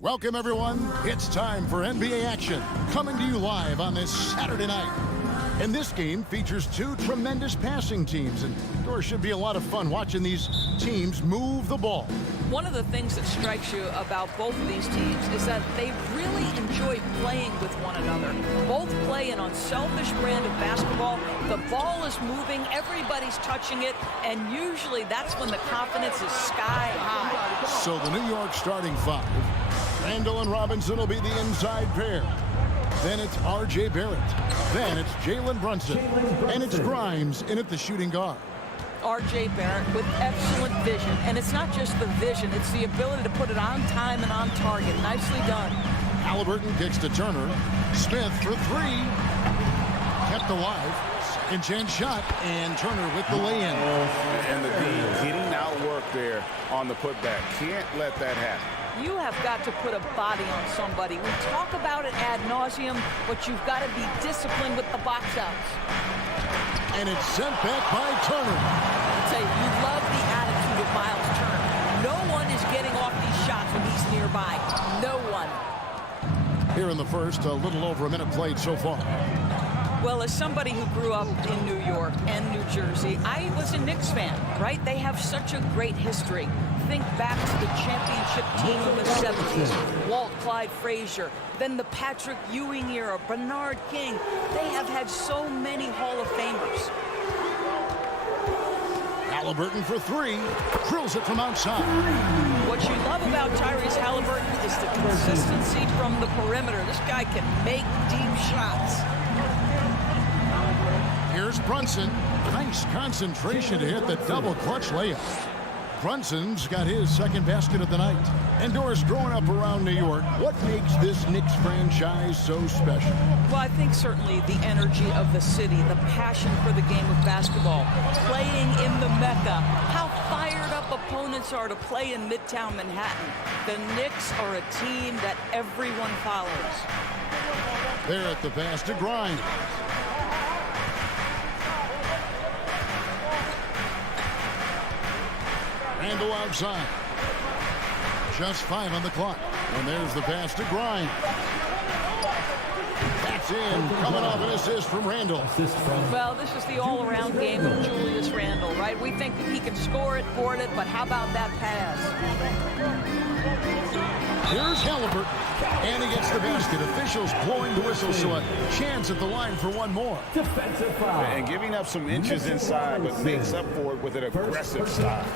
Welcome, everyone. It's time for NBA action, coming to you live on this Saturday night. And this game features two tremendous passing teams, and there should be a lot of fun watching these teams move the ball. One of the things that strikes you about both of these teams is that they really enjoy playing with one another. Both play an unselfish brand of basketball. The ball is moving, everybody's touching it, and usually that's when the confidence is sky high. So the New York starting five. Randall and Robinson will be the inside pair. Then it's R.J. Barrett. Then it's Jalen Brunson. And it's Grimes in at the shooting guard. R.J. Barrett with excellent vision. And it's not just the vision, it's the ability to put it on time and on target. Nicely done. Halliburton kicks to Turner. Smith for three. Kept alive. Second chance shot. And Turner with the lay-in. And the D getting outwork there on the putback. Can't let that happen. You have got to put a body on somebody. We talk about it ad nauseum, but you've got to be disciplined with the box outs. And it's sent back by Turner. I'll tell you, you love the attitude of Miles Turner. No one is getting off these shots when he's nearby. No one. Here in the first, a little over a minute played so far. Well, as somebody who grew up in New York and New Jersey, I was a Knicks fan, right? They have such a great history. Think back to the championship team of the 70s, Walt Clyde Frazier, then the Patrick Ewing era, Bernard King. They have had so many Hall of Famers. Halliburton for three, drills it from outside. What you love about Tyrese Halliburton is the consistency from the perimeter. This guy can make deep shots. Here's Brunson. Nice concentration to hit the double clutch layup. Brunson's got his second basket of the night. And Doris, growing up around New York, what makes this Knicks franchise so special? Well, I think certainly the energy of the city, the passion for the game of basketball, playing in the Mecca, how fired up opponents are to play in Midtown Manhattan. The Knicks are a team that everyone follows. There at the pass to Grimes. Randall outside. Just 5 on the clock. And there's the pass to Grimes. That's in. Coming off an assist from Randall. Well, this is the all-around game of Julius Randall, right? We think that he can score it, board it, but how about that pass? Here's Halliburton. And he gets the basket. Officials blowing the whistle, so a chance at the line for one more. Defensive foul. And giving up some inches inside, but makes up for it with an aggressive style.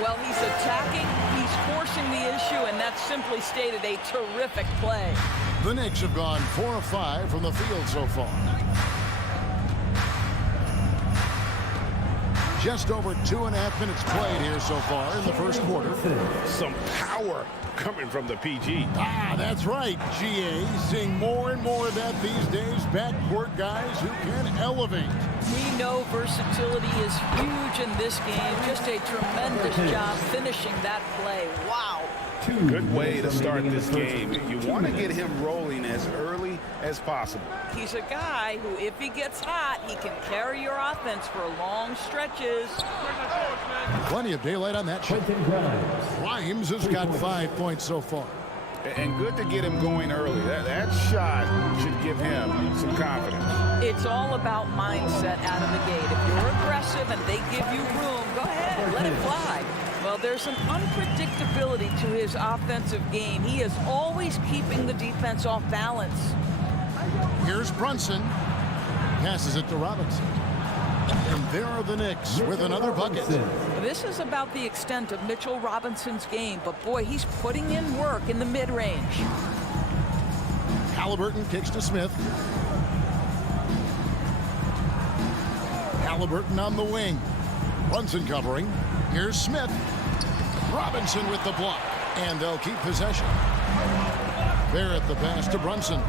Well, he's attacking, he's forcing the issue, and that's simply stated a terrific play. The Knicks have gone 4 of 5 from the field so far. Just over 2.5 minutes played here so far in the first quarter. Some power coming from the PG. Ah, that's right, GA. Seeing more and more of that these days. Backcourt guys who can elevate. We know versatility is huge in this game. Just a tremendous job finishing that play. Wow. Good way to start this game. You want to get him rolling as early as possible. He's a guy who, if he gets hot, he can carry your offense for long stretches. Plenty of daylight on that shot. Grimes has got 5 points so far. And good to get him going early. That shot should give him some confidence. It's all about mindset out of the gate. If you're aggressive and they give you room, go ahead, let it fly. Well, there's an unpredictability to his offensive game. He is always keeping the defense off balance. Here's Brunson. Passes it to Robinson. And there are the Knicks with another bucket. This is about the extent of Mitchell Robinson's game, but boy, he's putting in work in the mid-range. Halliburton kicks to Smith. Halliburton on the wing. Brunson covering. Here's Smith. Robinson with the block. And they'll keep possession. Barrett the pass to Brunson.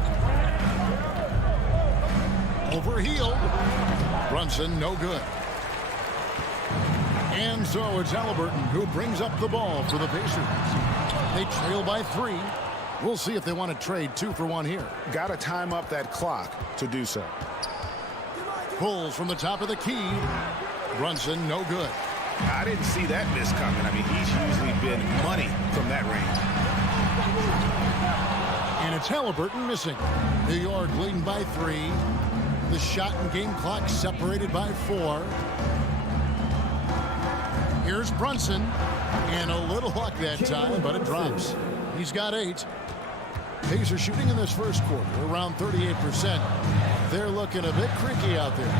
Overhealed. Brunson no good. And so it's Halliburton who brings up the ball for the Pacers. They trail by 3. We'll see if they want to trade 2 for 1 here. Got to time up that clock to do so. Pulls from the top of the key. Brunson, no good. I didn't see that miss coming. I mean, he's usually been money from that range. And it's Halliburton missing. New York leading by 3. The shot and game clock separated by 4. Here's Brunson. And a little luck that time, but it drops. He's got 8. Pacers shooting in this first quarter around 38%. They're looking a bit creaky out there.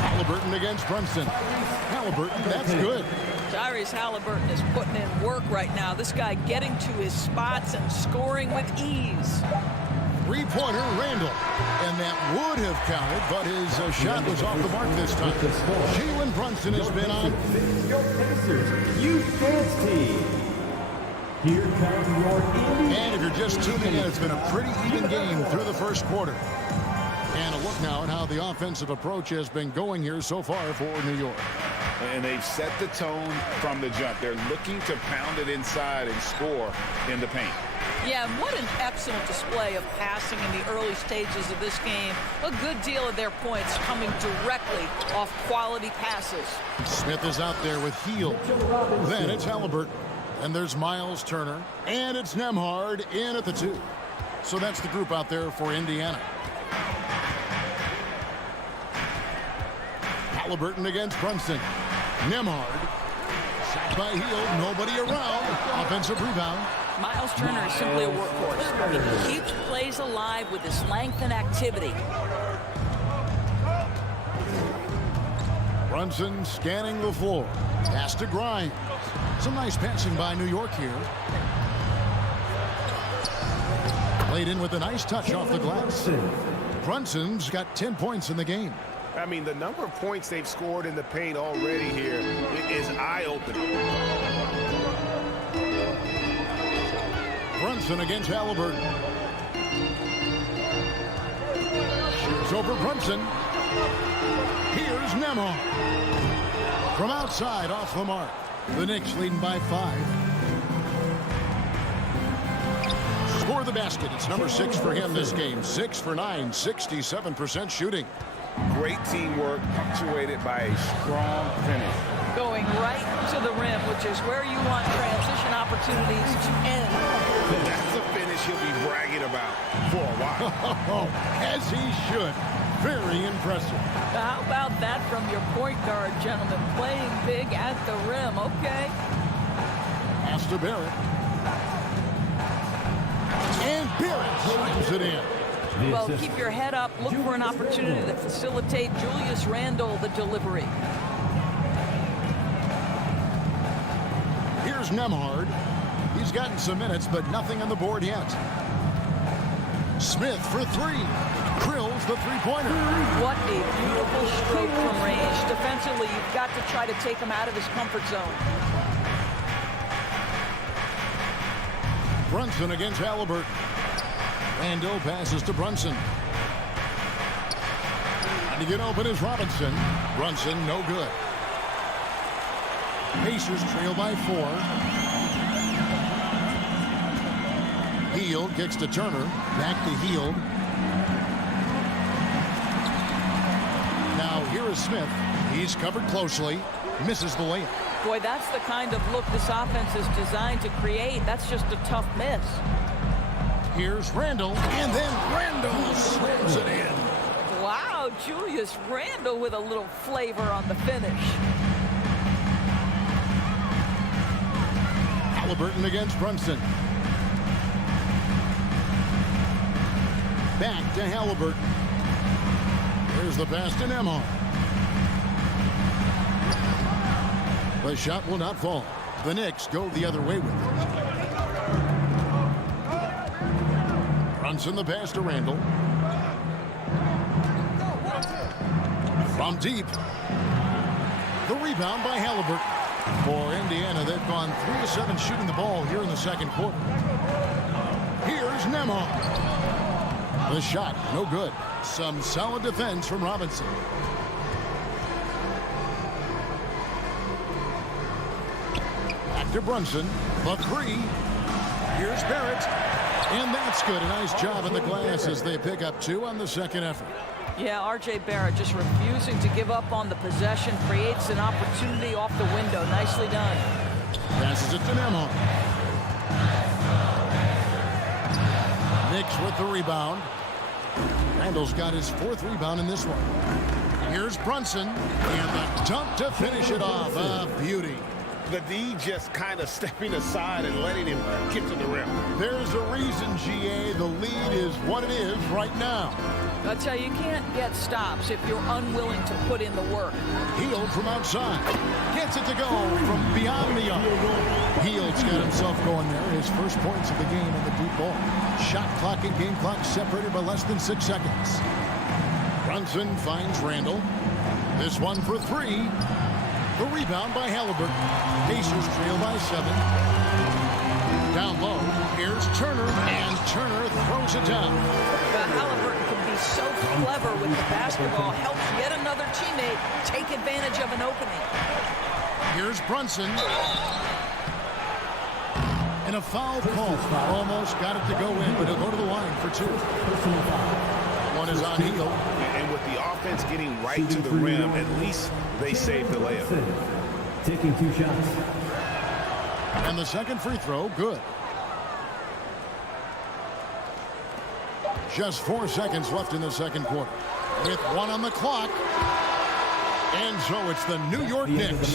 Halliburton against Brunson. Halliburton, that's good. Tyrese Halliburton is putting in work right now. This guy getting to his spots and scoring with ease. Three-pointer, Randall. And that would have counted, but his shot was off the mark this time. Jalen Brunson has been on. Your Pacers, you dance team. Here comes your Indiana. And if you're just tuning in, it's been a pretty even game through the first quarter. And a look now at how the offensive approach has been going here so far for New York. And they've set the tone from the jump. They're looking to pound it inside and score in the paint. Yeah, what an excellent display of passing in the early stages of this game. A good deal of their points coming directly off quality passes. Smith is out there with Hield. Then it's Halliburton. And there's Miles Turner. And it's Nembhard in at the 2. So that's the group out there for Indiana. Halliburton against Brunson. Nembhard. Shot by Hield. Nobody around. Offensive rebound. Miles Turner is simply a workhorse. He keeps plays alive with his length and activity. Brunson scanning the floor. Pass to Grimes. Some nice passing by New York here. Played in with a nice touch off the glass. Brunson's got 10 points in the game. I mean, the number of points they've scored in the paint already here is eye-opening. Brunson against Halliburton. Shoots over Brunson. Here's Nembhard. From outside, off the mark. The Knicks leading by 5. Score the basket. It's number 6 for him this game. 6 for 9, 67% shooting. Great teamwork punctuated by a strong finish. Going right to the rim, which is where you want transition opportunities to end. That's a finish he'll be bragging about for a while. As he should. Very impressive. How about that from your point guard, gentlemen? Playing big at the rim. Okay. Pass to Barrett. And Barrett slams it in. Well, keep your head up. Look for an opportunity to facilitate Julius Randle the delivery. Here's Nembhard. He's gotten some minutes, but nothing on the board yet. Smith for 3. Drills the three-pointer. What a beautiful stroke from range. Defensively, you've got to try to take him out of his comfort zone. Brunson against Halliburton. Randall passes to Brunson. And to get open is Robinson. Brunson, no good. Pacers trail by 4. Hield kicks to Turner. Back to Hield. Now here is Smith. He's covered closely. Misses the layup. Boy, that's the kind of look this offense is designed to create. That's just a tough miss. Here's Randall. And then Randall slams it in. Wow, Julius Randle with a little flavor on the finish. Halliburton against Brunson. Back to Halliburton. There's the pass to Nembhard. The shot will not fall. The Knicks go the other way with it. Brunson the pass to Randall. From deep. The rebound by Halliburton. For Indiana, they've gone 3 of 7 shooting the ball here in the second quarter. Here's Nembhard. The shot, no good. Some solid defense from Robinson. Back to Brunson. The 3. Here's Barrett. And that's good. A nice job in the glass as they pick up 2 on the second effort. Yeah, R.J. Barrett just refusing to give up on the possession, creates an opportunity off the window. Nicely done. Passes it to Nemo. Knicks with the rebound. Randall's got his 4th rebound in this one. Here's Brunson, and the dunk to finish it off. A beauty. The D just kind of stepping aside and letting him get to the rim. There's a reason, GA, the lead is what it is right now. I tell you, you can't get stops if you're unwilling to put in the work. Hield from outside. Gets it to go from beyond the arc. Hield's got himself going there. His first points of the game in the deep ball. Shot clock and game clock separated by less than 6 seconds. Brunson finds Randall. This one for 3. The rebound by Halliburton. Pacers trail by 7. Down low, here's Turner, and Turner throws it down. Halliburton can be so clever with the basketball, helps yet another teammate take advantage of an opening. Here's Brunson. And a foul call. Almost got it to go in, but he'll go to the line for 2. One is on Hield. And with the offense getting right to the rim, at least they saved the layup. Taking 2 shots. And the second free throw, good. Just 4 seconds left in the second quarter. With 1 on the clock. And so it's the New York Knicks.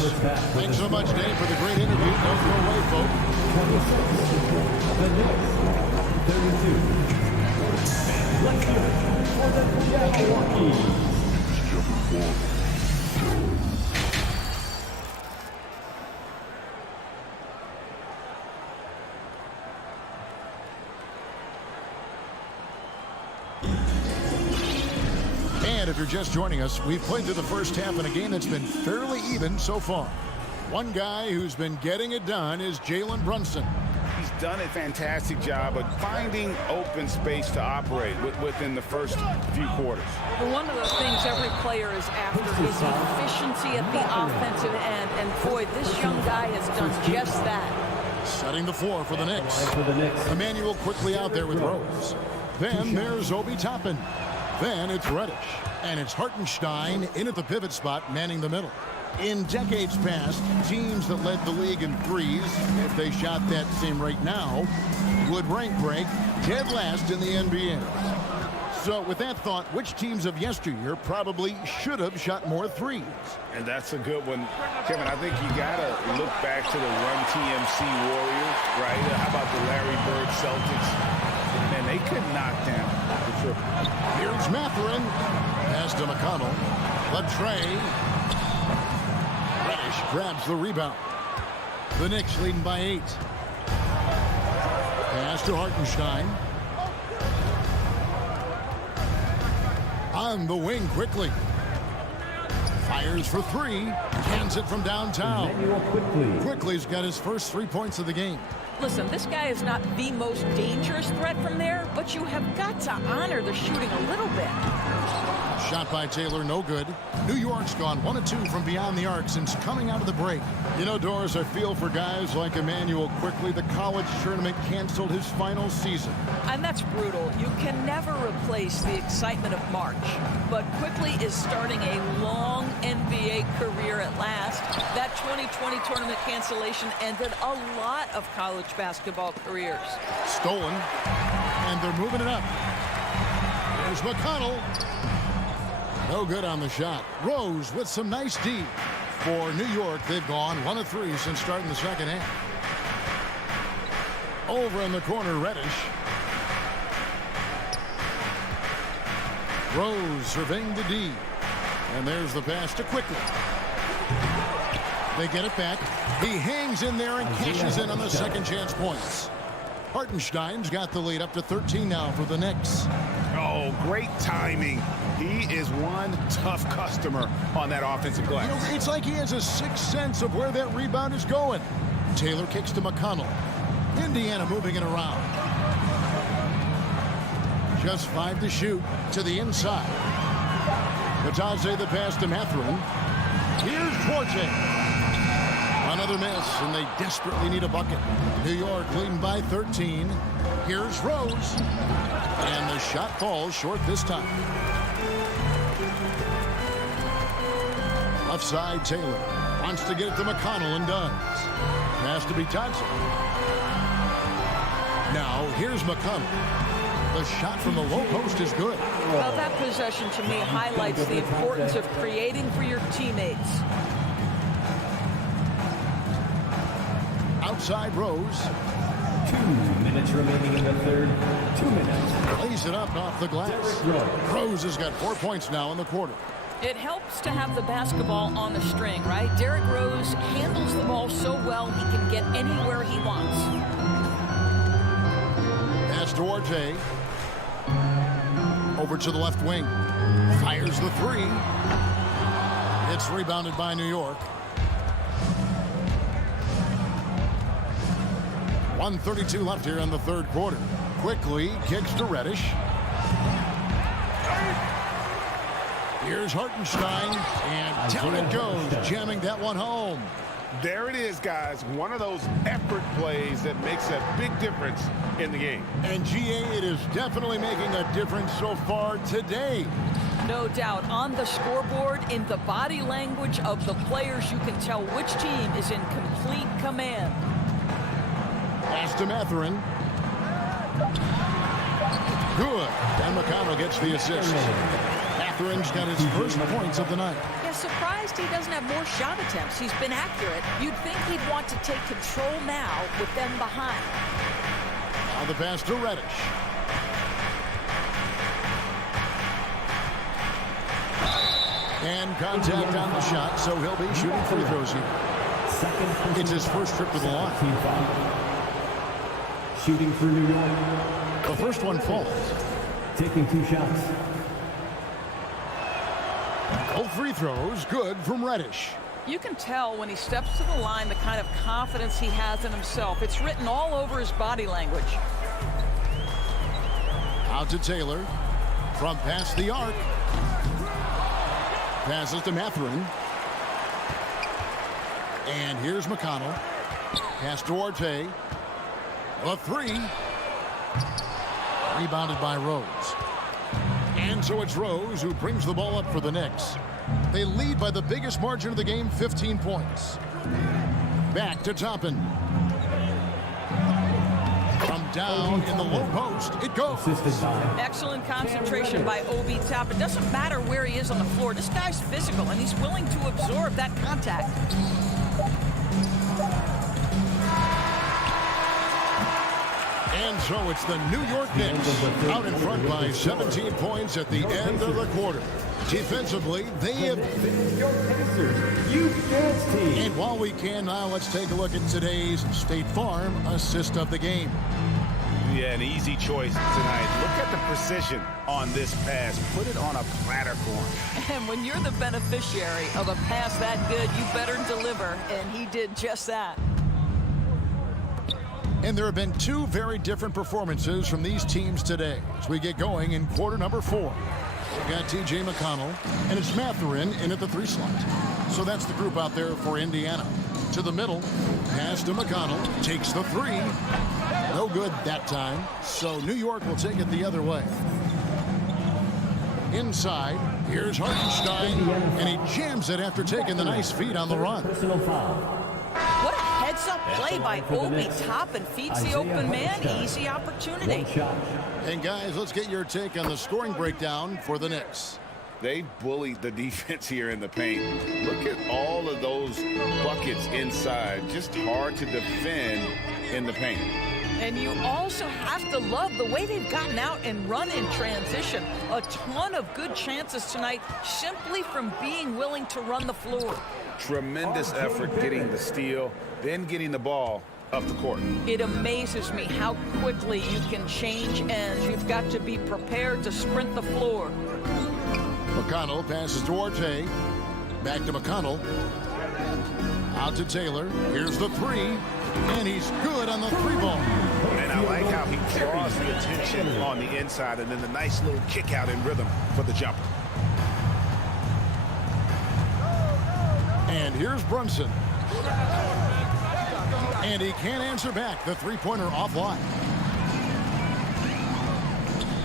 Thanks so much, Dave, for the great interview. Don't go away, folks. 26. The Knicks. 32. Let's go for the Milwaukee. And if you're just joining us, we've played through the first half in a game that's been fairly even so far. One guy who's been getting it done is Jalen Brunson. He's done a fantastic job of finding open space to operate within the first few quarters. Well, one of the things every player is after is efficiency at the offensive end. And boy, this young guy has done just that. Setting the floor for the Knicks. Emmanuel quickly out there with Rose. Then there's Obi Toppin. Then it's Reddish. And it's Hartenstein in at the pivot spot, manning the middle. In decades past, teams that led the league in threes, if they shot that same rate now, would rank break dead last in the NBA. So with that thought, which teams of yesteryear probably should have shot more threes? And that's a good one. Kevin, I think you got to look back to the Run TMC Warriors, right? How about the Larry Bird Celtics? Man, they could knock down the triple. Here's Mathurin. Pass to McConnell. Latrey. Reddish grabs the rebound. The Knicks leading by 8. Pass to Hartenstein. On the wing quickly. Fires for 3. Cans it from downtown. Quickly's got his first 3 points of the game. Listen, this guy is not the most dangerous threat from there, but you have got to honor the shooting a little bit. Shot by Taylor, no good. New York's gone 1 of 2 from beyond the arc since coming out of the break. You know, Doris, I feel for guys like Emmanuel Quickly. The college tournament canceled his final season. And that's brutal. You can never replace the excitement of March. But Quickly is starting a long NBA career at last. That 2020 tournament cancellation ended a lot of college basketball careers. Stolen, and they're moving it up. Here's McConnell. No good on the shot. Rose with some nice D. For New York, they've gone 1 of 3 since starting the second half. Over in the corner, Reddish. Rose surveying the D. And there's the pass to Quickly. They get it back. He hangs in there and cashes in on the second chance points. Hartenstein's got the lead up to 13 now for the Knicks. Oh, great timing. He is one tough customer on that offensive glass. You know, it's like he has a sixth sense of where that rebound is going. Taylor kicks to McConnell. Indiana moving it around. Just 5 to shoot to the inside. Batadze the pass to Mathurin. Here's Forte. Another Another miss, and they desperately need a bucket. New York leading by 13. Here's Rose. And the shot falls short this time. Left side, Taylor wants to get it to McConnell and does. Has to be Thompson. Now, here's McConnell. The shot from the low post is good. Well, that possession to me highlights the importance of creating for your teammates. Outside Rose. 2 minutes remaining in the third. 2 minutes. Lays it up off the glass. Rose has got 4 points now in the quarter. It helps to have the basketball on the string, right? Derrick Rose handles the ball so well he can get anywhere he wants. Pass to Duarte. Over to the left wing. Fires the three. It's rebounded by New York. 1:32 left here in the third quarter. Quickly kicks to Reddish. Here's Hartenstein, and down it goes, jamming that one home. There it is, guys. One of those effort plays that makes a big difference in the game. And GA, it is definitely making a difference so far today. No doubt. On the scoreboard, in the body language of the players, you can tell which team is in complete command. Pass to Mathurin. Good. And McConnell gets the assist. Mathurin's got his first points of the night. Yeah, surprised he doesn't have more shot attempts. He's been accurate. You'd think he'd want to take control now with them behind. Now the pass to Reddish. And contact on the shot, so he'll be shooting free throws here. It's his first trip to the line. Shooting for New York. The first one falls. Taking 2 shots. Both free throws good from Reddish. You can tell when he steps to the line the kind of confidence he has in himself. It's written all over his body language. Out to Taylor. From past the arc. Passes to Mathurin. And here's McConnell. Pass to Duarte. A three. Rebounded by Rose. And so it's Rose who brings the ball up for the Knicks. They lead by the biggest margin of the game, 15 points. Back to Toppin. From down in the low post, it goes. Excellent concentration by Obi Toppin. It doesn't matter where he is on the floor. This guy's physical, and he's willing to absorb that contact. And so it's the New York Knicks out in front by 17 points at the end of the quarter. Defensively, they have... And while we can now, let's take a look at today's State Farm assist of the game. Yeah, an easy choice tonight. Look at the precision on this pass. Put it on a platter for him. And when you're the beneficiary of a pass that good, you better deliver, and he did just that. And there have been 2 very different performances from these teams today as we get going in quarter number 4. We've got T.J. McConnell, and it's Mathurin in at the 3 slot. So that's the group out there for Indiana. To the middle, pass to McConnell, takes the 3. No good that time, so New York will take it the other way. Inside, here's Hartenstein, and he jams it after taking the nice feed on the run. Personal foul. What a heads-up play by Obi Toppin. Feeds the open man. Easy opportunity. And guys, let's get your take on the scoring breakdown for the Knicks. They bullied the defense here in the paint. Look at all of those buckets inside. Just hard to defend in the paint. And you also have to love the way they've gotten out and run in transition. A ton of good chances tonight simply from being willing to run the floor. Tremendous effort getting the steal, then getting the ball up the court. It amazes me how quickly you can change ends. You've got to be prepared to sprint the floor. McConnell passes to Duarte. Back to McConnell. Out to Taylor. Here's the 3. And he's good on the 3 ball. And I like how he draws the attention on the inside and then the nice little kick out in rhythm for the jumper. And here's Brunson. And he can't answer back. The three-pointer offline.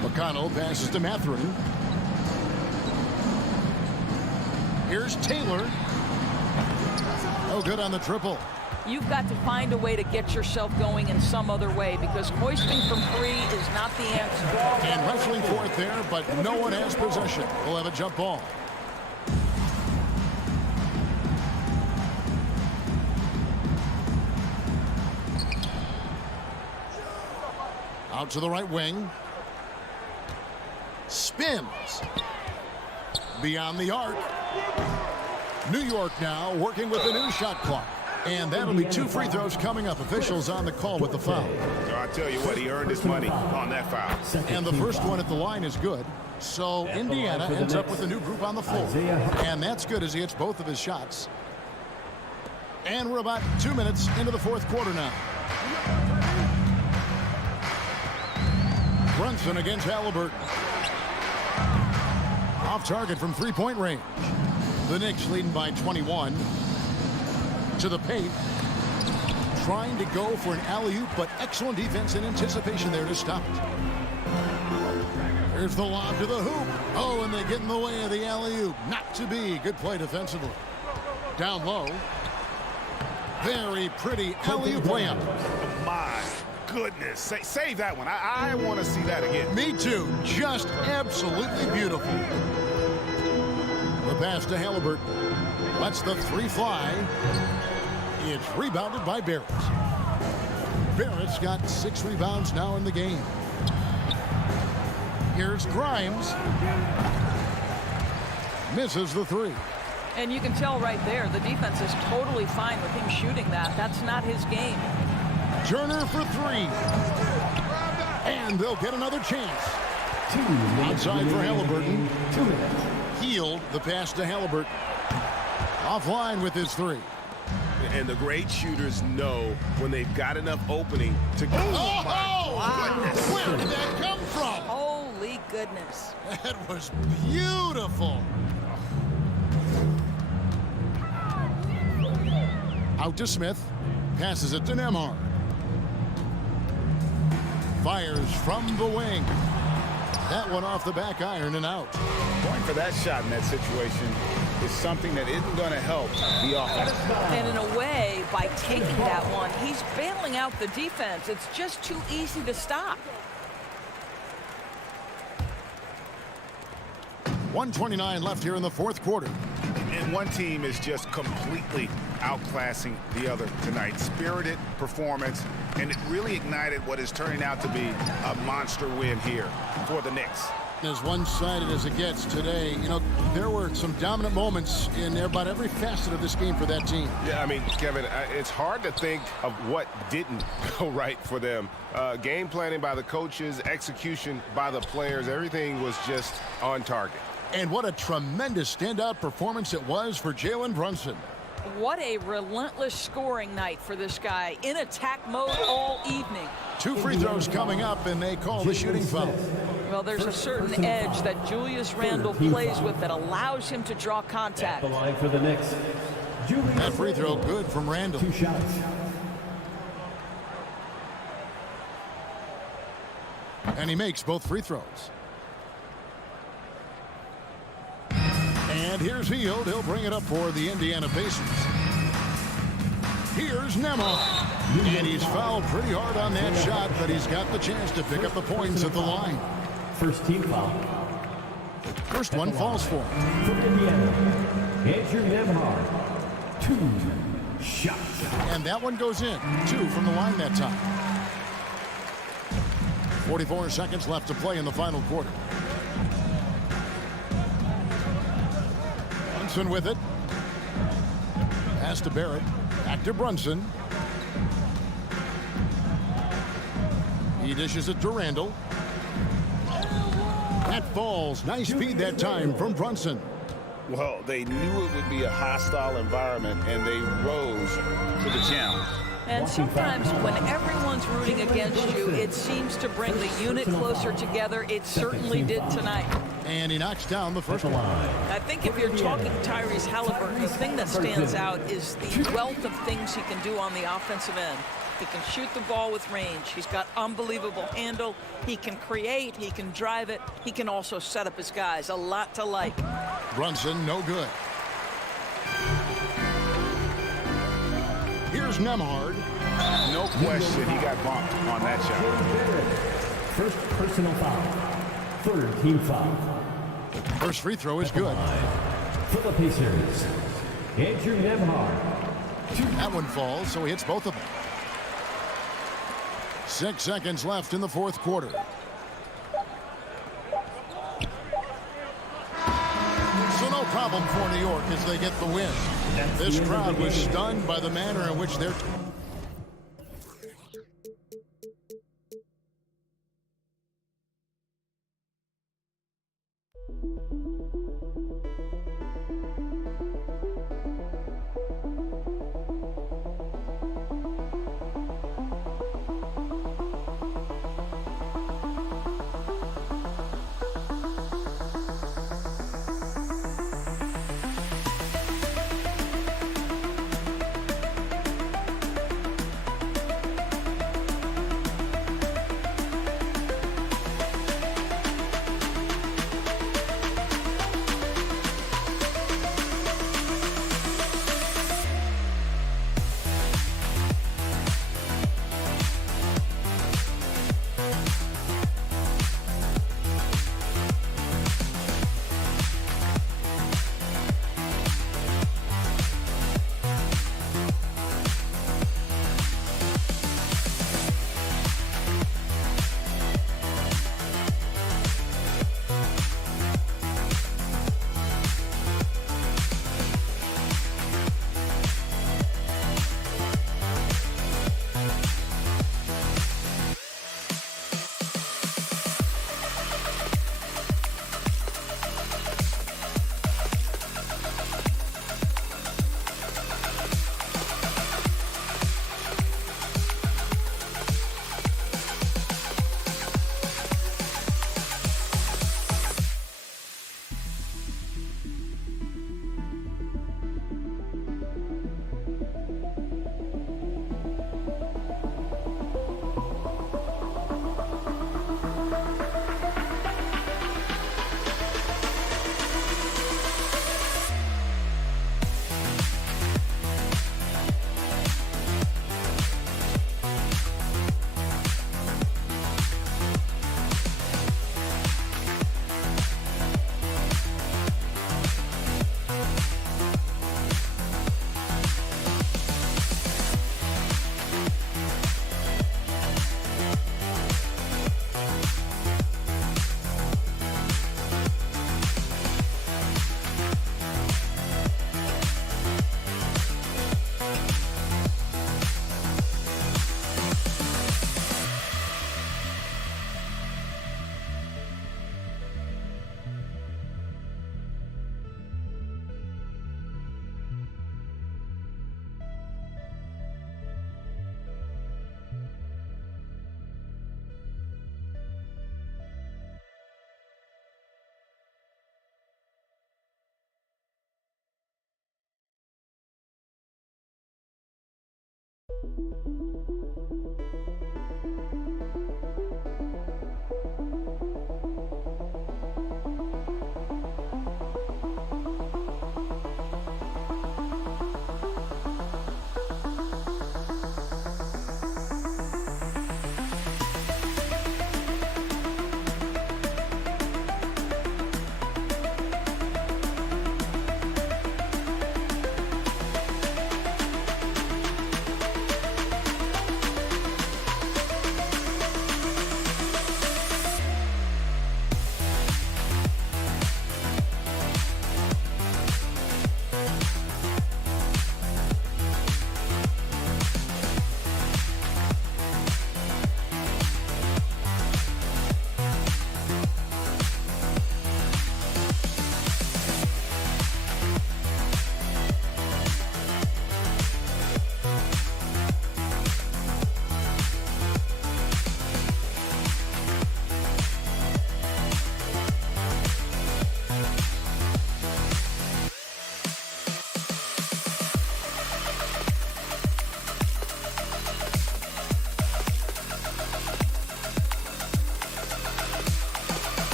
McConnell passes to Mathurin. Here's Taylor. Oh, good on the triple. You've got to find a way to get yourself going in some other way, because hoisting from three is not the answer. And wrestling for it there, but no one has possession. We'll have a jump ball. Out to the right wing. Spins. Beyond the arc. New York now working with the new shot clock. And that'll be 2 free throws coming up. Officials on the call with the foul. So I tell you what, he earned his money on that foul. And the first one at the line is good. So Indiana ends up with a new group on the floor. And that's good as he hits both of his shots. And we're about 2 minutes into the fourth quarter now. Brunson against Halliburton. Off target from three-point range. The Knicks leading by 21. To the paint. Trying to go for an alley-oop, but excellent defense and anticipation there to stop it. Here's the lob to the hoop. Oh, and they get in the way of the alley-oop. Not to be. Good play defensively. Down low. Very pretty alley-oop layup. My goodness. Save that one. I want to see that again. Me too. Just absolutely beautiful. The pass to Halliburton. Lets the three fly. It's rebounded by Barrett. Barrett's got 6 rebounds now in the game. Here's Grimes. Misses the three. And you can tell right there, the defense is totally fine with him shooting that. That's not his game. Turner for 3. And they'll get another chance. Outside for Halliburton. Healed the pass to Halliburton. Offline with his 3. And the great shooters know when they've got enough opening to go. Oh, wow. Where did that come from? Holy goodness. That was beautiful. Out to Smith. Passes it to Nembhard. Fires from the wing. That one off the back iron and out. Going for that shot in that situation is something that isn't going to help the offense. And in a way, by taking that one, he's bailing out the defense. It's just too easy to stop. 1:29 left here in the fourth quarter. And one team is just completely outclassing the other tonight. Spirited performance, and it really ignited what is turning out to be a monster win here for the Knicks. As one-sided as it gets today, you know, there were some dominant moments in about every facet of this game for that team. Yeah, I mean, Kevin, it's hard to think of what didn't go right for them. Game planning by the coaches, execution by the players, everything was just on target. And what a tremendous standout performance it was for Jalen Brunson. What a relentless scoring night for this guy. In attack mode all evening. 2 free throws coming up, and they call the shooting foul. Well, there's a certain edge that Julius Randle plays with that allows him to draw contact. The line for the Knicks. That free throw good from Randle. 2 shots. And he makes both free throws. And here's Hield. He'll bring it up for the Indiana Pacers. Here's Nembhard. And he's fouled pretty hard on that shot, but he's got the chance to pick up the points at the line. First team foul. First one falls for him. For Indiana, Andrew Nembhard. 2 shots. And that one goes in. 2 from the line that time. 44 seconds left to play in the final quarter. Brunson with it. Pass to Barrett. Back to Brunson. He dishes it to Randle. That falls. Nice feed that time from Brunson. Well, they knew it would be a hostile environment, and they rose to the challenge. And sometimes when everyone's rooting against you, it seems to bring the unit closer together. It certainly did tonight. And he knocks down the first one. I think if you're talking Tyrese Halliburton, the thing that stands out is the wealth of things he can do on the offensive end. He can shoot the ball with range. He's got unbelievable handle. He can create. He can drive it. He can also set up his guys. A lot to like. Brunson, no good. Here's Nembhard. No question he got bumped on that shot. First personal foul. Third team foul. First free throw is good. For the Pacers, Andrew Nembhard. That one falls, so he hits both of them. 6 seconds left in the fourth quarter. So no problem for New York as they get the win. This crowd was stunned by the manner in which they're...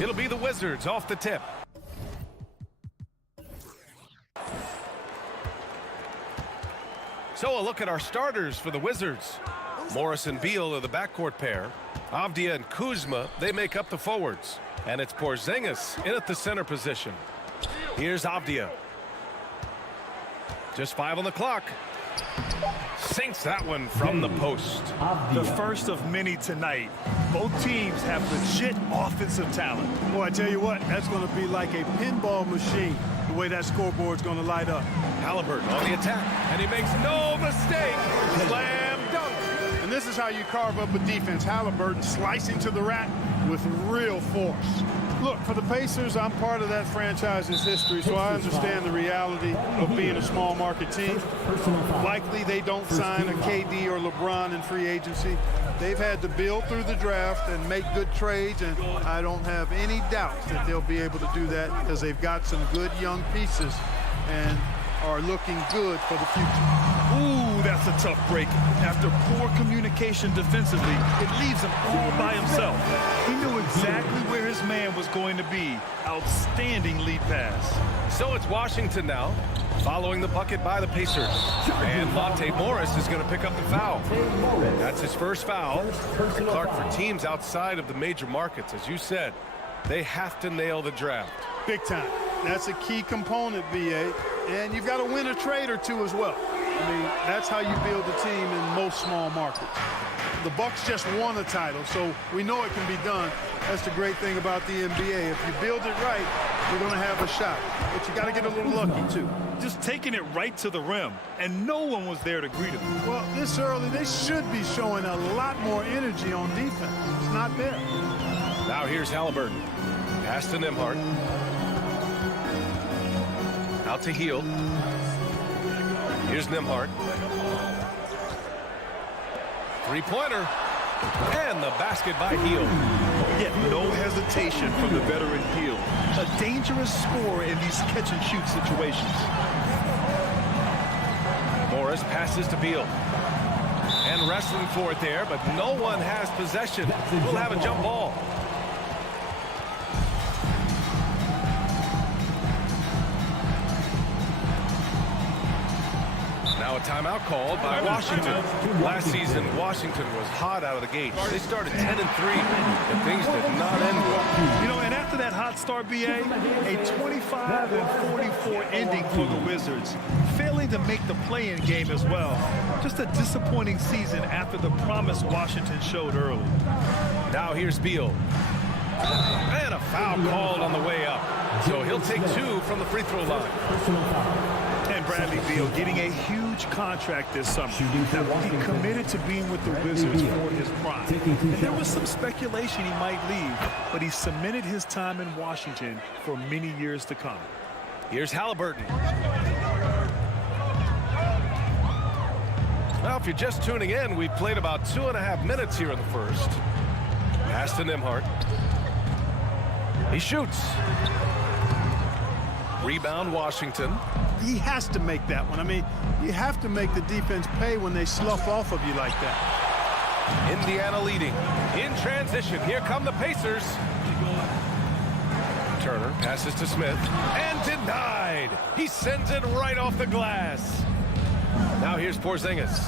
It'll be the Wizards off the tip. So a look at our starters for the Wizards. Morris and Beal are the backcourt pair. Avdia and Kuzma, they make up the forwards. And it's Porzingis in at the center position. Here's Avdia. Just 5 on the clock. Sinks that one from the post. The first of many tonight. Both teams have legit offensive talent. Boy, I tell you what, that's going to be like a pinball machine, the way that scoreboard's going to light up. Halliburton on the attack, and he makes no mistake. Slam dunk. And this is how you carve up a defense. Halliburton slicing to the rack with real force. Look, for the Pacers, I'm part of that franchise's history, so I understand the reality of being a small market team. Likely they don't sign a KD or LeBron in free agency. They've had to build through the draft and make good trades, and I don't have any doubts that they'll be able to do that because they've got some good young pieces and are looking good for the future. Ooh, that's a tough break. After poor communication defensively, it leaves him all by himself. He knew exactly where his man was going to be. Outstanding lead pass. So it's Washington now, following the bucket by the Pacers. And Monte Morris is going to pick up the foul. That's his first foul. And Clark, for teams outside of the major markets, as you said, they have to nail the draft. Big time. That's a key component, B.A. And you've got to win a trade or two as well. I mean, that's how you build a team in most small markets. The Bucks just won a title, so we know it can be done. That's the great thing about the NBA. If you build it right, you're going to have a shot. But you got to get a little lucky, too. Just taking it right to the rim, and no one was there to greet him. Well, this early, they should be showing a lot more energy on defense. It's not there. Now here's Halliburton. Pass to Nembhard. Out to Heel. Here's Nembhard. Three-pointer. And the basket by Heel. Yet no hesitation from the veteran Heel. A dangerous scorer in these catch-and-shoot situations. Morris passes to Beal. And wrestling for it there, but no one has possession. We'll have a jump ball. Now a timeout called by Washington. Last season, Washington was hot out of the gate. They started 10-3, and things did not end well. You know, and after that hot start, BA, a 25-44 ending for the Wizards, failing to make the play-in game as well. Just a disappointing season after the promise Washington showed early. Now here's Beal. And a foul called on the way up. So he'll take 2 from the free throw line. And Bradley Beal getting a huge contract this summer. Now, he committed to being with the Wizards for his prime. And there was some speculation he might leave, but he cemented his time in Washington for many years to come. Here's Halliburton. Well, if you're just tuning in, we've played about 2.5 minutes here in the first. Pass to Nembhard. He shoots. Rebound, Washington. He has to make that one. I mean, you have to make the defense pay when they slough off of you like that. Indiana leading. In transition, here come the Pacers. Turner passes to Smith. And denied. He sends it right off the glass. Now here's Porzingis.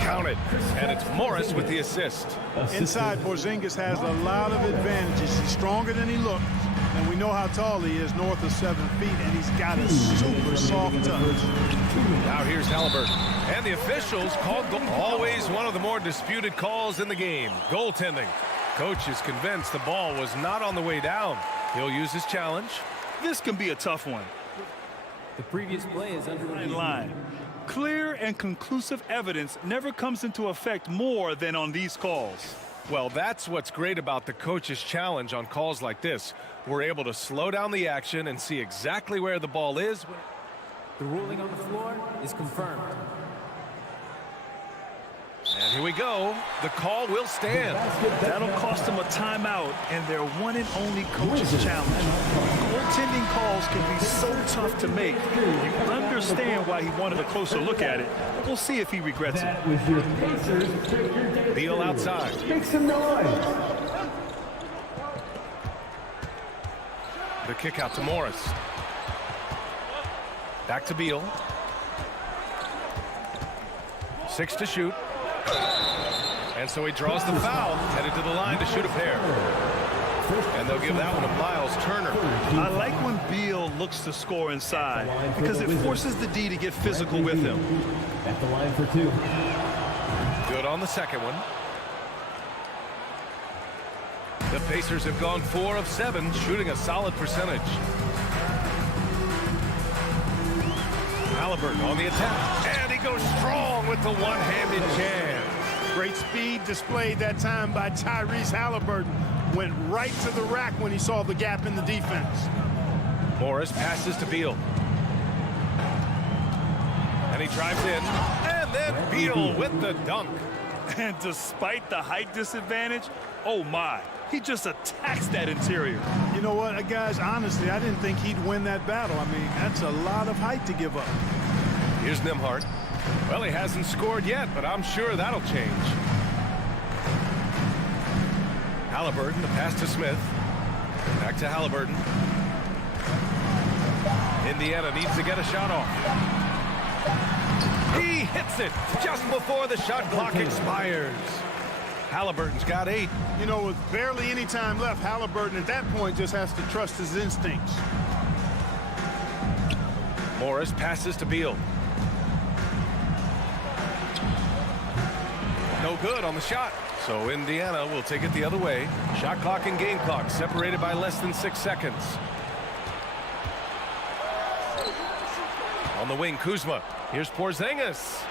Counted. And it's Morris with the assist. Inside, Porzingis has a lot of advantages. He's stronger than he looks. And we know how tall he is, north of 7 feet, and he's got a super soft touch. Now here's Halliburton. And the officials called always one of the more disputed calls in the game. Goaltending. Coach is convinced the ball was not on the way down. He'll use his challenge. This can be a tough one. The previous play is under In line. Clear and conclusive evidence never comes into effect more than on these calls. Well, that's what's great about the coach's challenge on calls like this. We're able to slow down the action and see exactly where the ball is. The ruling on the floor is confirmed. And here we go. The call will stand. That'll cost them a timeout and their one and only coach's challenge. Goaltending calls can be so tough to make. You understand why he wanted a closer look at it. We'll see if he regrets it. That was your Pacers. Beal outside. Make some noise. The kick out to Morris. Back to Beal. 6 to shoot. And so he draws the foul, headed to the line to shoot a pair. And they'll give that one to Miles Turner. I like when Beal looks to score inside because it forces the D to get physical with him. At the line for 2. Good on the second one. The Pacers have gone 4 of 7, shooting a solid percentage. Halliburton on the attack. And he goes strong with the one-handed jam. Great speed displayed that time by Tyrese Halliburton. Went right to the rack when he saw the gap in the defense. Morris passes to Beal. And he drives in. And then Beal with the dunk. And despite the height disadvantage, oh my, he just attacks that interior. You know what, guys, honestly, I didn't think he'd win that battle. I mean, that's a lot of height to give up. Here's Nembhard. Well, he hasn't scored yet, but I'm sure that'll change. Halliburton, the pass to Smith. Back to Halliburton. Indiana needs to get a shot off. He hits it just before the shot clock expires. Halliburton's got 8. You know, with barely any time left, Halliburton at that point just has to trust his instincts. Morris passes to Beal. No good on the shot. So Indiana will take it the other way. Shot clock and game clock separated by less than 6 seconds. On the wing, Kuzma. Here's Porzingis.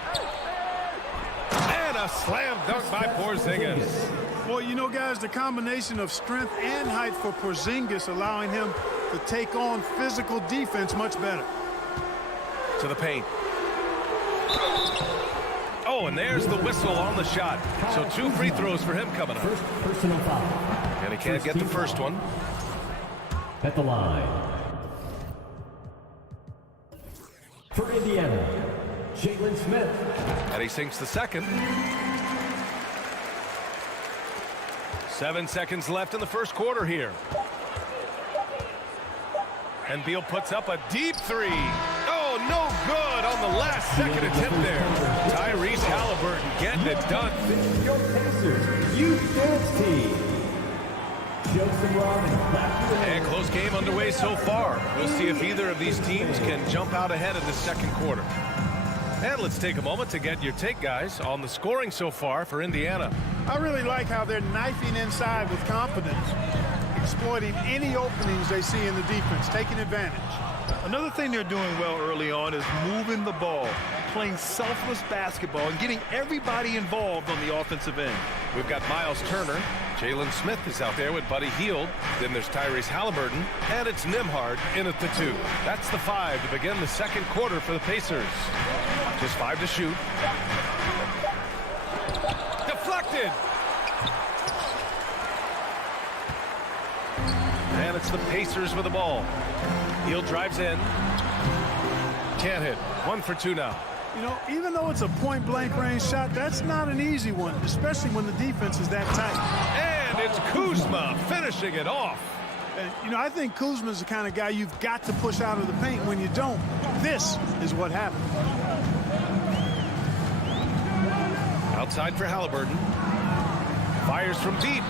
And a slam dunk by Porzingis. Well, you know, guys, the combination of strength and height for Porzingis allowing him to take on physical defense much better. To the paint. Oh, and there's the whistle on the shot. So 2 free throws for him coming up. First personal foul. And he can't get the first one. At the line. For Indiana, Jalen Smith. And he sinks the second. 7 seconds left in the first quarter here. And Beal puts up a deep 3. Oh, no good on the last second attempt there. Tyrese Halliburton getting it done. Your Pacers Youth Dance Team. Joseph Robin. And close game underway so far. We'll see if either of these teams can jump out ahead in the second quarter. And let's take a moment to get your take, guys, on the scoring so far for Indiana. I really like how they're knifing inside with confidence, exploiting any openings they see in the defense, taking advantage. Another thing they're doing well early on is moving the ball, playing selfless basketball, and getting everybody involved on the offensive end. We've got Miles Turner. Jalen Smith is out there with Buddy Hield. Then there's Tyrese Halliburton. And it's Nembhard in at the 2. That's the 5 to begin the second quarter for the Pacers. Just 5 to shoot. Deflected. And it's the Pacers with the ball. Hield drives in. Can't hit. 1 for 2 now. You know, even though it's a point-blank range shot, that's not an easy one, especially when the defense is that tight. And it's Kuzma finishing it off. And, you know, I think Kuzma's the kind of guy you've got to push out of the paint. When you don't, this is what happens. Outside for Halliburton. Fires from deep.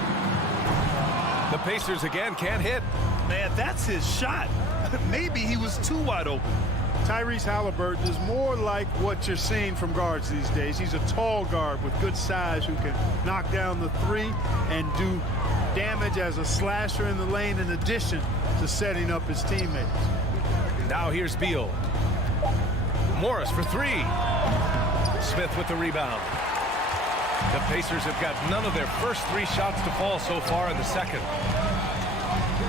The Pacers again can't hit. Man, that's his shot. Maybe he was too wide open. Tyrese Halliburton is more like what you're seeing from guards these days. He's a tall guard with good size who can knock down the 3 and do damage as a slasher in the lane in addition to setting up his teammates. Now here's Beal. Morris for 3. Smith with the rebound. The Pacers have got none of their first 3 shots to fall so far in the second.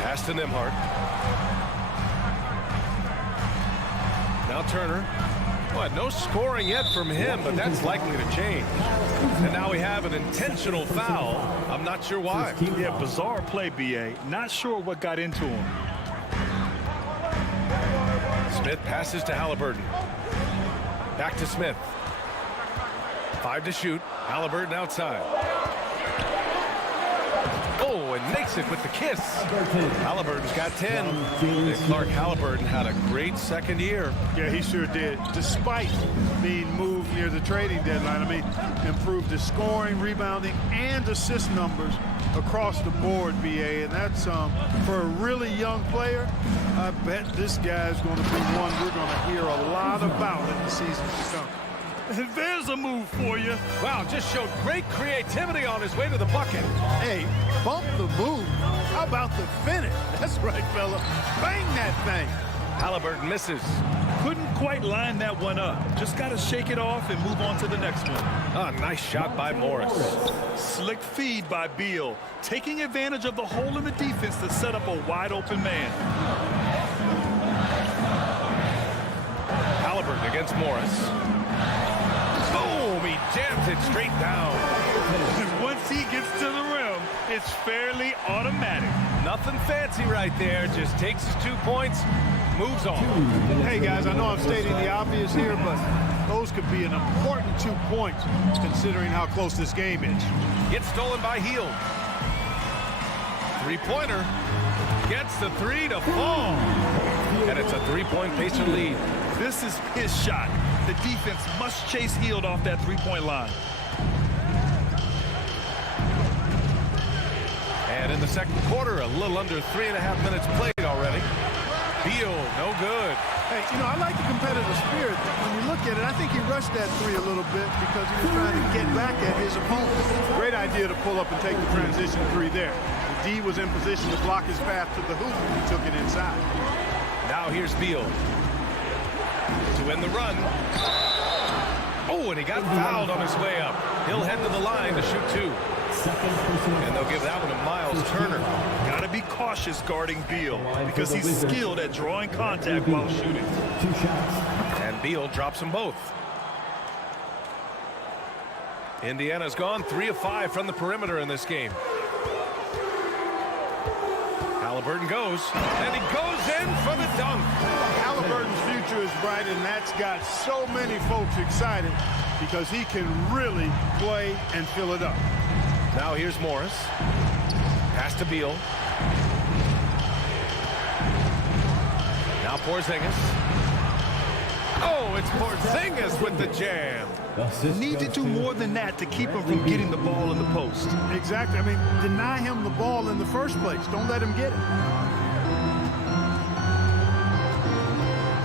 Pass to Nembhard. Now Turner. Well, no scoring yet from him, but that's likely to change. And now we have an intentional foul. I'm not sure why. Yeah, bizarre play, B.A. Not sure what got into him. Smith passes to Halliburton. Back to Smith. 5 to shoot. Halliburton outside. Oh, and makes takes it with the kiss. Halliburton's got 10. And Clark Halliburton had a great second year. Yeah, he sure did. Despite being moved near the trading deadline, I mean, improved his scoring, rebounding, and assist numbers across the board, BA. And that's for a really young player, I bet this guy's going to be one we're going to hear a lot about in the seasons to come. There's a move for you. Wow, just showed great creativity on his way to the bucket. Hey, bump the move. How about the finish? That's right, fella. Bang that thing. Halliburton misses. Couldn't quite line that one up. Just got to shake it off and move on to the next one. Ah, nice shot by Morris. Slick feed by Beal, taking advantage of the hole in the defense to set up a wide open man. Halliburton against Morris. Boom! He jams it straight down. And once he gets to the rim, it's fairly automatic. Nothing fancy right there. Just takes his 2 points, moves on. Hey, guys, I know I'm stating the obvious here, but those could be an important 2 points considering how close this game is. Gets stolen by Hield. Three-pointer. Gets the three to fall. And it's a three-point Pacer lead. This is his shot. The defense must chase Hield off that three-point line. And in the second quarter, a little under 3.5 minutes played already. Beal, no good. Hey, you know, I like the competitive spirit. When you look at it, I think he rushed that three a little bit because he was trying to get back at his opponent. Great idea to pull up and take the transition three there. The D was in position to block his path to the hoop, and he took it inside. Now here's Beal to win the run. Oh, and he got fouled on his way up. He'll head to the line to shoot two. And they'll give that one to Miles Turner. Got to be cautious guarding Beal because he's skilled at drawing contact while shooting. And Beal drops them both. Indiana's gone 3 of 5 from the perimeter in this game. Halliburton goes, and he goes in for the dunk. Halliburton's future is bright, and that's got so many folks excited because he can really play and fill it up. Now here's Morris. Pass to Beal. Now Porzingis. Oh, it's Porzingis with the jam. Need to do more than that to keep him from getting the ball in the post. Exactly. I mean, deny him the ball in the first place. Don't let him get it.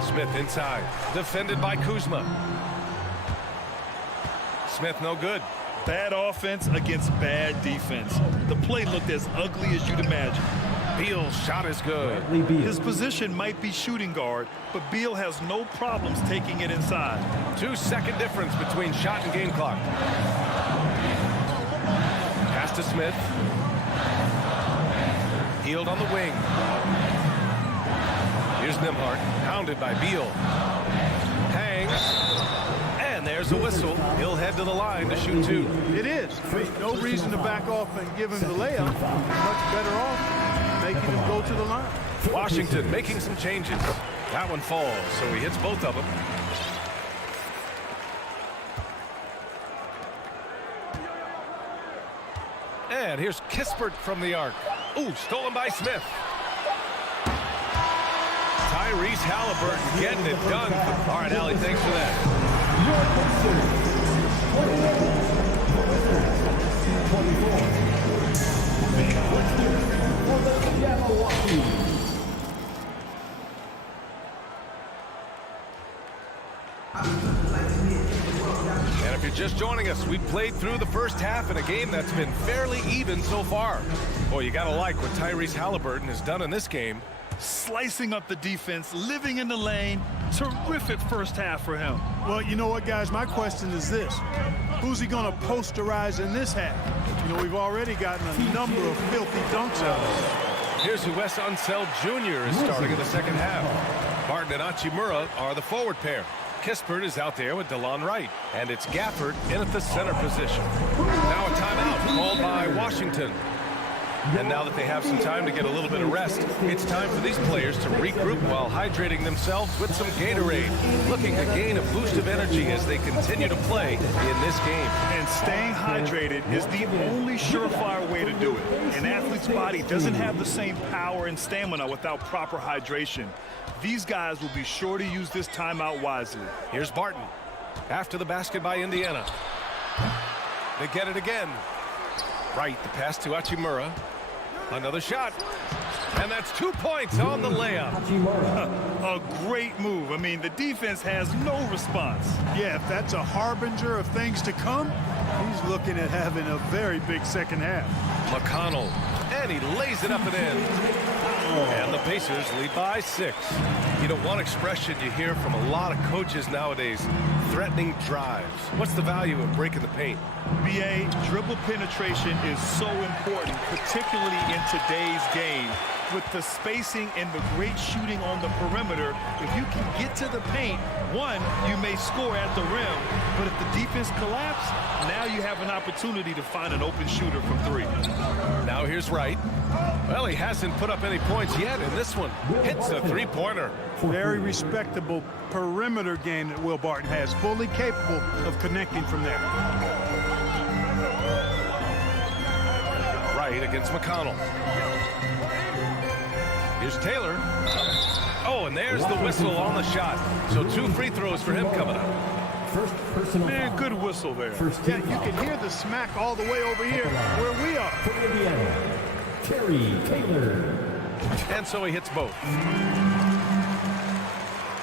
Smith inside. Defended by Kuzma. Smith no good. Bad offense against bad defense. The play looked as ugly as you'd imagine. Beal's shot is good. His position might be shooting guard, but Beal has no problems taking it inside. 2-second difference between shot and game clock. Pass to Smith. Hield on the wing. Here's Nembhard, hounded by Beal. Hangs. And there's a whistle. He'll head to the line to shoot two. It is. I mean, no reason to back off and give him the layup. Much better off making him go to the line. Washington making some changes. That one falls, so he hits both of them. And here's Kispert from the arc. Ooh, stolen by Smith. Tyrese Halliburton getting it done. All right, Allie, thanks for that. And if you're just joining us, we played through the first half in a game that's been fairly even so far. Boy, you gotta like what Tyrese Halliburton has done in this game. Slicing up the defense, living in the lane. Terrific first half for him. Well, you know what, guys? My question is this. Who's he going to posterize in this half? You know, we've already gotten a number of filthy dunks out of him. Here's who Wes Unseld Jr. is starting in the second half. Barton and Hachimura are the forward pair. Kispert is out there with DeLon Wright. And it's Gafford in at the center position. Now a timeout called by Washington. And now that they have some time to get a little bit of rest, it's time for these players to regroup while hydrating themselves with some Gatorade, looking to gain a boost of energy as they continue to play in this game. And staying hydrated is the only surefire way way to do it. An athlete's body doesn't have the same power and stamina without proper hydration. These guys will be sure to use this timeout wisely. Here's Barton. After the basket by Indiana. They get it again. Right, the pass to Hachimura. Another shot. And that's 2 points on the layup. A great move. I mean, the defense has no response. Yeah, if that's a harbinger of things to come, he's looking at having a very big second half. McConnell. And he lays it up and in. And the Pacers lead by 6. You know, one expression you hear from a lot of coaches nowadays, threatening drives. What's the value of breaking the paint? BA, dribble penetration is so important, particularly in today's game. With the spacing and the great shooting on the perimeter, if you can get to the paint, one, you may score at the rim, but if the defense collapses, now you have an opportunity to find an open shooter from 3. Now here's Wright. Well, he hasn't put up any points yet in this one. Hits a three-pointer. Very respectable perimeter game that Will Barton has, fully capable of connecting from there. Wright against McConnell. Here's Taylor. Oh, and there's the whistle on the shot. So 2 free throws for him coming up. First personal Man, foul. good whistle there. Yeah, you can hear the smack all the way over here where we are. For Indiana, Terry Taylor. And so he hits both.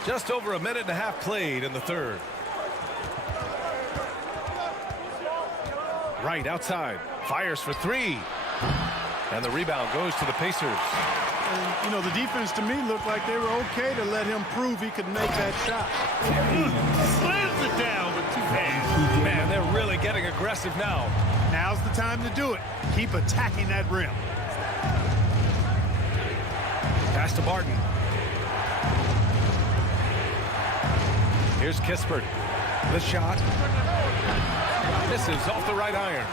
Just over a minute and a half played in the third. Right outside. Fires for 3. And the rebound goes to the Pacers. And, you know, the defense to me looked like they were okay to let him prove he could make that shot. Slams it down with 2 hands. Man, they're really getting aggressive now. Now's the time to do it. Keep attacking that rim. Pass to Barton. Here's Kispert. The shot. Misses off the right iron.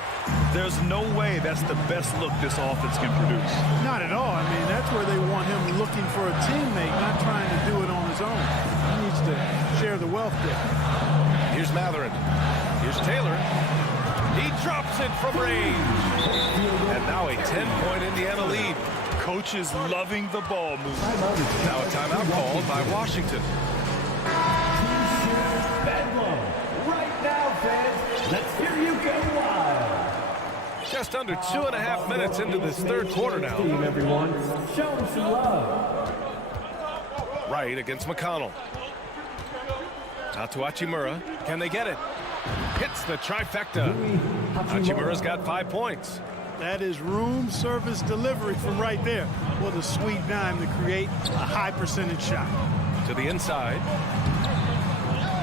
There's no way that's the best look this offense can produce. Not at all. I mean, that's where they want him looking for a teammate, not trying to do it on his own. He needs to share the wealth there. Here's Matherin. Here's Taylor. He drops it from range. And now a 10-point Indiana lead. Coaches loving the ball movement. Now a timeout called by Washington. Bedlam. Right now, fans. Let's hear you go wild. Just under 2.5 minutes into this third quarter now. Team, everyone. Show them some love. Right against McConnell. Out to Hachimura. Can they get it? Hits the trifecta. Hachimura's got 5 points. That is room service delivery from right there. What a sweet dime to create a high percentage shot. To the inside.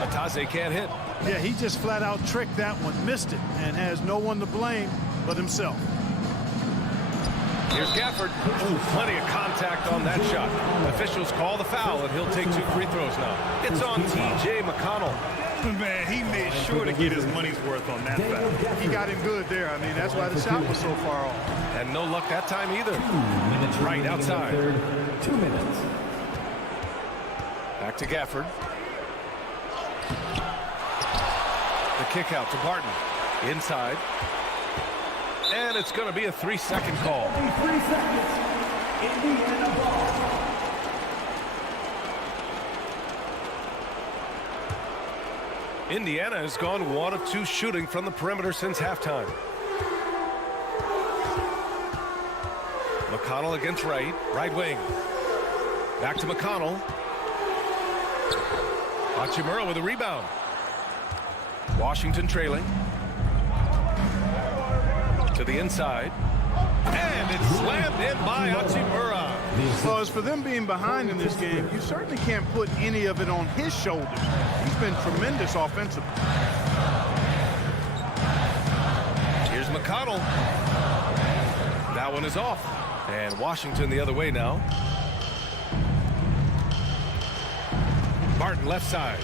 Ataze can't hit. Yeah, he just flat out tricked that one, missed it, and has no one to blame but himself. Here's Gafford. Ooh, plenty of contact on that shot. Officials call the foul, and he'll take 2 free throws now. It's on T.J. McConnell. Man, he made sure to get his money's worth on that foul. He got him good there. I mean, that's why the shot was so far off. And no luck that time either. 2 minutes Right outside. Third, 2 minutes. Back to Gafford. The kick out to Barton. Inside. And it's going to be a 3-second call. 3 seconds. Indiana ball. Indiana has gone 1 of 2 shooting from the perimeter since halftime. McConnell against Wright. Right wing. Back to McConnell. Hachimura with a rebound. Washington trailing. To the inside. And it's slammed in by Hachimura. Well, as for them being behind in this game, you certainly can't put any of it on his shoulders. He's been tremendous offensively. Here's McConnell. That one is off. And Washington the other way now. Barton left side.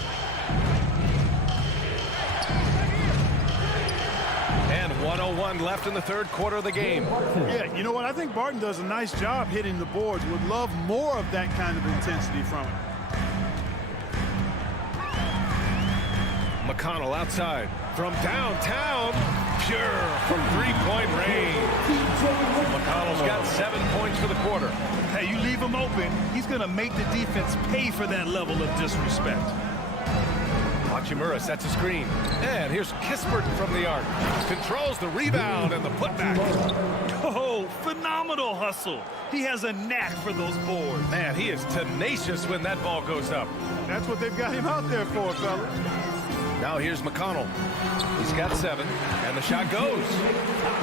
And 1:01 left in the third quarter of the game. Yeah, you know what? I think Barton does a nice job hitting the boards. Would love more of that kind of intensity from him. McConnell outside from downtown. Pure from 3-point range. 7 points for the quarter. Hey, you leave him open, he's going to make the defense pay for that level of disrespect. Hachimura sets a screen. And here's Kispert from the arc. Controls the rebound and the putback. Oh, phenomenal hustle. He has a knack for those boards. Man, he is tenacious when that ball goes up. That's what they've got him out there for, fellas. Now here's McConnell. He's got 7, and the shot goes.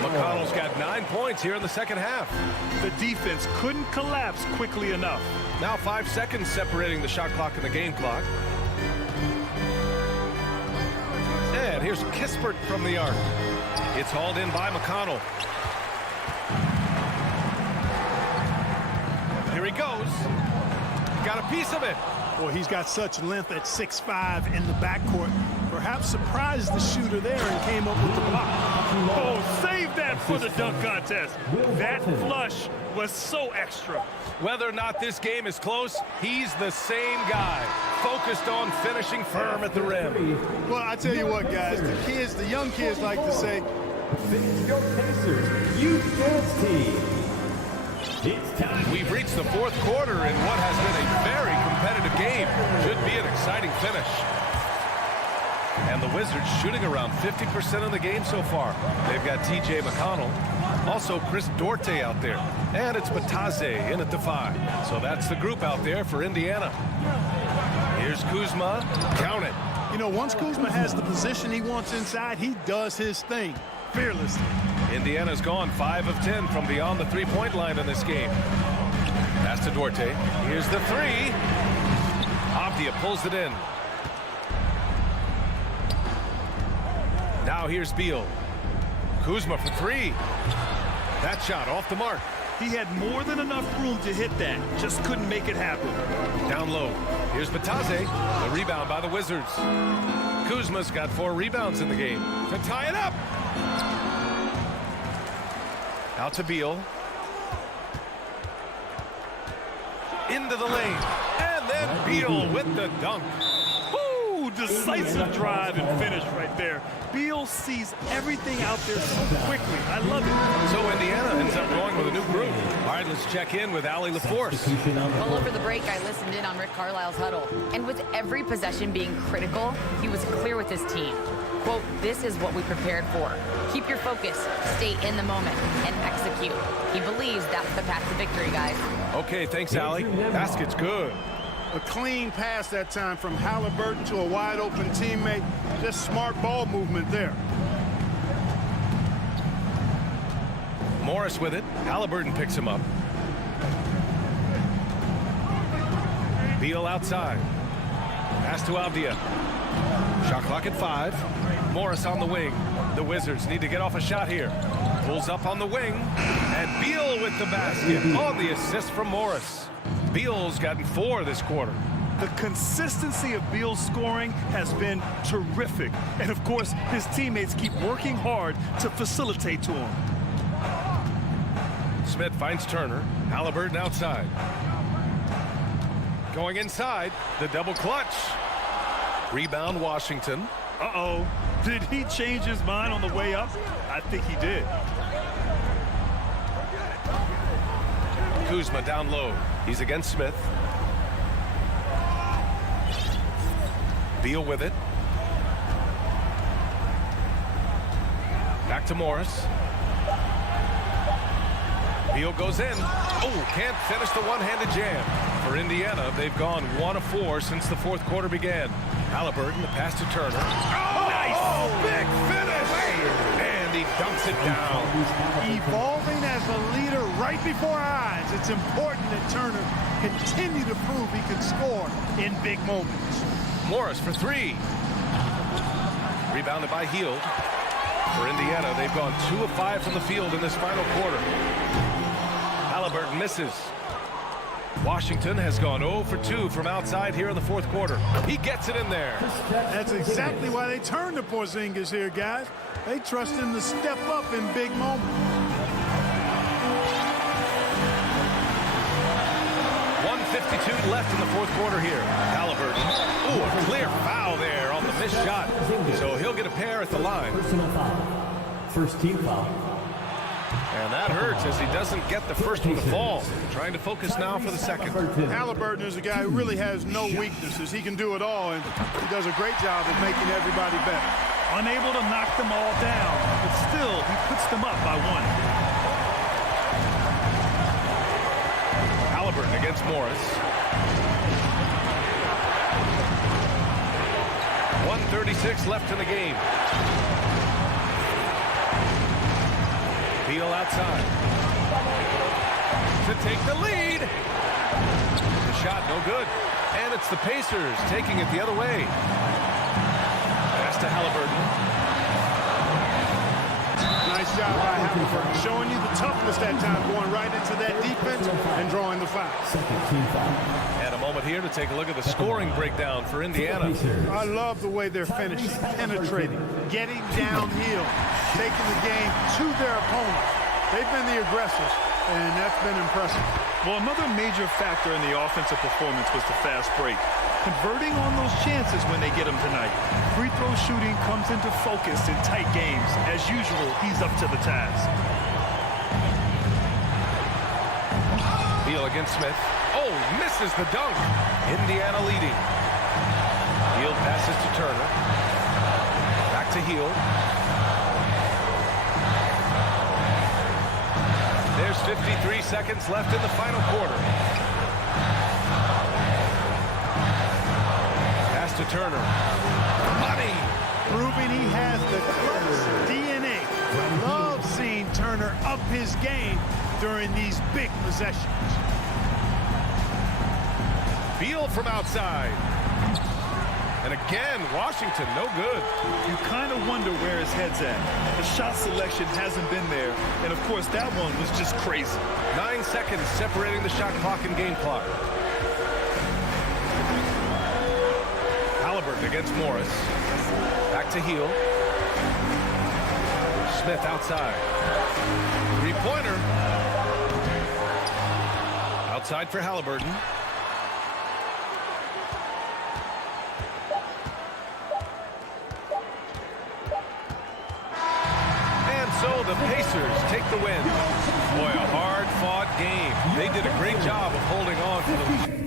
McConnell's got 9 points here in the second half. The defense couldn't collapse quickly enough. Now 5 seconds separating the shot clock and the game clock. And here's Kispert from the arc. It's hauled in by McConnell. Here he goes. Got a piece of it. Boy, he's got such length at 6'5" in the backcourt. Perhaps surprised the shooter there and came up with the block. Oh, save that for the dunk contest. That flush was so extra. Whether or not this game is close, he's the same guy, focused on finishing firm at the rim. Well, I tell you what, guys, the young kids like to say, Your Pacers Youth Dance Team. It's time. We've reached the fourth quarter in what has been a very competitive game. Should be an exciting finish. And the Wizards shooting around 50% of the game so far. They've got T.J. McConnell, also Chris Duarte out there. And it's Bataze in at the 5. So that's the group out there for Indiana. Here's Kuzma. Count it. you know, once Kuzma has the position he wants inside, he does his thing fearlessly. Indiana's gone 5 of 10 from beyond the three-point line in this game. Pass to Duarte. Here's the 3. Avdia pulls it in. Now here's Beal. Kuzma for 3. That shot off the mark. He had more than enough room to hit that. Just couldn't make it happen. Down low. Here's Bataze. The rebound by the Wizards. Kuzma's got 4 rebounds in the game to tie it up. Out to Beal. Into the lane. And then Beal with the dunk. Woo! Decisive drive and finish right there. Beal sees everything out there so quickly. I love it. So Indiana ends up going with a new group. All right, let's check in with Allie LaForce. Well, over the break, I listened in on Rick Carlisle's huddle. And with every possession being critical, he was clear with his team. Quote, "This is what we prepared for. Keep your focus, stay in the moment, and execute." He believes that's the path to victory, guys. Okay, thanks, Allie. Basket's good. A clean pass that time from Halliburton to a wide open teammate. Just smart ball movement there. Morris with it. Halliburton picks him up. Beal outside. Pass to Avdia. Shot clock at 5. Morris on the wing. The Wizards need to get off a shot here. Pulls up on the wing. And Beal with the basket on the assist from Morris. Beal's gotten 4 this quarter. The consistency of Beal's scoring has been terrific. And, of course, his teammates keep working hard to facilitate to him. Smith finds Turner. Halliburton outside. Going inside. The double clutch. Rebound Washington. Uh-oh. Did he change his mind on the way up? I think he did. Kuzma down low. He's against Smith. Beal with it. Back to Morris. Beal goes in. Oh, can't finish the one-handed jam. For Indiana, they've gone 1 of 4 since the fourth quarter began. Halliburton, the pass to Turner. Oh, nice! Big finish! And he dumps it down. Evolving as a leader right before our eyes. It's important that Turner continue to prove he can score in big moments. Morris for 3. Rebounded by Hield. For Indiana, they've gone 2 of 5 from the field in this final quarter. Halliburton misses. Washington has gone 0 for 2 from outside here in the fourth quarter. He gets it in there. That's exactly why they turned to Porzingis here, guys. They trust him to step up in big moments. 1:52 left in the fourth quarter here. Halliburton. Ooh, a clear foul there on the missed shot. So he'll get a pair at the line. Personal foul. First team foul. And that hurts as he doesn't get the first one to fall. Trying to focus now for the second. Halliburton is a guy who really has no weaknesses. He can do it all, and he does a great job of making everybody better. Unable to knock them all down, but still, he puts them up by one. Halliburton against Morris. 1:36 left in the game. Beal outside to take the lead. The shot no good. And it's the Pacers taking it the other way. Pass to Halliburton. Nice job by Halliburton, showing you the toughness that time, going right into that defense and drawing the foul. And a moment here to take a look at the scoring breakdown for Indiana. I love the way they're finishing, penetrating, getting downhill, taking the game to their opponent. They've been the aggressors, and that's been impressive. Well, another major factor in the offensive performance was the fast break. Converting on those chances when they get them tonight. Free throw shooting comes into focus in tight games. As usual, he's up to the task. Beal against Smith. Oh, misses the dunk. Indiana leading. Beal passes to Turner. Back to Hield. There's 53 seconds left in the final quarter. Pass to Turner. Money! Proving he has the clutch DNA. Love seeing Turner up his game during these big possessions. Beal from outside. And again, Washington, no good. You kind of wonder where his head's at. The shot selection hasn't been there. And, of course, that one was just crazy. 9 seconds separating the shot clock and game clock. Halliburton against Morris. Back to Hield. Smith outside. Three-pointer. Outside for Halliburton. So the Pacers take the win. Boy, a hard-fought game. They did a great job of holding on to the...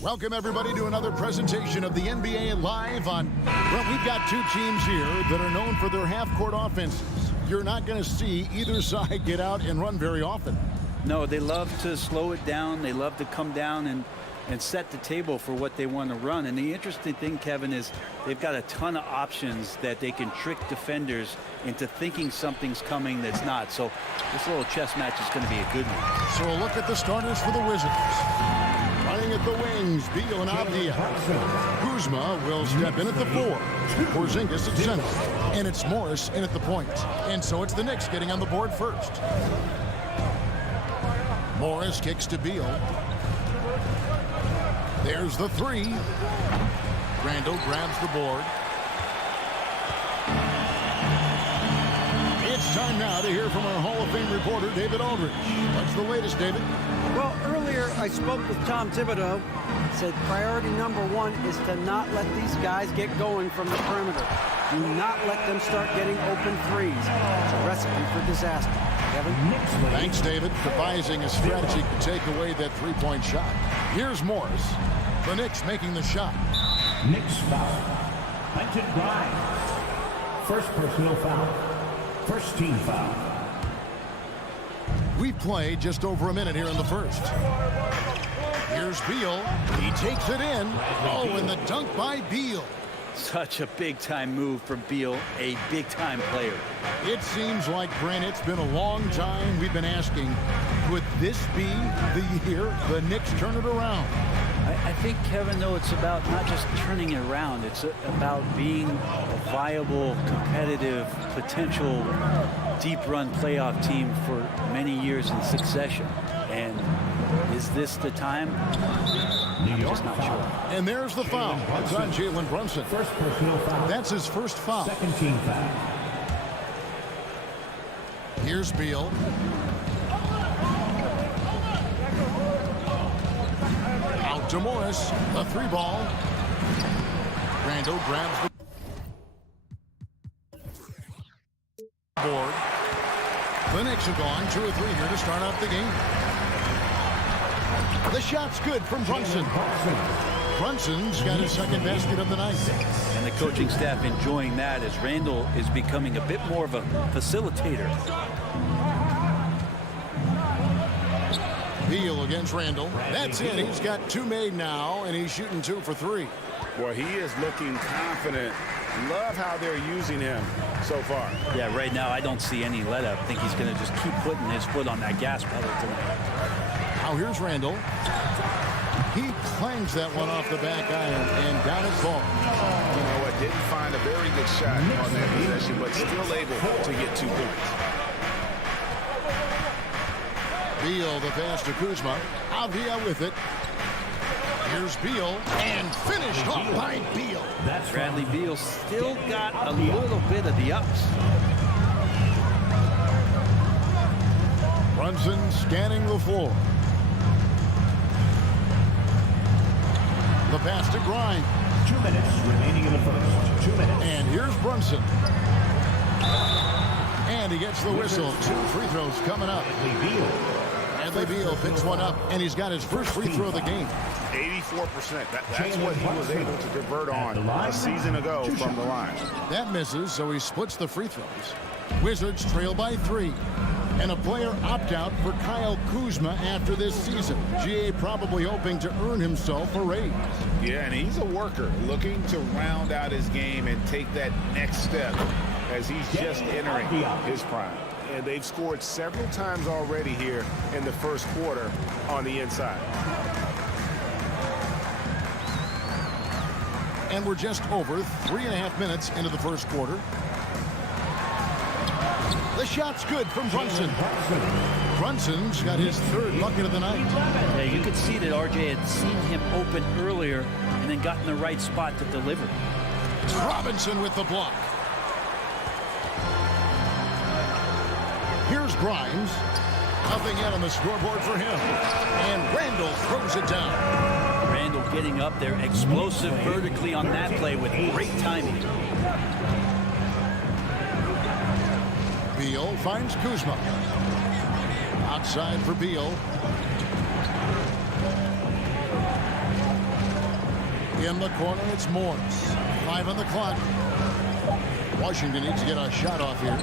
Welcome, everybody, to another presentation of the NBA Live on... Well, we've got two teams here that are known for their half-court offenses. You're not going to see either side get out and run very often. No, they love to slow it down. They love to come down and set the table for what they want to run. And the interesting thing, Kevin, is they've got a ton of options that they can trick defenders into thinking something's coming that's not. So this little chess match is going to be a good one. So a look at the starters for the Wizards. Running at the wings, Beal and Avdia. Kuzma will step in at the 4. Porzingis at center. And it's Morris in at the point. And so it's the Knicks getting on the board first. Morris kicks to Beal. There's the 3. Randall grabs the board. It's time now to hear from our Hall of Fame reporter, David Aldridge. What's the latest, David? Well, earlier I spoke with Tom Thibodeau. Said priority number 1 is to not let these guys get going from the perimeter. Do not let them start getting open threes. It's a recipe for disaster. Kevin? Thanks, David, devising a strategy to take away that three-point shot. Here's Morris. The Knicks making the shot. Knicks foul. Quentin Grimes. First personal foul. First team foul. We've played just over a minute here in the first. Here's Beal. He takes it in. Oh, and the dunk by Beal. Such a big-time move from Beal, a big-time player. It seems like, Brent, it's been a long time we've been asking, would this be the year the Knicks turn it around? I think, Kevin, though, it's about not just turning it around. It's about being a viable, competitive, potential deep-run playoff team for many years in succession. And is this the time? I'm just not sure. And there's the foul. It's on Jalen Brunson. First personal foul. That's his first foul. Second team foul. Here's Beal. Out to Morris. The 3-ball. Randall grabs the board. The Knicks have gone 2 or 3 here to start off the game. The shot's good from Brunson. Brunson's got his second basket of the night. And the coaching staff enjoying that as Randall is becoming a bit more of a facilitator. Beal against Randall. That's it. He's got 2 made now, and he's shooting 2 for 3. Well, he is looking confident. Love how they're using him so far. Yeah, right now I don't see any let up. I think he's going to just keep putting his foot on that gas pedal tonight. Now here's Randall. He clangs that one off the back iron and down it falls. You know what? Didn't find a very good shot on that possession, but still able to get 2 points. Beal the pass to Kuzma. Avdia with it. Here's Beal and finished off by Beal. Bradley Beal still got a little bit of the ups. Brunson scanning the floor. The pass to Grimes. 2 minutes remaining in the first. 2 minutes. And here's Brunson. And he gets the whistle. 2 free throws coming up. Bradley Beal picks one up, and he's got his first free throw of the game. 84%. That's what he was able to convert on a season ago from the line. That misses, so he splits the free throws. Wizards trail by 3. And a player opt-out for Kyle Kuzma after this season. GA probably hoping to earn himself a raise. Yeah, and he's a worker looking to round out his game and take that next step as he's just entering his prime. And they've scored several times already here in the first quarter on the inside. And we're just over 3.5 minutes into the first quarter. The shot's good from Brunson. Brunson's got his 3rd bucket of the night. Yeah, you could see that RJ had seen him open earlier and then got in the right spot to deliver. Robinson with the block. Here's Grimes. Nothing yet on the scoreboard for him. And Randall throws it down. Randall getting up there, explosive vertically on that play with great timing. Beal finds Kuzma. Outside for Beal. In the corner, it's Morris. 5 on the clock. Washington needs to get a shot off here.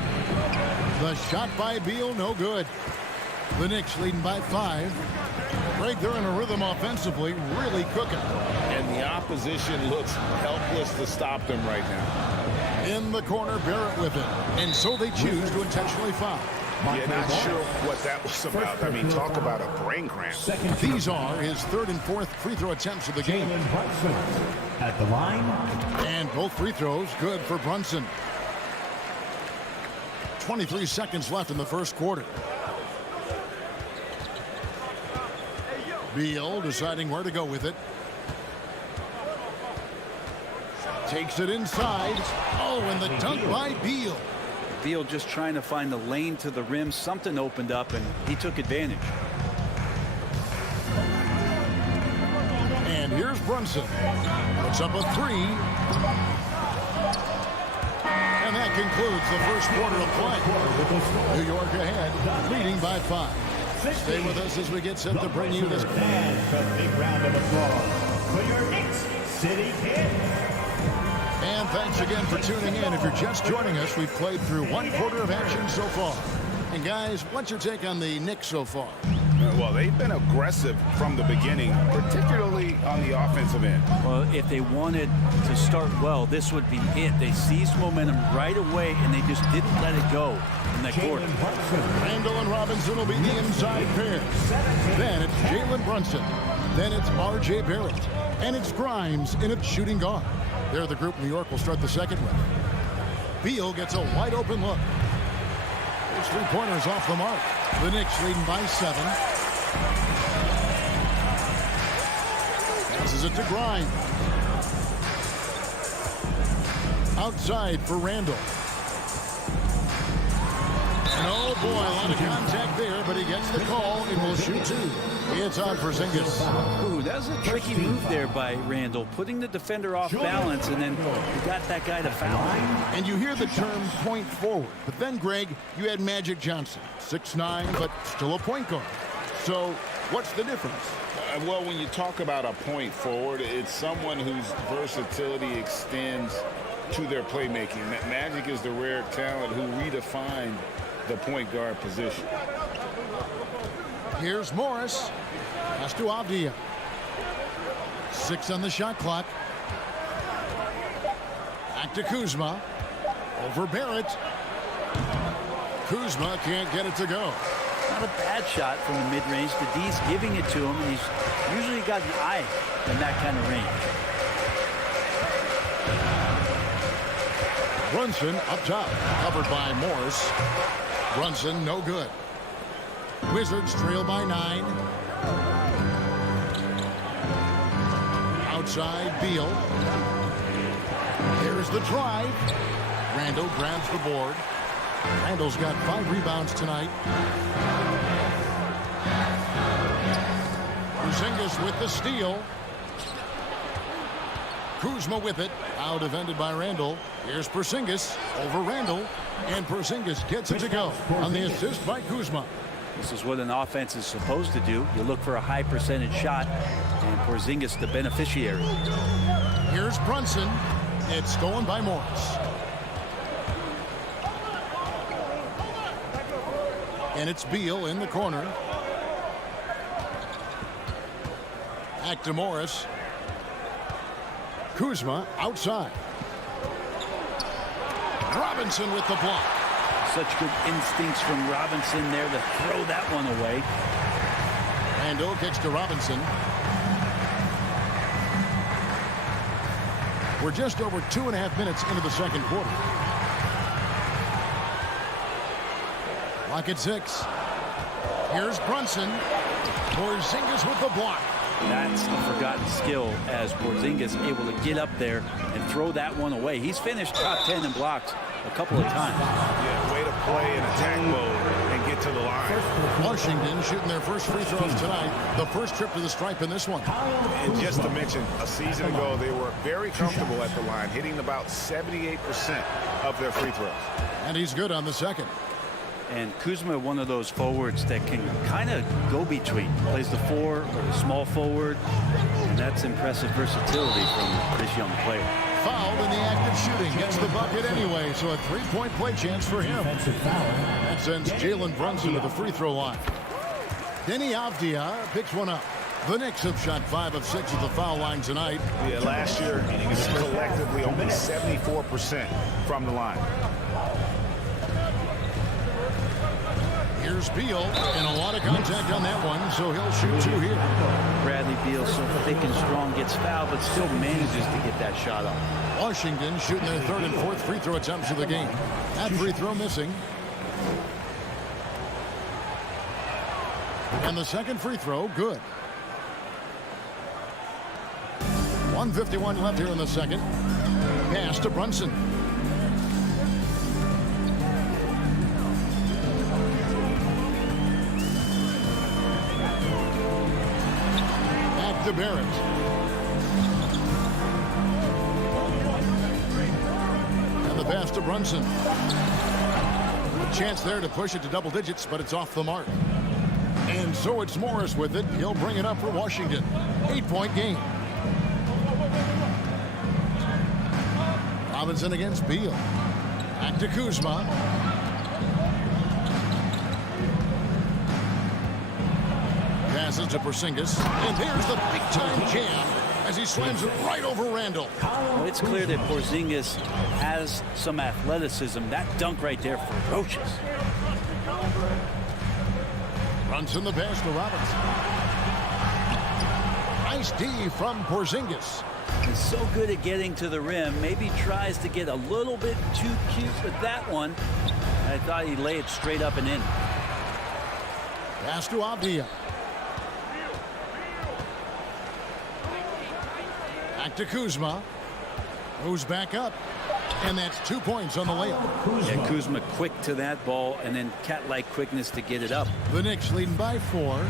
The shot by Beal, no good. The Knicks leading by 5. Greg, they're in a rhythm offensively, really cooking. And the opposition looks helpless to stop them right now. In the corner, Barrett with it. And so they choose to intentionally foul. Yeah, not sure what that was about. I mean, talk about a brain cramp. These are his 3rd and 4th free throw attempts of the game. At the line. And both free throws good for Brunson. 23 seconds left in the first quarter. Beal deciding where to go with it. Takes it inside. Oh, and the dunk by Beal. Beal just trying to find the lane to the rim. Something opened up, and he took advantage. And here's Brunson. Puts up a 3. And that concludes the first quarter of play. New York ahead, leading by 5. Stay with us as we get set to bring you this. And a big round of applause for your Knicks City Kid. And thanks again for tuning in. If you're just joining us, we've played through 1 quarter of action so far. And guys, what's your take on the Knicks so far? Well, they've been aggressive from the beginning, particularly on the offensive end. Well, if they wanted to start well, this would be it. They seized momentum right away, and they just didn't let it go in that quarter. Randall and Robinson will be the inside pair. Then it's Jalen Brunson. Then it's R.J. Barrett. And it's Grimes in its shooting guard. They're the group New York will start the second with. Beal gets a wide open look. His 3-pointers off the mark. The Knicks leading by 7. Passes it to Grimes. Outside for Randall. And oh boy, a lot of contact there, but he gets the call and will shoot 2. It's on for Porzingis. Ooh, that was a tricky move there by Randall, putting the defender off balance, and then he got that guy to foul. And you hear the term point forward, but then, Greg, you had Magic Johnson, 6'9", but still a point guard. So what's the difference? Well, when you talk about a point forward, it's someone whose versatility extends to their playmaking. Magic is the rare talent who redefined the point guard position. Here's Morris. Pass to Avdia. 6 on the shot clock. Back to Kuzma. Over Barrett. Kuzma can't get it to go. Not a bad shot from the mid-range. The D's giving it to him, and he's usually got an eye in that kind of range. Brunson up top. Covered by Morris. Brunson no good. Wizards trail by 9. Outside Beal. Here's the drive. Randall grabs the board. Randall's got 5 rebounds tonight. Porzingis with the steal. Kuzma with it. Out defended by Randall. Here's Porzingis over Randall. And Porzingis gets it to go on the assist by Kuzma. This is what an offense is supposed to do. You look for a high percentage shot, and Porzingis the beneficiary. Here's Brunson. It's stolen by Morris. And it's Beal in the corner. Back to Morris. Kuzma outside. Robinson with the block. Such good instincts from Robinson there to throw that one away. Randall kicks to Robinson. We're just over 2.5 minutes into the second quarter. Clock at 6. Here's Brunson. Porzingis with the block. That's a forgotten skill as Porzingis able to get up there and throw that one away. He's finished top 10 in blocks a couple of times. Yeah, way to play in attack mode and get to the line. Washington shooting their first free throws tonight. The first trip to the stripe in this one. And just to mention, a season ago, they were very comfortable at the line, hitting about 78% of their free throws. And he's good on the second. And Kuzma, one of those forwards that can kind of go between. Plays the 4 or the small forward. And that's impressive versatility from this young player. Fouled in the act of shooting. Gets the bucket anyway, so a 3-point play chance for him. That sends Jalen Brunson to the free throw line. Denny Avdia picks one up. The Knicks have shot 5 of 6 at the foul line tonight. Yeah, last year, it's collectively only 74% from the line. Here's Beal, and a lot of contact on that one, so he'll shoot 2 here. Bradley Beal, so thick and strong, gets fouled, but still manages to get that shot off. Washington shooting their 3rd and 4th free throw attempts of the game. That free throw missing. And the 2nd free throw, good. 1:51 left here in the 2nd. Pass to Brunson. Back to Barrett. And the pass to Brunson. A chance there to push it to double digits, but it's off the mark. And so it's Morris with it. He'll bring it up for Washington. 8-point game. Robinson against Beal. Back to Kuzma. Passes to Porzingis. And there's the big-time jam as he slams it right over Randall. Well, it's clear that Porzingis has some athleticism. That dunk right there, ferocious. Runs in the pass to Robinson. Nice D from Porzingis. He's so good at getting to the rim. Maybe tries to get a little bit too cute with that one. I thought he'd lay it straight up and in. Pass to Avdia. Back to Kuzma. Moves back up. And that's 2 points on the layup. Yeah, Kuzma quick to that ball and then cat-like quickness to get it up. The Knicks leading by 4.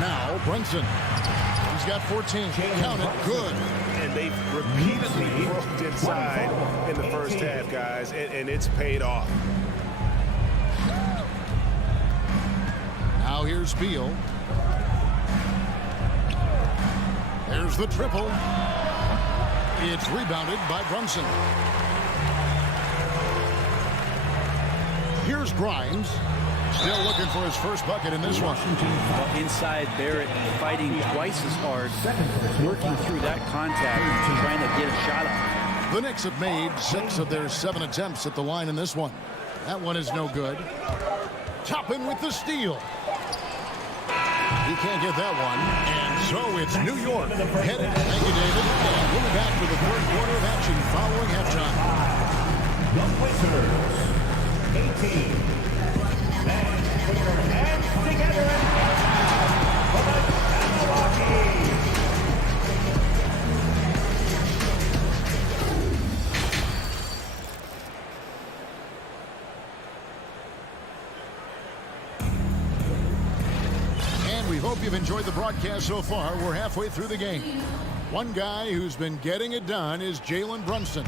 Now Brunson. He's got 14. Count it. Good. And they've repeatedly broke inside in the first half, guys, and it's paid off. Now here's Beal. There's the triple. It's rebounded by Brunson. Here's Grimes. Still looking for his first bucket in this one. Inside, Barrett fighting twice as hard, working through that contact, trying to get a shot off. The Knicks have made 6 of their 7 attempts at the line in this one. That one is no good. Toppin with the steal. He can't get that one. And so it's New York headed. Thank you, David. And we'll be back for the 3rd quarter of action following halftime. The Wizards, 18. And put your hands together for the Milwaukee. We hope you've enjoyed the broadcast so far. We're halfway through the game. One guy who's been getting it done is Jalen Brunson.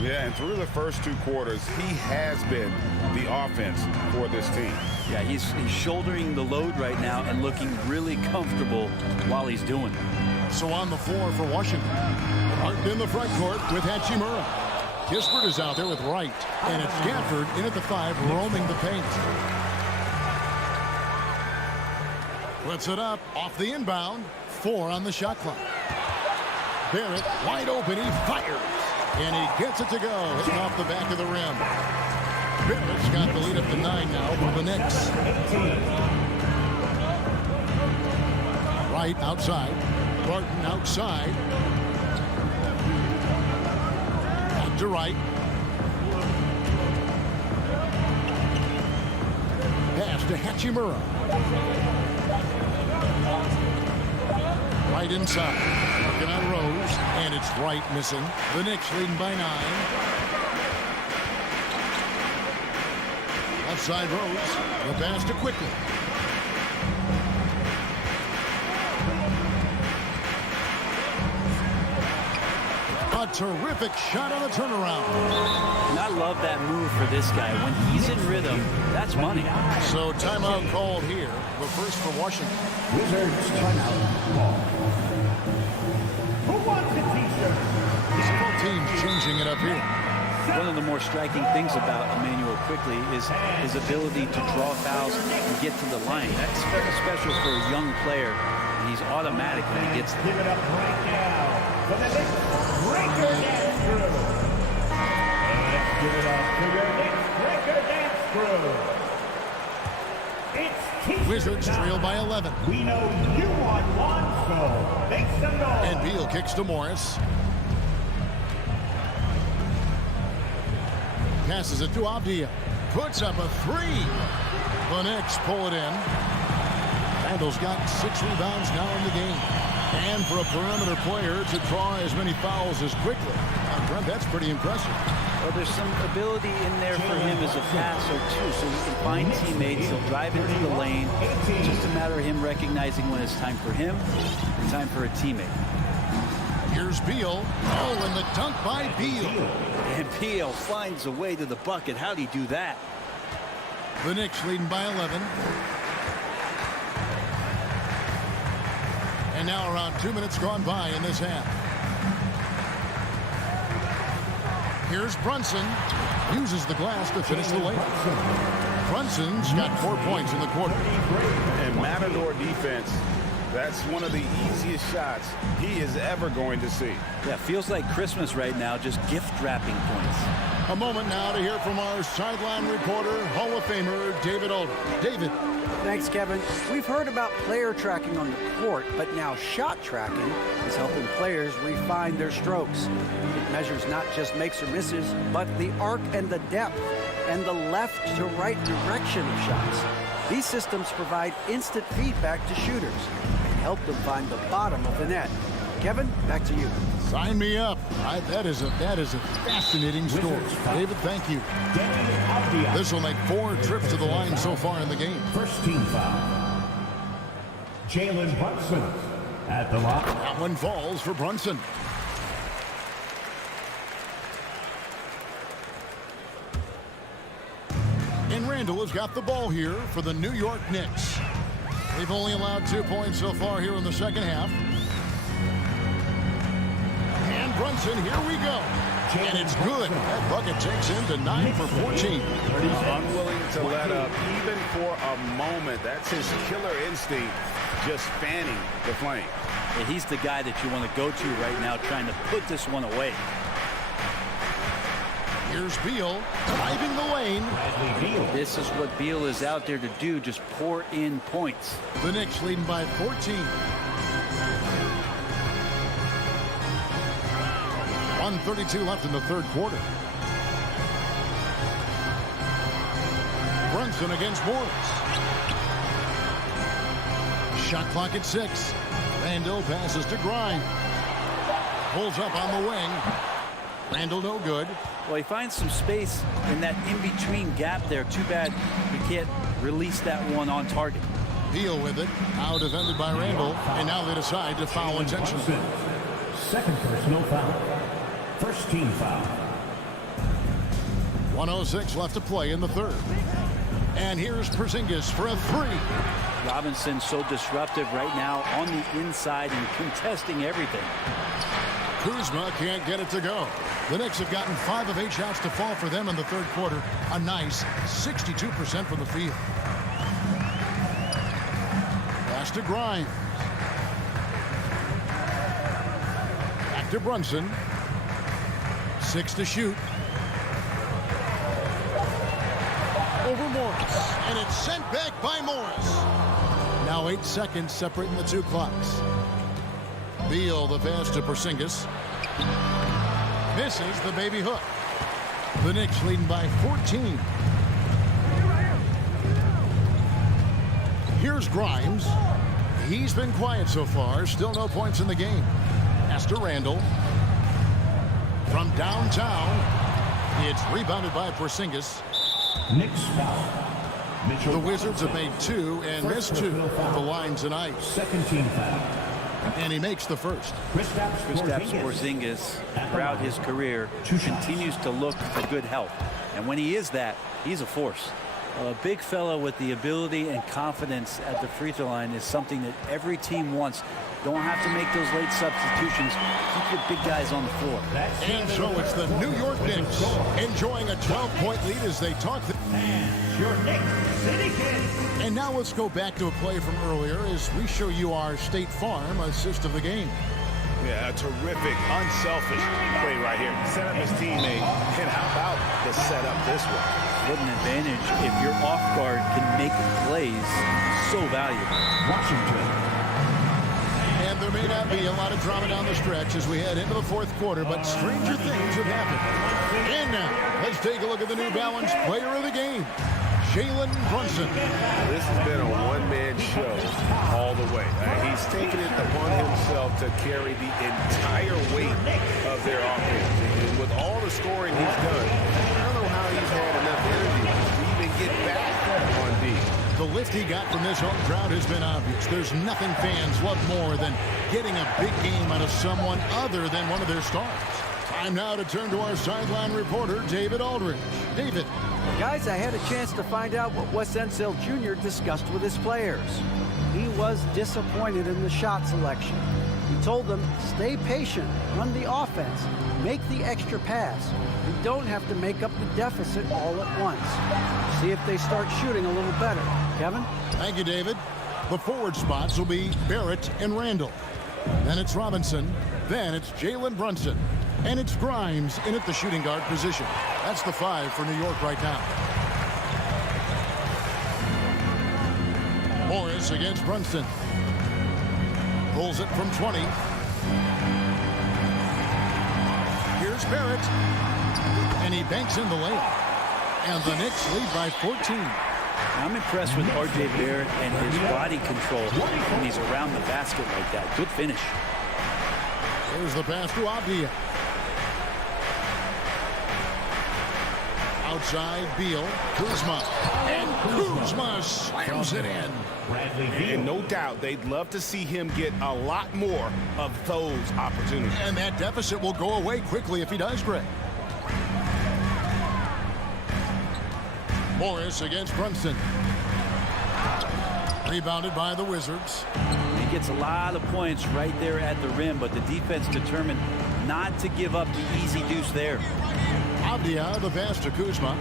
Yeah, and through the first 2 quarters, he has been the offense for this team. Yeah, he's shouldering the load right now and looking really comfortable while he's doing it. So on the floor for Washington. Martin in the front court with Hachimura. Kispert is out there with Wright. And it's Gafford in at the 5, roaming the paint. Puts it up off the inbound. 4 on the shot clock. Barrett wide open. He fires. And he gets it to go. Hitting off the back of the rim. Barrett's got the lead up to 9 now for the Knicks. Wright outside. Barton outside. Back to Wright. Pass to Hachimura. Right inside. Working on Rose. And it's Wright missing. The Knicks leading by 9. Outside Rose. The pass to Quickly. A terrific shot on the turnaround. And I love that move for this guy. When he's in rhythm, that's money. So timeout called here. The first for Washington. Wizards timeout call. Who wants a t-shirt? Both teams changing it up here. One of the more striking things about Emmanuel Quickly is his ability to draw fouls and get to the line. That's very special for a young player, and he's automatic when he gets there. Give it up right now for the Knicks Breaker Dance Crew. Let's give it up to your Knicks Breaker Dance Crew. It's t-shirt Wizards trail by 11. We know you want one, so make some noise. And Beal kicks to Morris. Passes it to Avdia. Puts up a three. The Knicks pull it in. Randall's got 6 rebounds now in the game. And for a perimeter player to draw as many fouls as Quickly. Brent, that's pretty impressive. Well, there's some ability in there for him as a passer, too, so he can find teammates. He'll drive into the lane. It's just a matter of him recognizing when it's time for him and time for a teammate. Here's Beal. Oh, and the dunk by Beal. And Beal finds a way to the bucket. How'd he do that? The Knicks leading by 11. And now around 2 minutes gone by in this half. Here's Brunson. Uses the glass to finish the layup. Brunson's got 4 points in the quarter. And Matador defense, that's one of the easiest shots he is ever going to see. Yeah, feels like Christmas right now, just gift wrapping points. A moment now to hear from our sideline reporter, Hall of Famer David Alder. David. Thanks, Kevin. We've heard about player tracking on the court, but now shot tracking is helping players refine their strokes. It measures not just makes or misses, but the arc and the depth and the left to right direction of shots. These systems provide instant feedback to shooters and help them find the bottom of the net. Kevin, back to you. Sign me up. That is a fascinating story. David, thank you. This will make 4 trips to the line so far in the game. First team foul. Jalen Brunson at the line. That one falls for Brunson. And Randall has got the ball here for the New York Knicks. They've only allowed 2 points so far here in the second half. And Brunson, here we go. And it's good. That bucket takes him to 9 for 14. He's unwilling to let up even for a moment. That's his killer instinct, just fanning the flame. And he's the guy that you want to go to right now, trying to put this one away. Here's Beal driving the lane. This is what Beal is out there to do, just pour in points. The Knicks leading by 14. 1:32 left in the third quarter. Brunson against Morris. Shot clock at 6. Randall passes to Grimes. Pulls up on the wing. Randall no good. Well, he finds some space in that in-between gap there. Too bad he can't release that one on target. Beal with it. Now defended by Randall. And now they decide to foul intentionally. Second personal foul. First team foul. 1:06 left to play in the third. And here's Porzingis for a 3. Robinson's so disruptive right now on the inside and contesting everything. Kuzma can't get it to go. The Knicks have gotten 5 of 8 shots to fall for them in the third quarter. A nice 62% from the field. Pass to Grimes. Back to Brunson. 6 to shoot. Over Morris. And it's sent back by Morris. Now 8 seconds separating the 2 clocks. Beal the pass to Porzingis. Misses the baby hook. The Knicks leading by 14. Here's Grimes. He's been quiet so far. Still no points in the game. Pass to Randall. From downtown. It's rebounded by Porzingis. Knicks foul. The Wizards have made 2 and missed 2 at the line tonight. Second team foul. And he makes the first. Kristaps Porzingis, throughout his career, continues to look for good health. And when he is that, he's a force. A big fella with the ability and confidence at the free throw line is something that every team wants. Don't have to make those late substitutions. Keep your big guys on the floor. And so it's the New York Knicks enjoying a 12-point lead as they talk. Your Knicks City Kings. And now let's go back to a play from earlier as we show you our State Farm assist of the game. Yeah, a terrific, unselfish play right here. Set up his teammate. And how about the setup this way? What an advantage if your off guard can make plays. So valuable. Washington. And there may not be a lot of drama down the stretch as we head into the fourth quarter, but stranger things have happened. And now, let's take a look at the New Balance player of the game, Jalen Brunson. This has been a one-man show all the way. He's taken it upon himself to carry the entire weight of their offense. And with all the scoring he's done, I don't know how he's had enough energy to even get back on D. The lift he got from this home crowd has been obvious. There's nothing fans love more than getting a big game out of someone other than one of their stars. Time now to turn to our sideline reporter, David Aldridge. David. Guys, I had a chance to find out what Wes Unseld Jr. discussed with his players. He was disappointed in the shot selection. He told them, stay patient, run the offense, make the extra pass. You don't have to make up the deficit all at once. See if they start shooting a little better. Kevin? Thank you, David. The forward spots will be Barrett and Randall. Then it's Robinson. Then it's Jalen Brunson. And it's Grimes in at the shooting guard position. That's the 5 for New York right now. Morris against Brunson. Pulls it from 20. Here's Barrett. And he banks in the layup. And the Knicks lead by 14. I'm impressed with R.J. Barrett and his body control when he's around the basket like that. Good finish. Here's the pass to Avdia. Outside Beal, Kuzma, and Kuzma slams it in. And no doubt they'd love to see him get a lot more of those opportunities. And that deficit will go away quickly if he does, Greg. Morris against Brunson. Rebounded by the Wizards. He gets a lot of points right there at the rim, but the defense determined not to give up the easy deuce there. Avdia, the pass to Kuzma.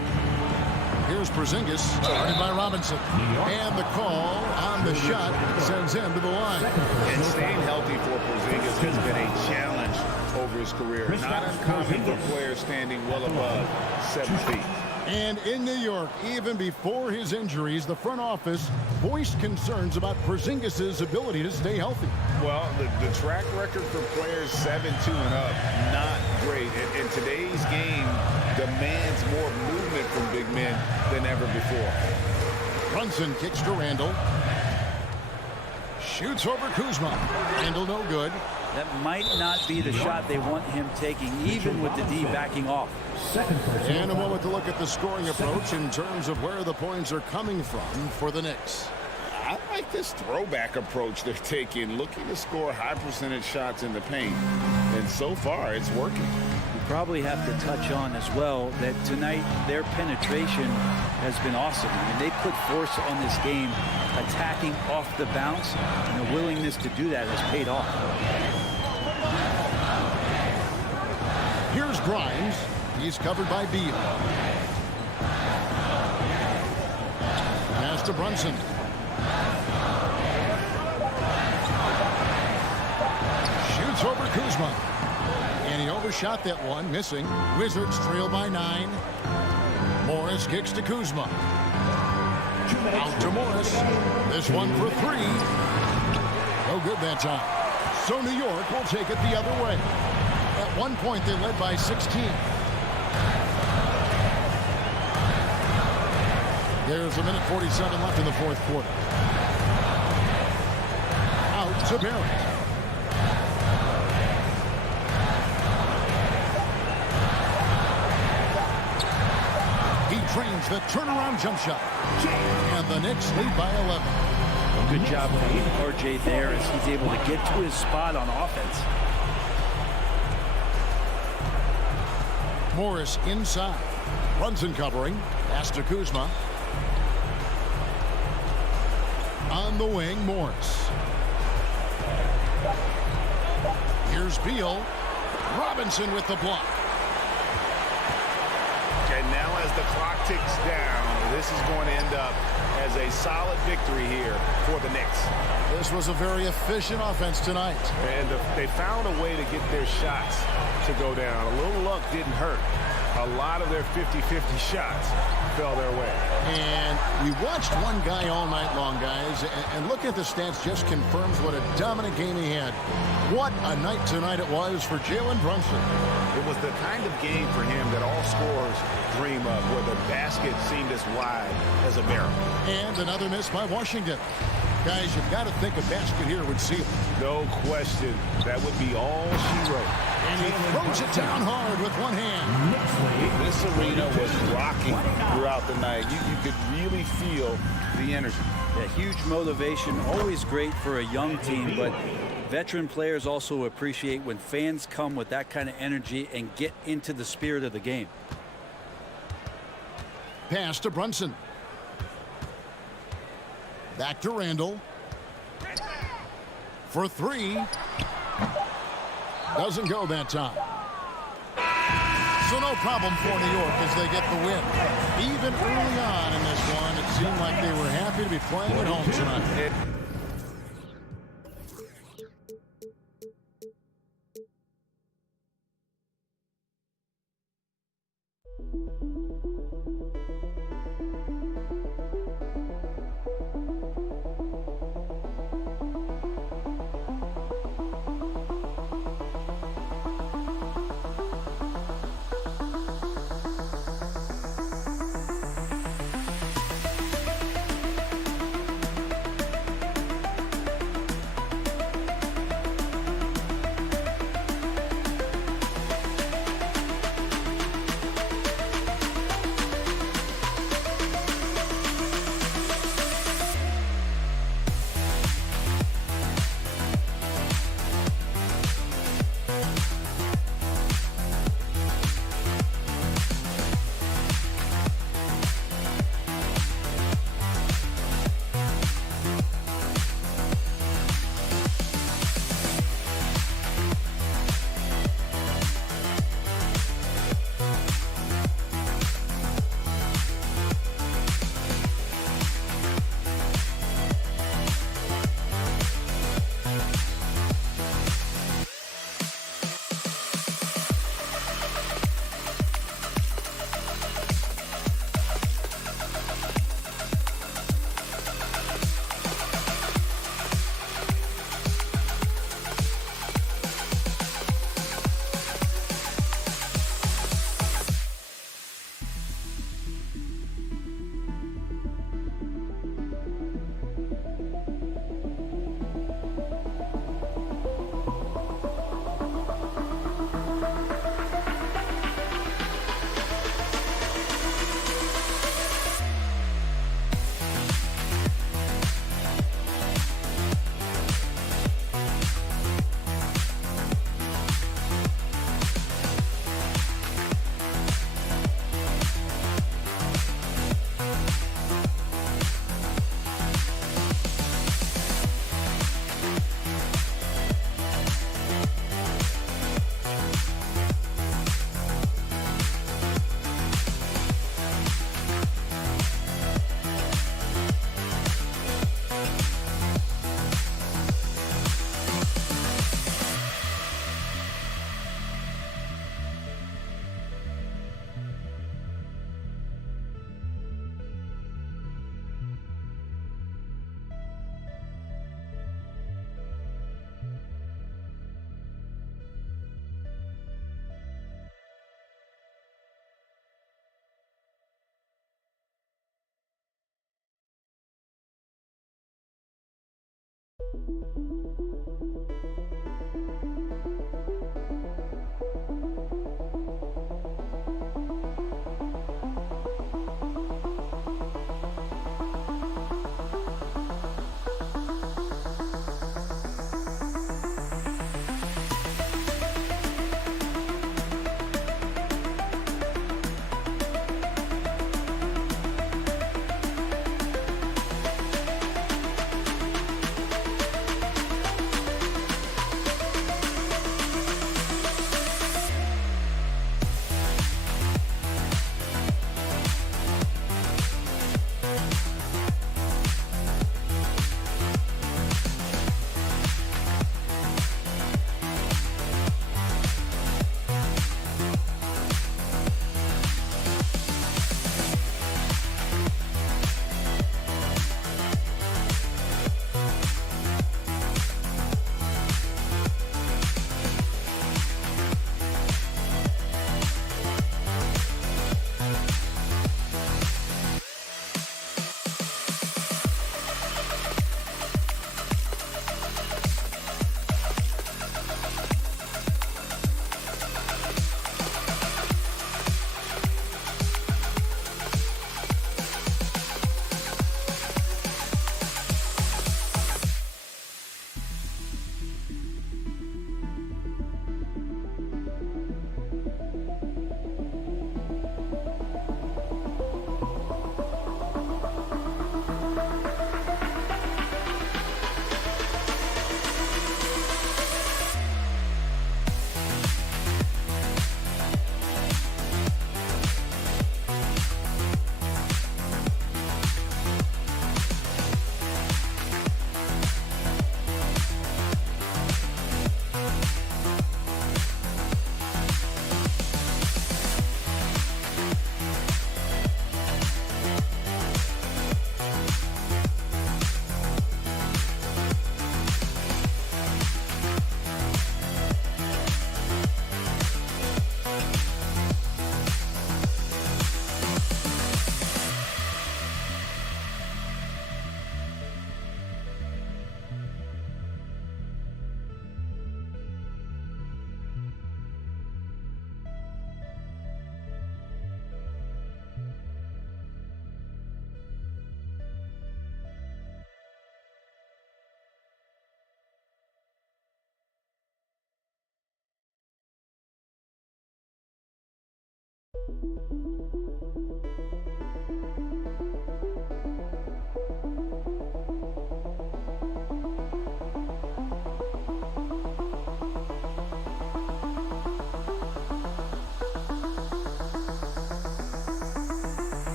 Here's Porzingis, started by Robinson. And the call on the shot sends him to the line. And staying healthy for Porzingis has been a challenge over his career. Not uncommon for players standing well above 7 feet. And in New York, even before his injuries, the front office voiced concerns about Porzingis' ability to stay healthy. Well, the track record for players 7'2" and up, not great. And today's game demands more movement from big men than ever before. Brunson kicks to Randall. Shoots over Kuzma. Randall no good. That might not be the shot they want him taking, even with the D backing off. And a moment to look at the scoring approach in terms of where the points are coming from for the Knicks. I like this throwback approach they're taking, looking to score high percentage shots in the paint. And so far, it's working. We probably have to touch on as well that tonight their penetration has been awesome. I mean, they put force on this game, attacking off the bounce, and the willingness to do that has paid off. Here's Grimes. He's covered by Beal. Pass to Brunson. Shoots over Kuzma. And he overshot that one, missing. Wizards trail by 9. Morris kicks to Kuzma. Out to Morris. This one for 3. No good that time. So New York will take it the other way. At one point, they led by 16. There's a minute 47 left in the fourth quarter. Out to Barrett. He trains the turnaround jump shot. And the Knicks lead by 11. good job by RJ there as he's able to get to his spot on offense. Morris inside. Brunson covering. Pass to Kuzma. On the wing, Morris. Here's Beal. Robinson with the block. And now as the clock ticks down, this is going to end up as a solid victory here for the Knicks. This was a very efficient offense tonight. And they found a way to get their shots to go down. A little luck didn't hurt. A lot of their 50-50 shots fell their way. And we watched one guy all night long, guys, and look at the stats just confirms what a dominant game he had. What a night tonight it was for Jalen Brunson. It was the kind of game for him that all scorers dream of, where the basket seemed as wide as a barrel. And another miss by Washington. Guys, you've got to think a basket here would seal it. No question. That would be all she wrote. And he throws it down hard with one hand. This arena was rocking throughout the night. You could really feel the energy. Yeah, huge motivation, always great for a young team, but veteran players also appreciate when fans come with that kind of energy and get into the spirit of the game. Pass to Brunson. Back to Randall. For three. Doesn't go that time. So no problem for New York as they get the win. Even early on in this one, it seemed like they were happy to be playing at home tonight.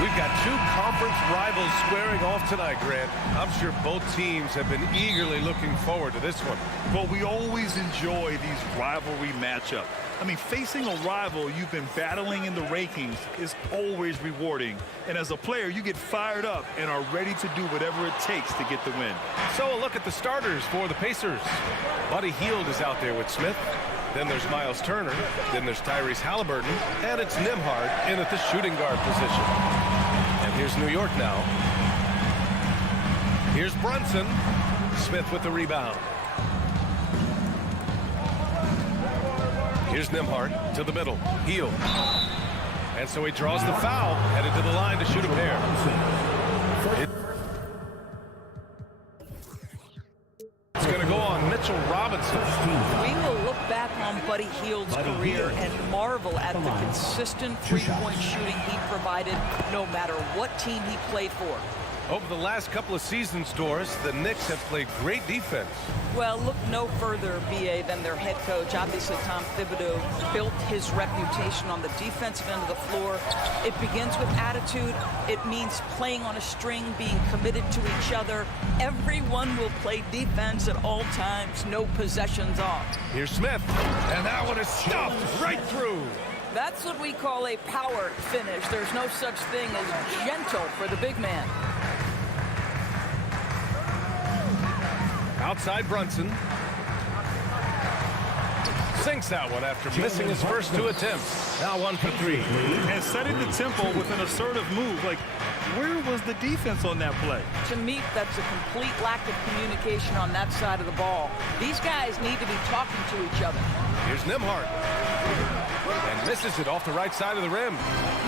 We've got two conference rivals squaring off tonight, Grant. I'm sure both teams have been eagerly looking forward to this one. Well, we always enjoy these rivalry matchups. I mean, facing a rival you've been battling in the rankings is always rewarding. And as a player, you get fired up and are ready to do whatever it takes to get the win. So a look at the starters for the Pacers. Buddy Hield is out there with Smith. Then there's Miles Turner. Then there's Tyrese Halliburton. And it's Nembhard in at the shooting guard position. And here's New York now. Here's Brunson. Smith with the rebound. Here's Nembhard to the middle. Hield. And so he draws the foul, headed to the line to shoot a pair. It's going to go on Mitchell Robinson. We will look back on Buddy Hield's career and marvel at the consistent three-point shooting he provided no matter what team he played for. Over the last couple of seasons, Doris, the Knicks have played great defense. Well, look no further, B.A., than their head coach. Obviously, Tom Thibodeau built his reputation on the defensive end of the floor. It begins with attitude. It means playing on a string, being committed to each other. Everyone will play defense at all times, no possessions off. Here's Smith, and that one is stuffed right through. That's what we call a power finish. There's no such thing as gentle for the big man. Outside Brunson. Sinks that one after missing his first 2 attempts. Now 1 for 3. And setting the tempo with an assertive move. Like, where was the defense on that play? To me, that's a complete lack of communication on that side of the ball. These guys need to be talking to each other. Here's Nembhard. And misses it off the right side of the rim.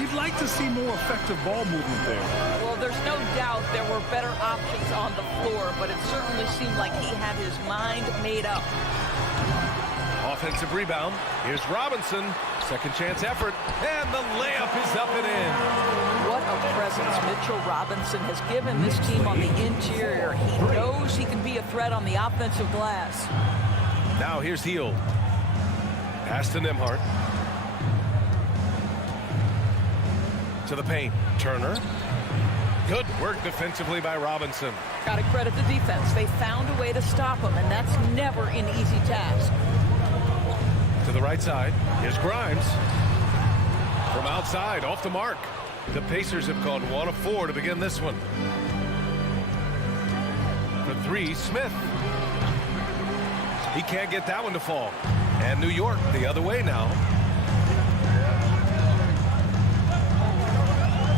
You'd like to see more effective ball movement there. Well, there's no doubt there were better options on the floor, but it certainly seemed like he had his mind made up. Offensive rebound. Here's Robinson. Second chance effort. And the layup is up and in. What a presence Mitchell Robinson has given this team on the interior. He knows he can be a threat on the offensive glass. Now here's Hield. Pass to Nembhard. To the paint. Turner. Good work defensively by Robinson. Got to credit the defense. They found a way to stop him, and that's never an easy task. To the right side. Here's Grimes. From outside, off the mark. The Pacers have gone 1 of 4 to begin this one. For 3, Smith. He can't get that one to fall. And New York the other way now.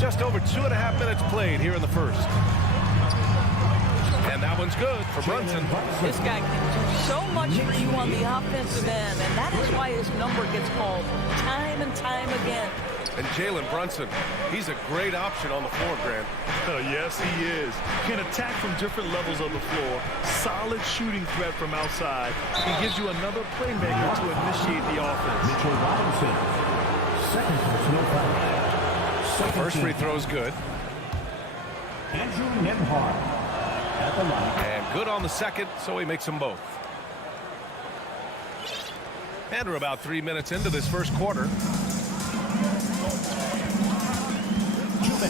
Just over 2.5 minutes played here in the first. And that one's good for Brunson. This guy can do so much for you on the offensive end, and that is why his number gets called time and time again. And Jalen Brunson, he's a great option on the floor, Grant. Oh, yes, he is. Can attack from different levels of the floor. Solid shooting threat from outside. He gives you another playmaker to initiate the offense. Mitchell Robinson, second personal foul. First free throw's good. Andrew Nembhard at the line. And good on the second, so he makes them both. And we're about 3 minutes into this first quarter.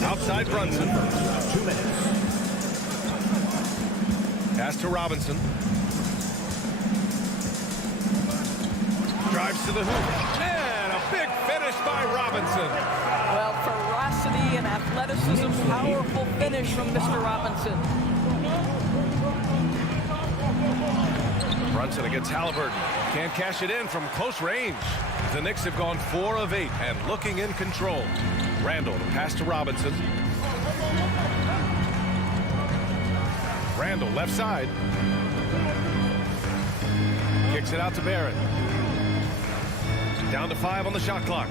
Outside Brunson. 2 minutes. Pass to Robinson. Drives to the hoop. And a big finish by Robinson. Well, ferocity and athleticism, powerful finish from Mr. Robinson. Brunson against Halliburton. Can't cash it in from close range. The Knicks have gone 4 of 8 and looking in control. Randall, the pass to Robinson. Randall, left side. Kicks it out to Barrett. Down to 5 on the shot clock.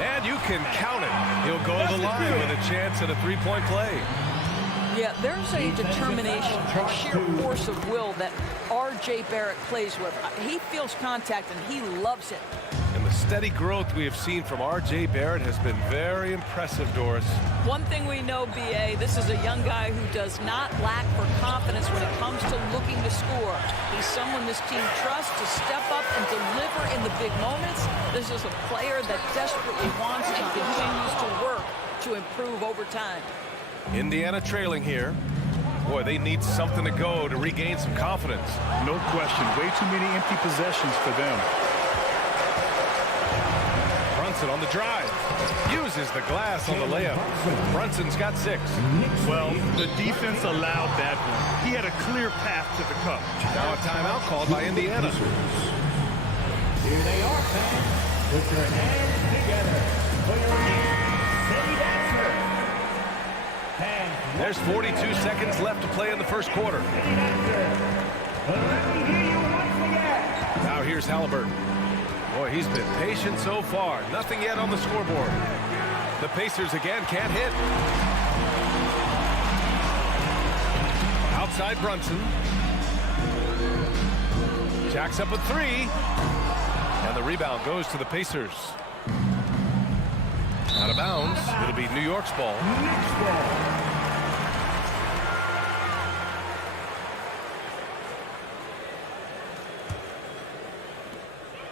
And you can count it. He'll go to the line with a chance at a 3-point play. Yeah, there's a determination, a sheer force of will that R.J. Barrett plays with. He feels contact, and he loves it. And the steady growth we have seen from R.J. Barrett has been very impressive, Doris. One thing we know, B.A., this is a young guy who does not lack for confidence when it comes to looking to score. He's someone this team trusts to step up and deliver in the big moments. This is a player that desperately wants and continues to work to improve over time. Indiana trailing here. Boy, they need something to go to regain some confidence. No question. Way too many empty possessions for them. Brunson on the drive. Uses the glass on the layup. Brunson's got 6. Well, the defense allowed that one. He had a clear path to the cup. Now a timeout called by Indiana. Here they are, fans. Put your hands together for your city dancer. There's 42 seconds left to play in the first quarter. Now here's Halliburton. Boy, he's been patient so far. Nothing yet on the scoreboard. The Pacers again can't hit. Outside Brunson. Jacks up a 3. And the rebound goes to the Pacers. Out of bounds. It'll be New York's ball. Knicks ball.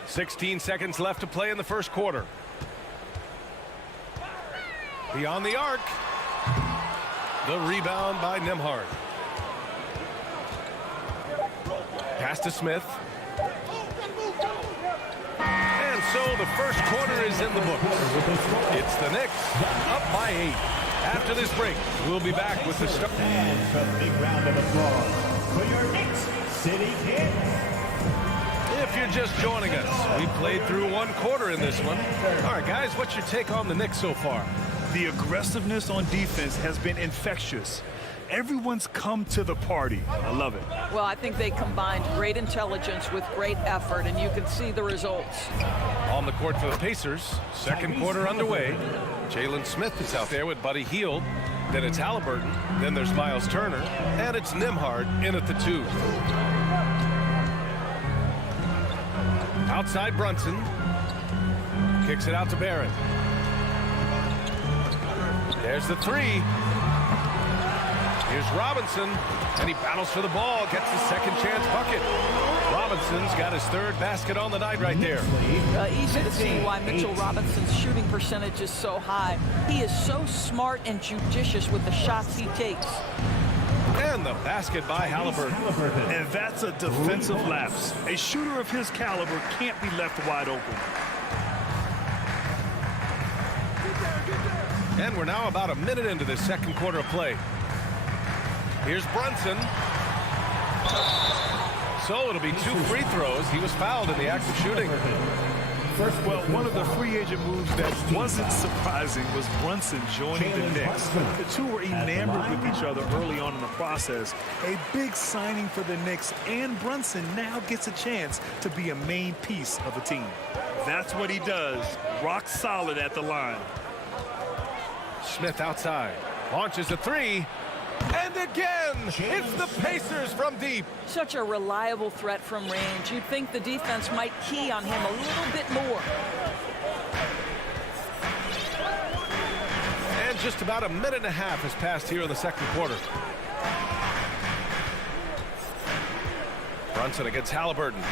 16 seconds left to play in the first quarter. Beyond the arc. The rebound by Nembhard. Pass to Smith. And so the first quarter is in the books. It's the Knicks up by 8. After this break, we'll be back with the start. And a big round of applause for your Knicks City Kings. If you're just joining us, we played through one quarter in this one. All right, guys, what's your take on the Knicks so far? The aggressiveness on defense has been infectious. Everyone's come to the party. I love it. Well, I think they combined great intelligence with great effort, and you can see the results. On the court for the Pacers, second quarter underway. Jalen Smith is out there with Buddy Hield. Then it's Halliburton. Then there's Miles Turner. And it's Nembhard in at the 2. Outside Brunson. Kicks it out to Barrett. There's the 3. Here's Robinson, and he battles for the ball, gets the second chance bucket. Robinson's got his 3rd basket on the night right there. Easy to see why Mitchell Robinson's shooting percentage is so high. He is so smart and judicious with the shots he takes. And the basket by Halliburton. And that's a defensive lapse. A shooter of his caliber can't be left wide open. And we're now about a minute into this second quarter of play. Here's Brunson. So it'll be 2 free throws. He was fouled in the act of shooting. Well, one of the free agent moves that wasn't surprising was Brunson joining the Knicks. The two were enamored with each other early on in the process. A big signing for the Knicks, and Brunson now gets a chance to be a main piece of a team. That's what he does. Rock solid at the line. Smith outside. Launches a 3. And again, it's the Pacers from deep. Such a reliable threat from range. You'd think the defense might key on him a little bit more. And just about a minute and a half has passed here in the second quarter. Brunson against Halliburton.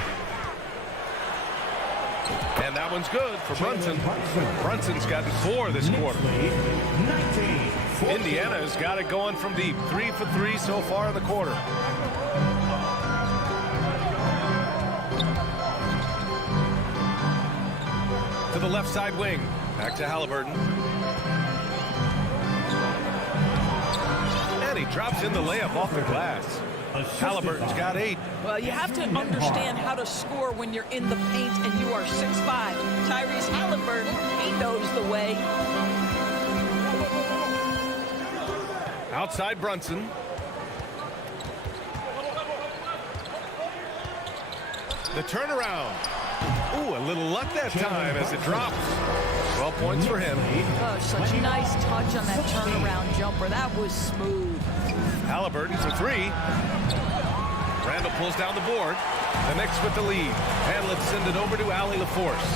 And that one's good for Brunson. Brunson's gotten 4 this quarter. Indiana's got it going from deep. 3 for 3 so far in the quarter. To the left side wing. Back to Halliburton. And he drops in the layup off the glass. Halliburton's got 8. Well, you have to understand how to score when you're in the paint and you are 6'5". Tyrese Halliburton, he knows the way. Outside Brunson. The turnaround. Ooh, a little luck that time as it drops. 12 points for him. Oh, such a nice touch on that turnaround jumper. That was smooth. Halliburton for 3. Randall pulls down the board. The Knicks with the lead. And let's send it over to Allie LaForce.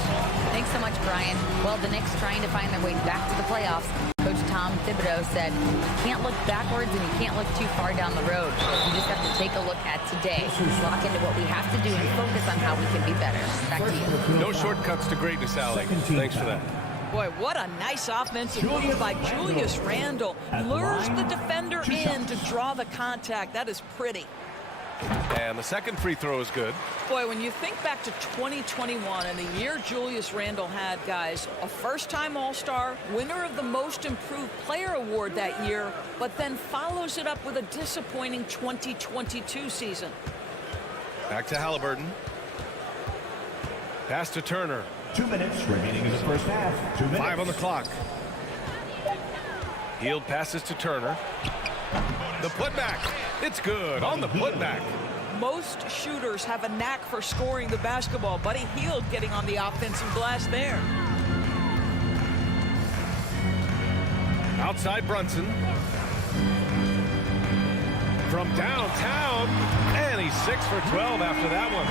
Thanks so much, Brian. Well, the Knicks trying to find their way back to the playoffs. Coach Tom Thibodeau said, you can't look backwards and you can't look too far down the road. You just have to take a look at today. Lock into what we have to do and focus on how we can be better. Back to you. No shortcuts to greatness, Allie. Thanks for that. Boy, what a nice offensive move by Julius Randle. Lures the defender in to draw the contact. That is pretty. And the second free throw is good. Boy, when you think back to 2021 and the year Julius Randle had, guys, a first-time All-Star, winner of the Most Improved Player Award that year, but then follows it up with a disappointing 2022 season. Back to Halliburton. Pass to Turner. 2 minutes remaining in the first half. 2 minutes. 5 on the clock. Hield passes to Turner. The putback. It's good on the putback. Most shooters have a knack for scoring the basketball. Buddy Hield getting on the offensive glass there. Outside Brunson. From downtown. And he's 6 for 12 after that one.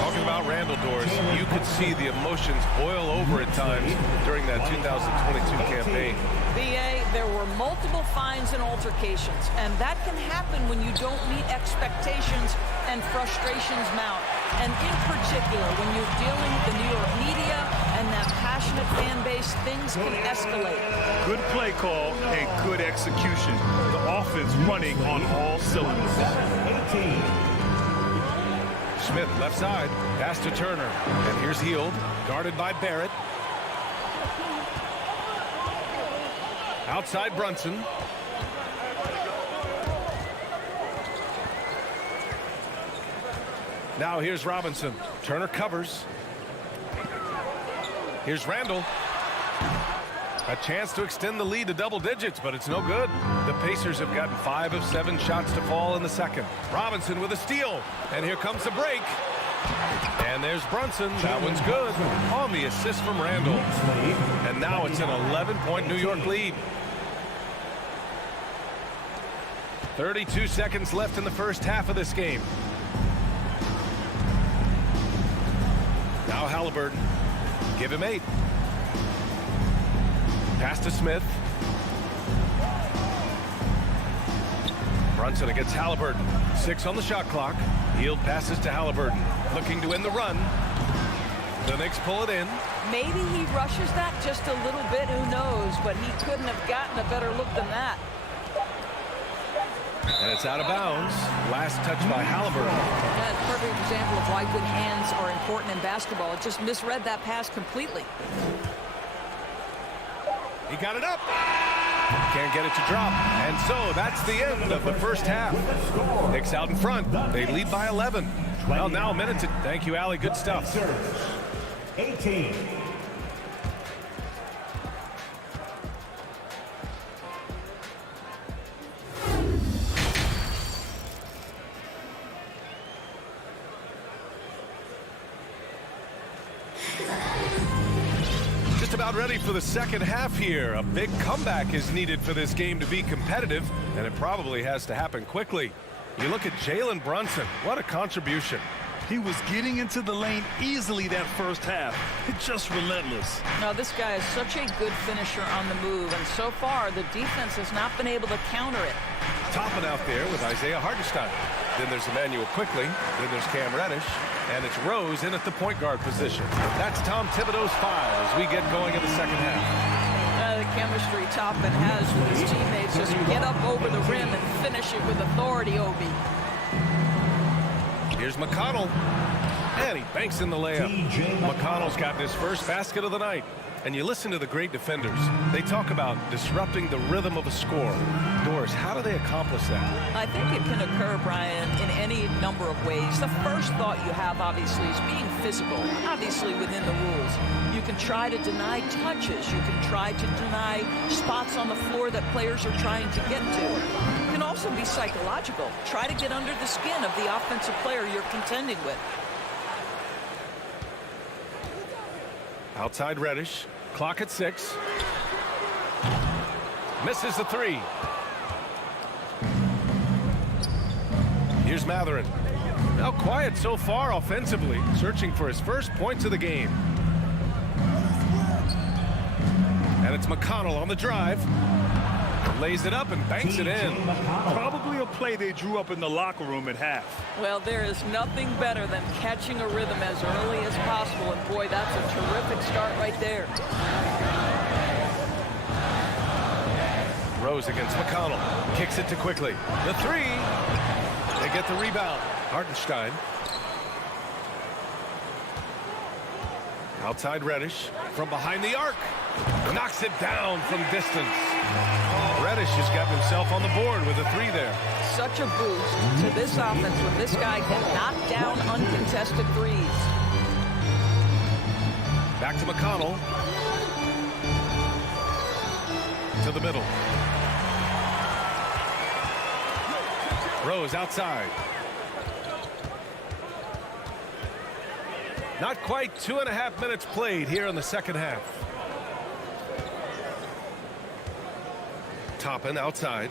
Talking about Randall. Randall, Doris, you could see the emotions boil over at times during that 2022 campaign. BA, there were multiple fines and altercations, and that can happen when you don't meet expectations and frustrations mount. And in particular, when you're dealing with the New York media and that passionate fan base, things can escalate. Good play call and good execution. The offense running on all cylinders. 18. Smith, left side, pass to Turner. And here's Heald, guarded by Barrett. Outside Brunson. Now here's Robinson. Turner covers. Here's Randall. A chance to extend the lead to double digits, but it's no good. The Pacers have gotten 5 of 7 shots to fall in the second. Robinson with a steal. And here comes the break. And there's Brunson. That one's good on the assist from Randall. And now it's an 11-point New York lead. 32 seconds left in the first half of this game. Now Halliburton. Give him 8. Pass to Smith. Brunson against Halliburton. 6 on the shot clock. Heald passes to Halliburton. Looking to end the run. The Knicks pull it in. Maybe he rushes that just a little bit, who knows, but he couldn't have gotten a better look than that. And it's out of bounds. Last touch by Halliburton. That's a perfect example of why good hands are important in basketball. It just misread that pass completely. He got it up. Can't get it to drop. And so that's the end of the first half. Knicks out in front. They lead by 11. Well, now a minute to... Thank you, Allie. Good stuff. 18. Just about ready for the second half here. A big comeback is needed for this game to be competitive, and it probably has to happen quickly. You look at Jalen Brunson. What a contribution. He was getting into the lane easily that first half. Just relentless. Now, this guy is such a good finisher on the move, and so far the defense has not been able to counter it. Topping out there with Isaiah Hartenstein. Then there's Emmanuel Quickly. Then there's Cam Reddish. And it's Rose in at the point guard position. That's Tom Thibodeau's 5 as we get going in the second half. The chemistry Toppin has with his teammates, just get up over the rim and finish it with authority, Obi. Here's McConnell. And he banks in the layup. McConnell's gotten his first basket of the night. And you listen to the great defenders. They talk about disrupting the rhythm of a score. Doris, how do they accomplish that? I think it can occur, Brian, in any number of ways. The first thought you have, obviously, is being physical, obviously within the rules. You can try to deny touches. You can try to deny spots on the floor that players are trying to get to. It can also be psychological. Try to get under the skin of the offensive player you're contending with. Outside Reddish. Clock at 6. Misses the 3. Here's Matherin. Now quiet so far offensively, searching for his first points of the game. And it's McConnell on the drive. Lays it up and banks it in. Probably a play they drew up in the locker room at half. Well, there is nothing better than catching a rhythm as early as possible, and boy, that's a terrific start right there. Rose against McConnell. Kicks it to Quickly. The 3. They get the rebound. Hartenstein. Outside Reddish. From behind the arc. Knocks it down from distance. Reddish has got himself on the board with a 3 there. Such a boost to this offense when this guy can knock down uncontested threes. Back to McConnell. To the middle. Rose outside. Not quite 2.5 minutes played here in the second half. Toppin outside.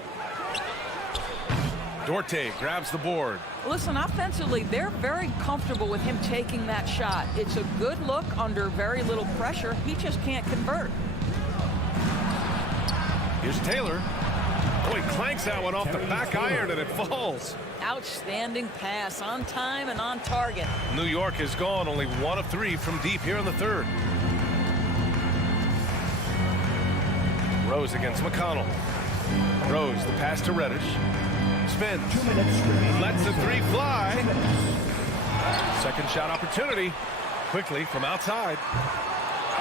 Dorte grabs the board. Listen, offensively, they're very comfortable with him taking that shot. It's a good look under very little pressure. He just can't convert. Here's Taylor. Oh, he clanks that one off the back iron and it falls. Outstanding pass, on time and on target. New York is gone, only 1 of 3 from deep here in the third. Rose against McConnell. Rose, the pass to Reddish. Spins. Lets the 3 fly. Second shot opportunity. Quickly from outside.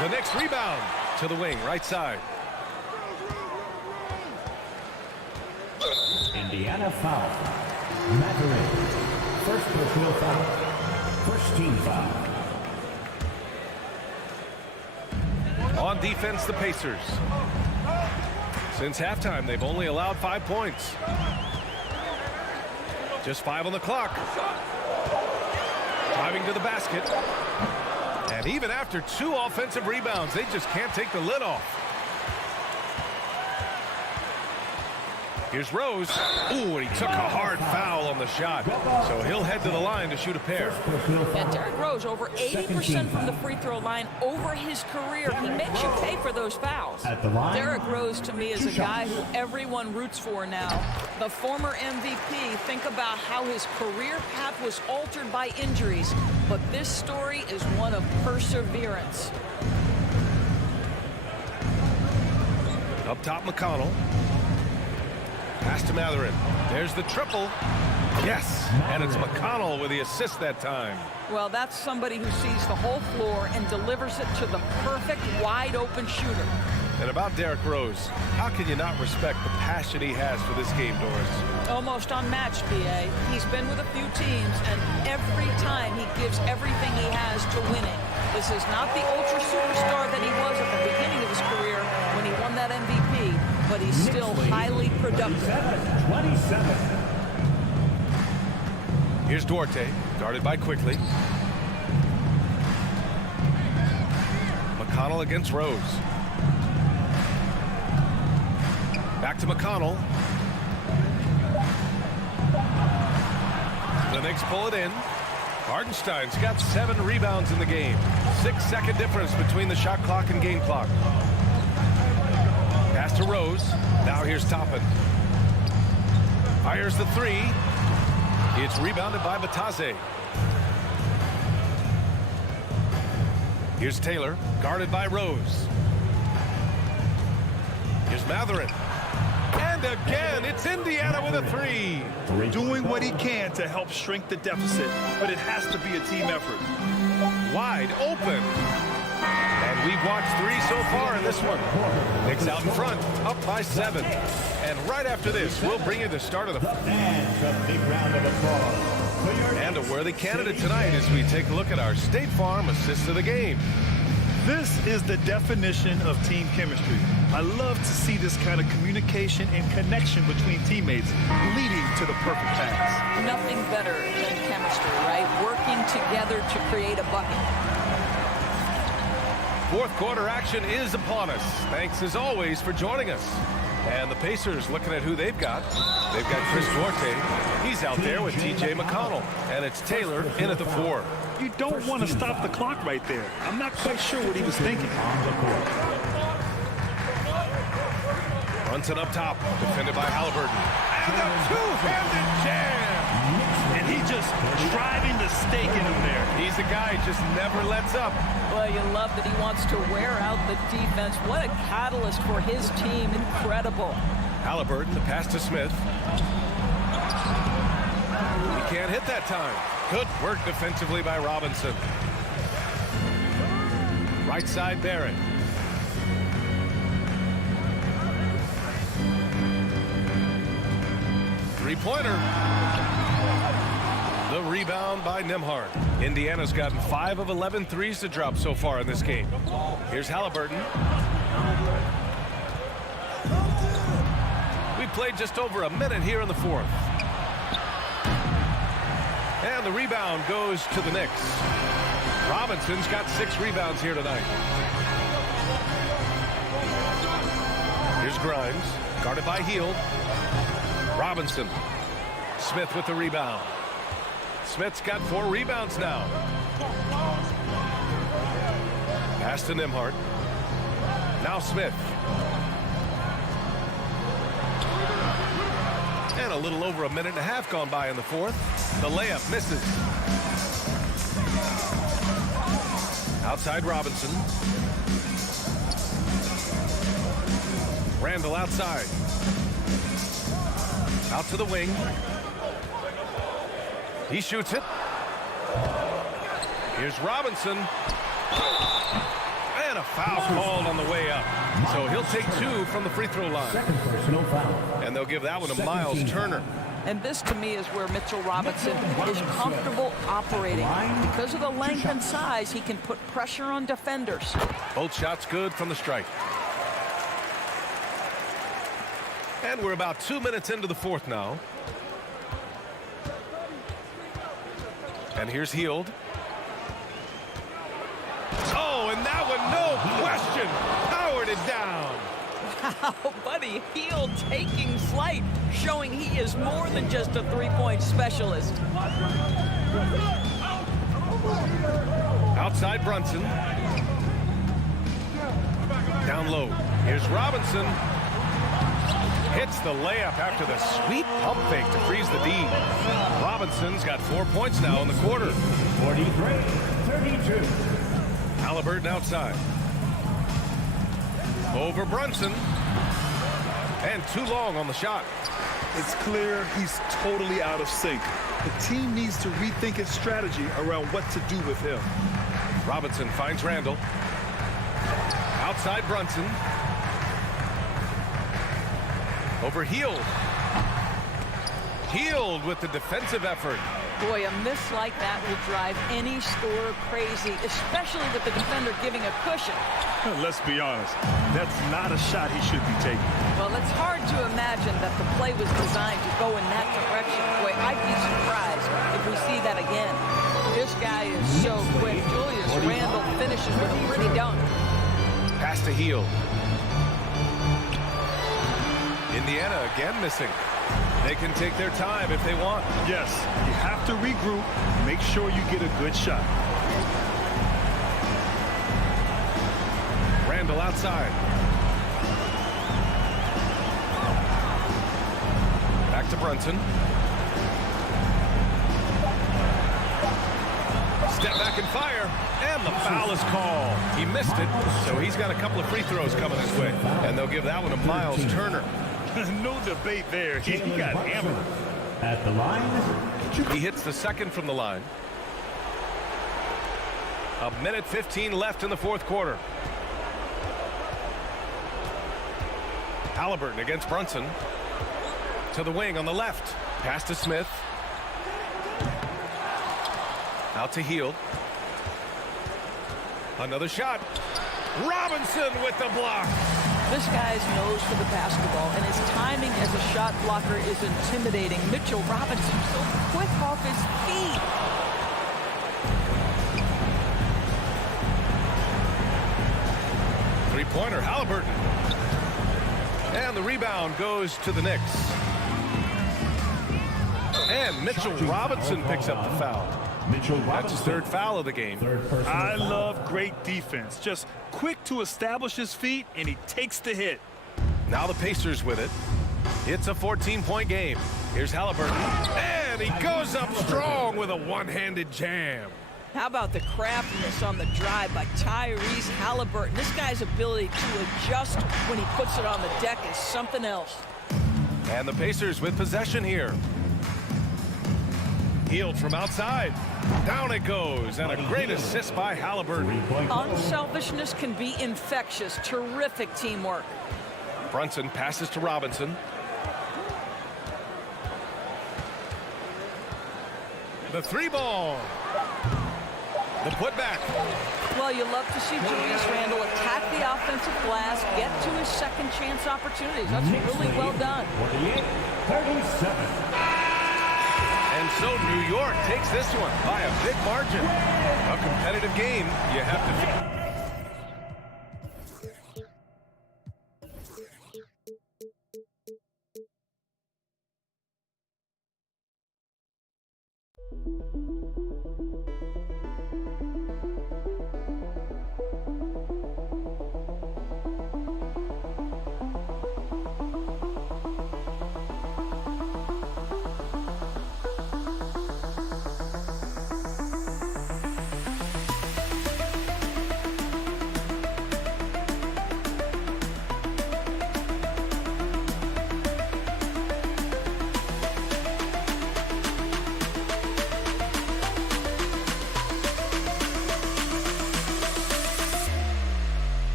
The Knicks rebound to the wing, right side. Indiana foul. Maverick. First personal foul. First team foul. On defense, the Pacers. Since halftime, they've only allowed 5 points. Just 5 on the clock. Driving to the basket. And even after 2 offensive rebounds, they just can't take the lid off. Here's Rose. Ooh, and he took a hard foul on the shot. So he'll head to the line to shoot a pair. And Derrick Rose, over 80% from the free throw line over his career. He makes you pay for those fouls. Derrick Rose, to me, is a guy who everyone roots for now. The former MVP, think about how his career path was altered by injuries. But this story is one of perseverance. Up top, McConnell. Pass to Matherin. There's the triple. Yes, and it's McConnell with the assist that time. Well, that's somebody who sees the whole floor and delivers it to the perfect wide-open shooter. And about Derrick Rose, how can you not respect the passion he has for this game, Doris? Almost unmatched, B.A. He's been with a few teams, and every time he gives everything he has to winning. This is not the ultra superstar that he was at the beginning of his career when he won that MVP, but he's still highly productive. 27. Here's Duarte, guarded by Quickly. McConnell against Rose. Back to McConnell. The Knicks pull it in. Hardenstein's got 7 rebounds in the game. 6-second difference between the shot clock and game clock. Pass to Rose. Now here's Toppin. Fires the 3. It's rebounded by Batase. Here's Taylor, guarded by Rose. Here's Matherin. And again, it's Indiana with a 3. Doing what he can to help shrink the deficit, but it has to be a team effort. Wide open. And we've watched 3 so far in this one. Knicks out in front, up by 7. And right after this, we'll bring you the start of the... And a big round of applause. And a worthy candidate tonight as we take a look at our State Farm assist of the game. This is the definition of team chemistry. I love to see this kind of communication and connection between teammates leading to the perfect pass. Nothing better than chemistry, right? Working together to create a bucket. Fourth quarter action is upon us. Thanks as always for joining us. And the Pacers looking at who they've got. They've got Chris Duarte. He's out there with T.J. McConnell. And it's Taylor in at the 4. You don't want to stop the clock right there. I'm not quite sure what he was thinking. Brunson up top, defended by Halliburton. And a two-handed jam! And he just driving the stake in him there. He's a guy who just never lets up. Well, you love that he wants to wear out the defense. What a catalyst for his team. Incredible. Halliburton, the pass to Smith. He can't hit that time. Good work defensively by Robinson. Right side, Barrett. Three-pointer. The rebound by Nembhard. Indiana's gotten 5 of 11 threes to drop so far in this game. Here's Halliburton. We played just over a minute here in the 4th. And the rebound goes to the Knicks. Robinson's got 6 rebounds here tonight. Here's Grimes, guarded by Hield. Robinson. Smith with the rebound. Smith's got 4 rebounds now. Pass to Nembhard. Now Smith. And a little over a minute and a half gone by in the fourth. The layup misses. Outside Robinson. Randall outside. Out to the wing. He shoots it. Here's Robinson. And a foul called on the way up. So he'll take 2 from the free throw line. Personal foul. And they'll give that one to Miles Turner. And this, to me, is where Mitchell Robinson is comfortable operating. Because of the length and size, he can put pressure on defenders. Both shots good from the strike. And we're about 2 minutes into the fourth now. And here's Hield. Oh, and that one, no question, powered it down. Wow, buddy, Hield taking flight, showing he is more than just a three-point specialist. Outside Brunson. Down low. Here's Robinson. Hits the layup after the sweet pump fake to freeze the D. Robinson's got 4 points now in the quarter. 43-32. Halliburton outside. Over Brunson. And too long on the shot. It's clear he's totally out of sync. The team needs to rethink its strategy around what to do with him. Robinson finds Randall. Outside Brunson. Over Hield. Hield with the defensive effort. Boy, a miss like that will drive any scorer crazy, especially with the defender giving a cushion. Let's be honest, that's not a shot he should be taking. Well, it's hard to imagine that the play was designed to go in that direction. Boy, I'd be surprised if we see that again. This guy is so quick. Julius Randle finishes with a pretty dunk. Pass to Hield. Indiana again missing. They can take their time if they want. Yes, you have to regroup. Make sure you get a good shot. Randall outside. Back to Brunson. Step back and fire. And the foul is called. He missed it, so he's got a couple of free throws coming his way. And they'll give that one to Miles Turner. No debate there. He got hammered. At the line. He hits the second from the line. A minute 15 left in the fourth quarter. Halliburton against Brunson. To the wing on the left. Pass to Smith. Out to Hield. Another shot. Robinson with the block. This guy's nose for the basketball, and his timing as a shot blocker is intimidating. Mitchell Robinson so quick off his feet. Three-pointer, Halliburton. And the rebound goes to the Knicks. And Mitchell Robinson picks up the foul. That's his third foul of the game. I love great defense. Just quick to establish his feet, and he takes the hit. Now the Pacers with it. It's a 14-point game. Here's Halliburton. And he goes up strong with a one-handed jam. How about the craftiness on the drive by Tyrese Halliburton? This guy's ability to adjust when he puts it on the deck is something else. And the Pacers with possession here. Hield from outside. Down it goes, and a great assist by Halliburton. Unselfishness can be infectious. Terrific teamwork. Brunson passes to Robinson. The three ball. The putback. Well, you love to see Julius Randle attack the offensive glass, get to his second chance opportunities. That's really well done. 48-37. And so New York takes this one by a big margin. A competitive game, you have to...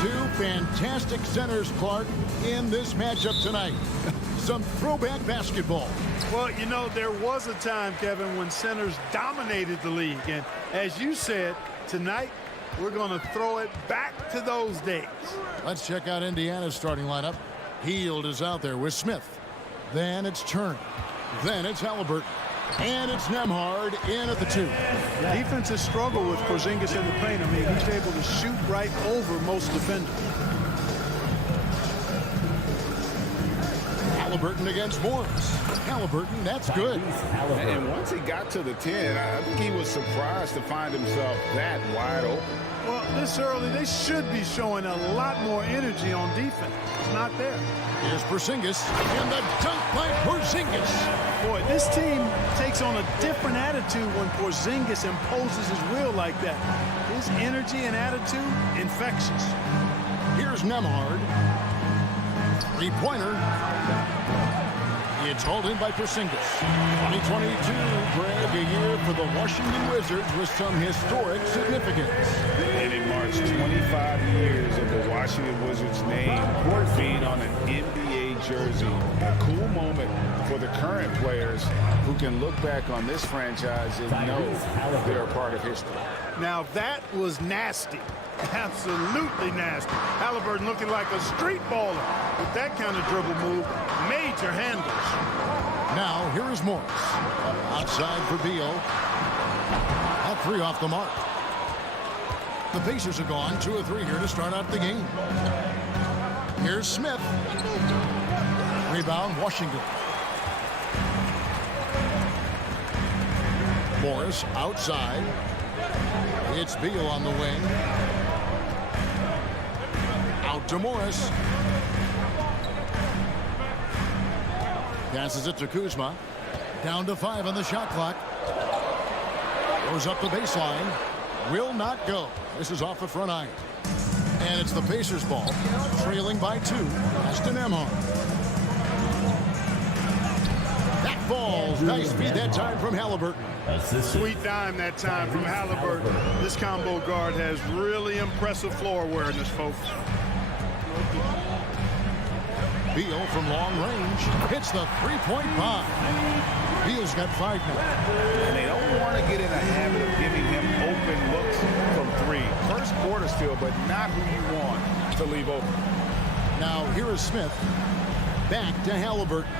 Two fantastic centers, Clark, in this matchup tonight. Some throwback basketball. Well, you know, there was a time, Kevin, when centers dominated the league. And as you said, tonight we're going to throw it back to those days. Let's check out Indiana's starting lineup. Hield is out there with Smith. Then it's Turner. Then it's Halliburton. And it's Nembhard in at the 2. Defense has struggled with Porzingis in the paint. I mean, he's able to shoot right over most defenders. Halliburton against Morris. Halliburton, that's good. And once he got to the 10, I think he was surprised to find himself that wide open. Well, this early, they should be showing a lot more energy on defense. It's not there. Here's Porzingis, and the dunk by Porzingis. Boy, this team takes on a different attitude when Porzingis imposes his will like that. His energy and attitude, infectious. Here's Nembhard. Three-pointer. It's hauled in by Porzingis. 2022, Greg, a year for the Washington Wizards with some historic significance. And it marks 25 years of the Washington Wizards name being on an NBA jersey. A cool moment for the current players who can look back on this franchise and know they're a part of history. Now that was nasty. Absolutely nasty. Halliburton looking like a street baller with that kind of dribble move. Major handles. Now, here is Morris. Outside for Beal. That 3 off the mark. The Pacers are gone 2 of 3 here to start out the game. Here's Smith. Rebound, Washington. Morris outside. It's Beal on the wing. Out to Morris. Passes it to Kuzma. Down to 5 on the shot clock. Goes up the baseline. Will not go. This is off the front iron. And it's the Pacers ball. Trailing by 2. That's to Nembhard. That falls. Nice feed that time from Halliburton. Sweet dime that time from Halliburton. This combo guard has really impressive floor awareness, folks. Beal from long range hits the three-point bomb. Beal's got 5 now. And they don't want to get in a habit of giving him open looks from 3. First quarter still, but not who you want to leave open. Now here is Smith. Back to Halliburton.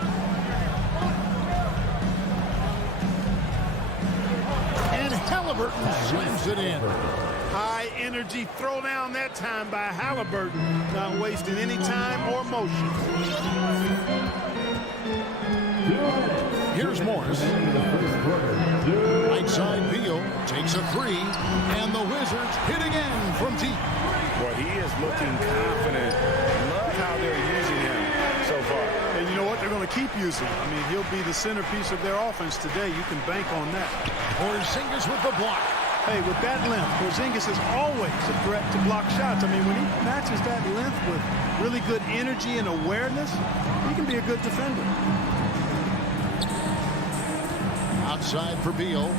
And Halliburton slams it in. High energy throwdown that time by Halliburton. Not wasting any time or motion. Here's Morris. Right side Beal takes a 3. And the Wizards hit again from deep. Well, he is looking confident. Love how they're using him so far. And you know what? They're going to keep using him. I mean, he'll be the centerpiece of their offense today. You can bank on that. Porzingis with the block. Hey, with that length, Porzingis is always a threat to block shots. I mean, when he matches that length with really good energy and awareness, he can be a good defender. Outside for Beal.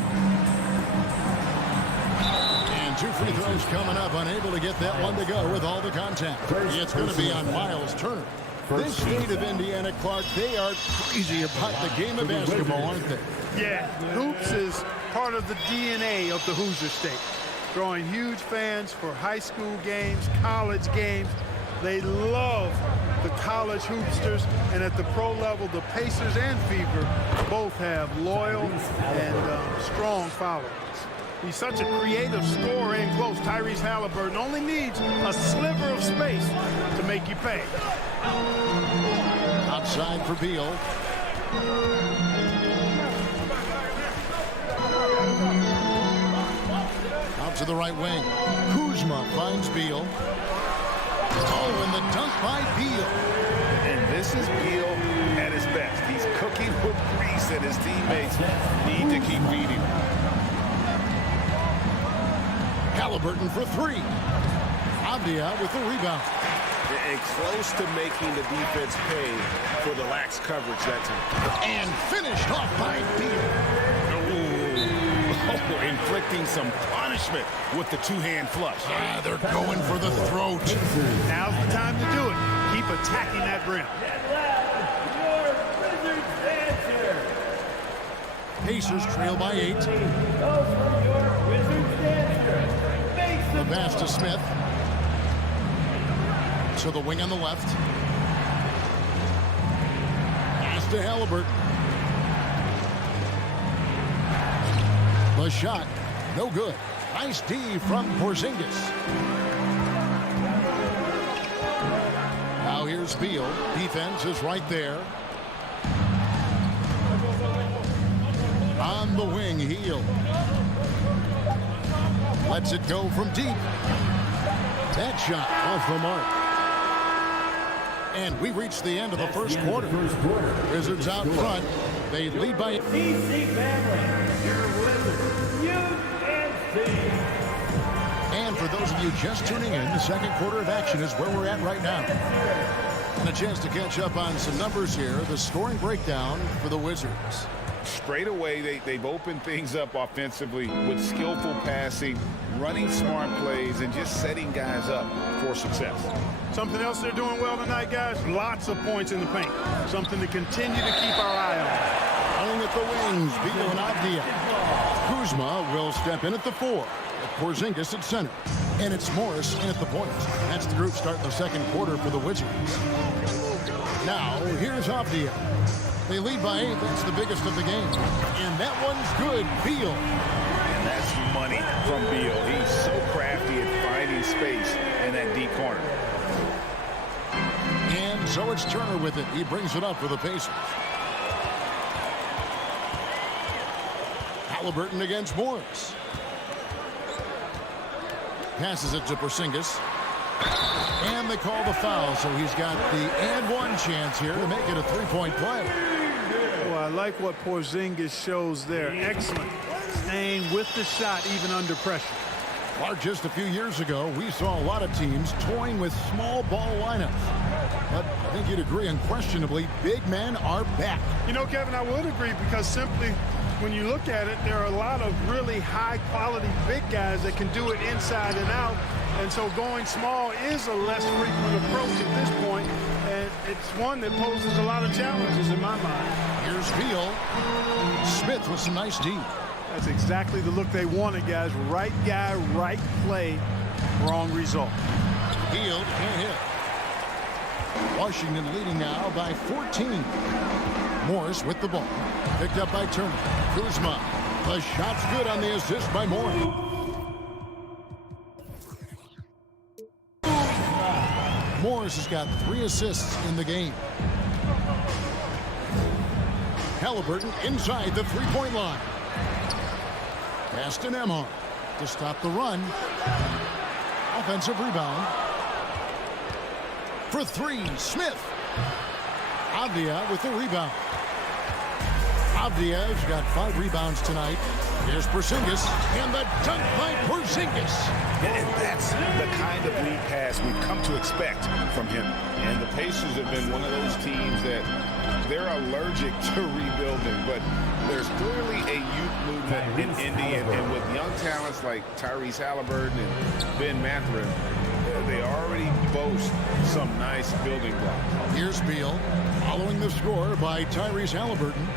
And 2 free throws coming up. Unable to get that one to go with all the contact. It's going to be on Miles Turner. This state of Indiana, Clark, they are crazy about the game of basketball, aren't they? Yeah, hoops is part of the DNA of the Hoosier State. Drawing huge fans for high school games, college games. They love the college hoopsters, and at the pro level, the Pacers and Fever both have loyal and strong followers. He's such a creative scorer in close. Tyrese Halliburton only needs a sliver of space to make you pay. Outside for Beal. Out to the right wing. Kuzma finds Beal. Oh, and the dunk by Beal. And this is Beal at his best. He's cooking with grease, and his teammates need to keep feeding him. Halliburton for 3. Abdia with the rebound. And close to making the defense pay for the lax coverage that time. And finished off by Beal. Oh, inflicting some punishment with the 2-hand flush. They're going for the throat. Now's the time to do it. Keep attacking that rim. Pacers trail by 8. The pass to Smith. To the wing on the left. Pass to Halliburton. The shot, no good. Nice D from Porzingis. Now here's Beal. Defense is right there. On the wing, Heel. Lets it go from deep. That shot off the mark. And we reached the end of the first quarter. Wizards out front. They lead by... DC family, your Wizards, And for those of you just tuning in, the second quarter of action is where we're at right now. And a chance to catch up on some numbers here. The scoring breakdown for the Wizards. Straight away, they've opened things up offensively with skillful passing, running smart plays, and just setting guys up for success. Something else they're doing well tonight, guys. Lots of points in the paint. Something to continue to keep our eye on. Playing at the wings, Beal and Avdia. Kuzma will step in at the 4. Porzingis at center. And it's Morris in at the point. That's the group starting the second quarter for the Wizards. Now, here's Avdia. They lead by 8. That's the biggest of the game. And that one's good. Beal. And that's money from Beal. He's so crafty at finding space in that deep corner. And so it's Turner with it. He brings it up for the Pacers. Halliburton against Morris. Passes it to Porzingis. And they call the foul, so he's got the and one chance here to make it a three-point play. Well, I like what Porzingis shows there. Excellent. Staying with the shot even under pressure. Clark, just a few years ago, we saw a lot of teams toying with small ball lineups. But I think you'd agree unquestionably, big men are back. You know, Kevin, I would agree because simply when you look at it, there are a lot of really high-quality big guys that can do it inside and out. And so going small is a less frequent approach at this point, and it's one that poses a lot of challenges in my mind. Here's Beal. Smith with some nice D. That's exactly the look they wanted, guys. Right guy, right play, wrong result. Beal can't hit. Washington leading now by 14. Morris with the ball. Picked up by Turner. Kuzma. The shot's good on the assist by Morris. Morris has got 3 assists in the game. Halliburton inside the three-point line. Pass to Nembhard to stop the run. Offensive rebound. For 3, Smith. Avdia with the rebound. Avdia's got 5 rebounds tonight. Here's Porzingis, and the dunk by Porzingis. And that's the kind of lead pass we've come to expect from him. And the Pacers have been one of those teams that they're allergic to rebuilding, but there's clearly a youth movement in Indy, and with young talents like Tyrese Halliburton and Ben Mathurin, they already boast some nice building blocks. Here's Beal, following the score by Tyrese Halliburton.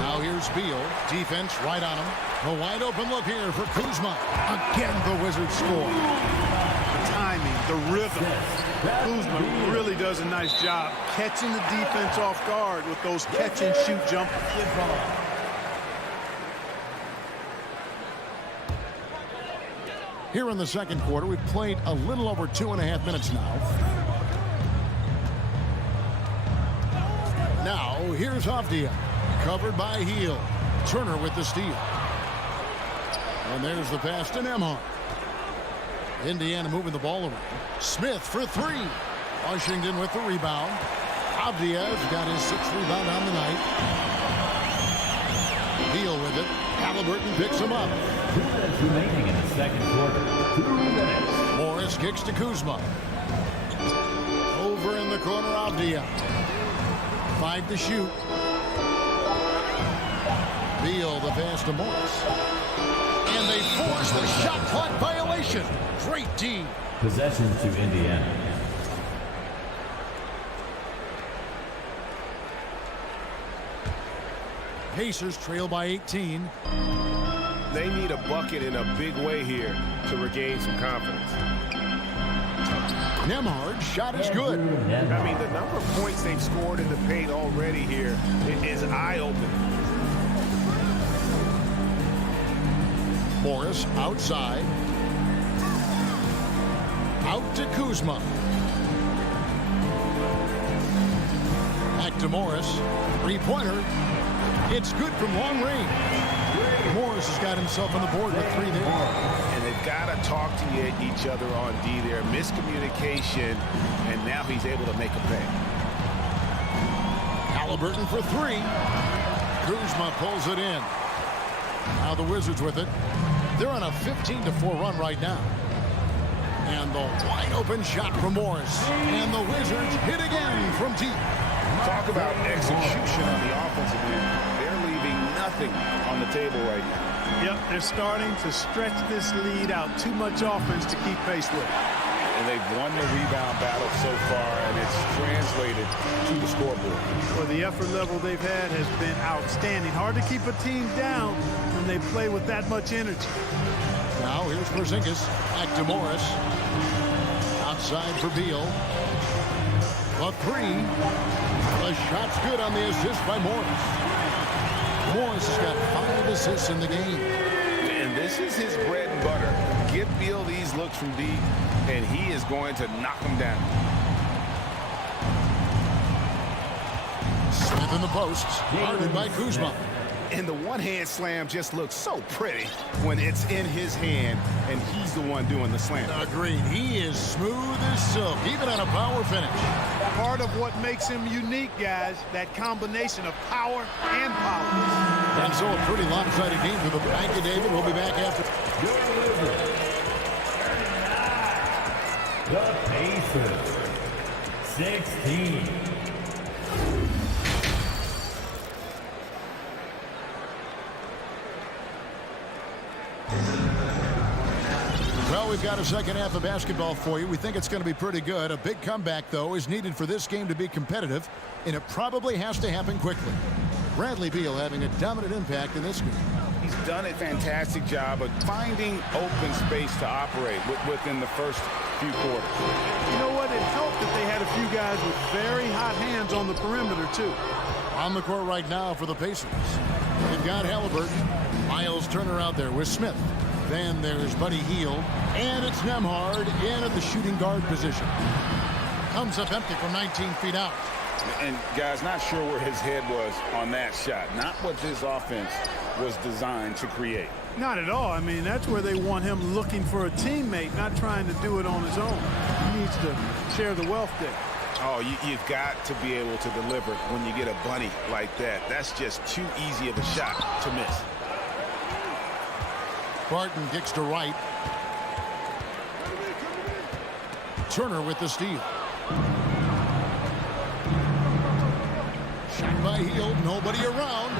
Now here's Beal, defense right on him. A wide open look here for Kuzma. Again, the Wizards score. The timing, the rhythm. Kuzma really does a nice job catching the defense off guard with those catch-and-shoot jumpers. Here in the second quarter, we've played a little over 2.5 minutes now. Now, here's Avdia, covered by Heel. Turner with the steal. And there's the pass to Nembhard. Indiana moving the ball around. Smith for 3. Washington with the rebound. Avdia's got his 6th rebound on the night. Heel with it. Halliburton picks him up. 2 minutes remaining in the second quarter. 2 minutes. Morris kicks to Kuzma. Over in the corner, Avdia. 5 to shoot. Beal the pass to Morris. And they force the shot clock violation. Great D. Possession to Indiana. Pacers trail by 18. They need a bucket in a big way here to regain some confidence. Nembhard's shot is good. I mean, the number of points they've scored in the paint already here is eye-opening. Morris outside. Out to Kuzma. Back to Morris. Three-pointer. It's good from long range. Morris has got himself on the board with 3 there. And they've got to talk to each other on D there. Miscommunication, and now he's able to make a pay. Halliburton for 3. Kuzma pulls it in. Now the Wizards with it. They're on a 15-4 run right now. And the wide open shot from Morris. And the Wizards hit again from deep. Talk about execution on the offensive end. They're leaving nothing on the table right now. Yep, they're starting to stretch this lead out. Too much offense to keep pace with. And they've won the rebound battle so far, and it's translated to the scoreboard. Well, the effort level they've had has been outstanding. Hard to keep a team down when they play with that much energy. Now here's Porzingis. Back to Morris. Outside for Beal. A 3. The shot's good on the assist by Morris. Morris has got 5 assists in the game. And this is his bread and butter. Give Beal these looks from deep, and he is going to knock them down. Smith in the post. Guarded by Kuzma. And the one-hand slam just looks so pretty when it's in his hand, and he's the one doing the slam. Agreed. He is smooth as silk, even on a power finish. Part of what makes him unique, guys, that combination of power and power. And so a pretty lopsided game for the Bank of David. We'll be back after. The Pacers, 16. Well, we've got a second half of basketball for you. We think it's going to be pretty good. A big comeback, though, is needed for this game to be competitive, and it probably has to happen quickly. Bradley Beal having a dominant impact in this game. He's done a fantastic job of finding open space to operate within the first few quarters. You know what? It helped that they had a few guys with very hot hands on the perimeter, too. On the court right now for the Pacers. They've got Halliburton. Miles Turner out there with Smith. Then there's Buddy Hield. And it's Nembhard in at the shooting guard position. Comes up empty from 19 feet out. And, guys, not sure where his head was on that shot. Not what this offense was designed to create. Not at all. I mean, that's where they want him looking for a teammate, not trying to do it on his own. He needs to share the wealth there. Oh, you've got to be able to deliver when you get a bunny like that. That's just too easy of a shot to miss. Barton kicks to right. Turner with the steal. Shot by Hield, nobody around.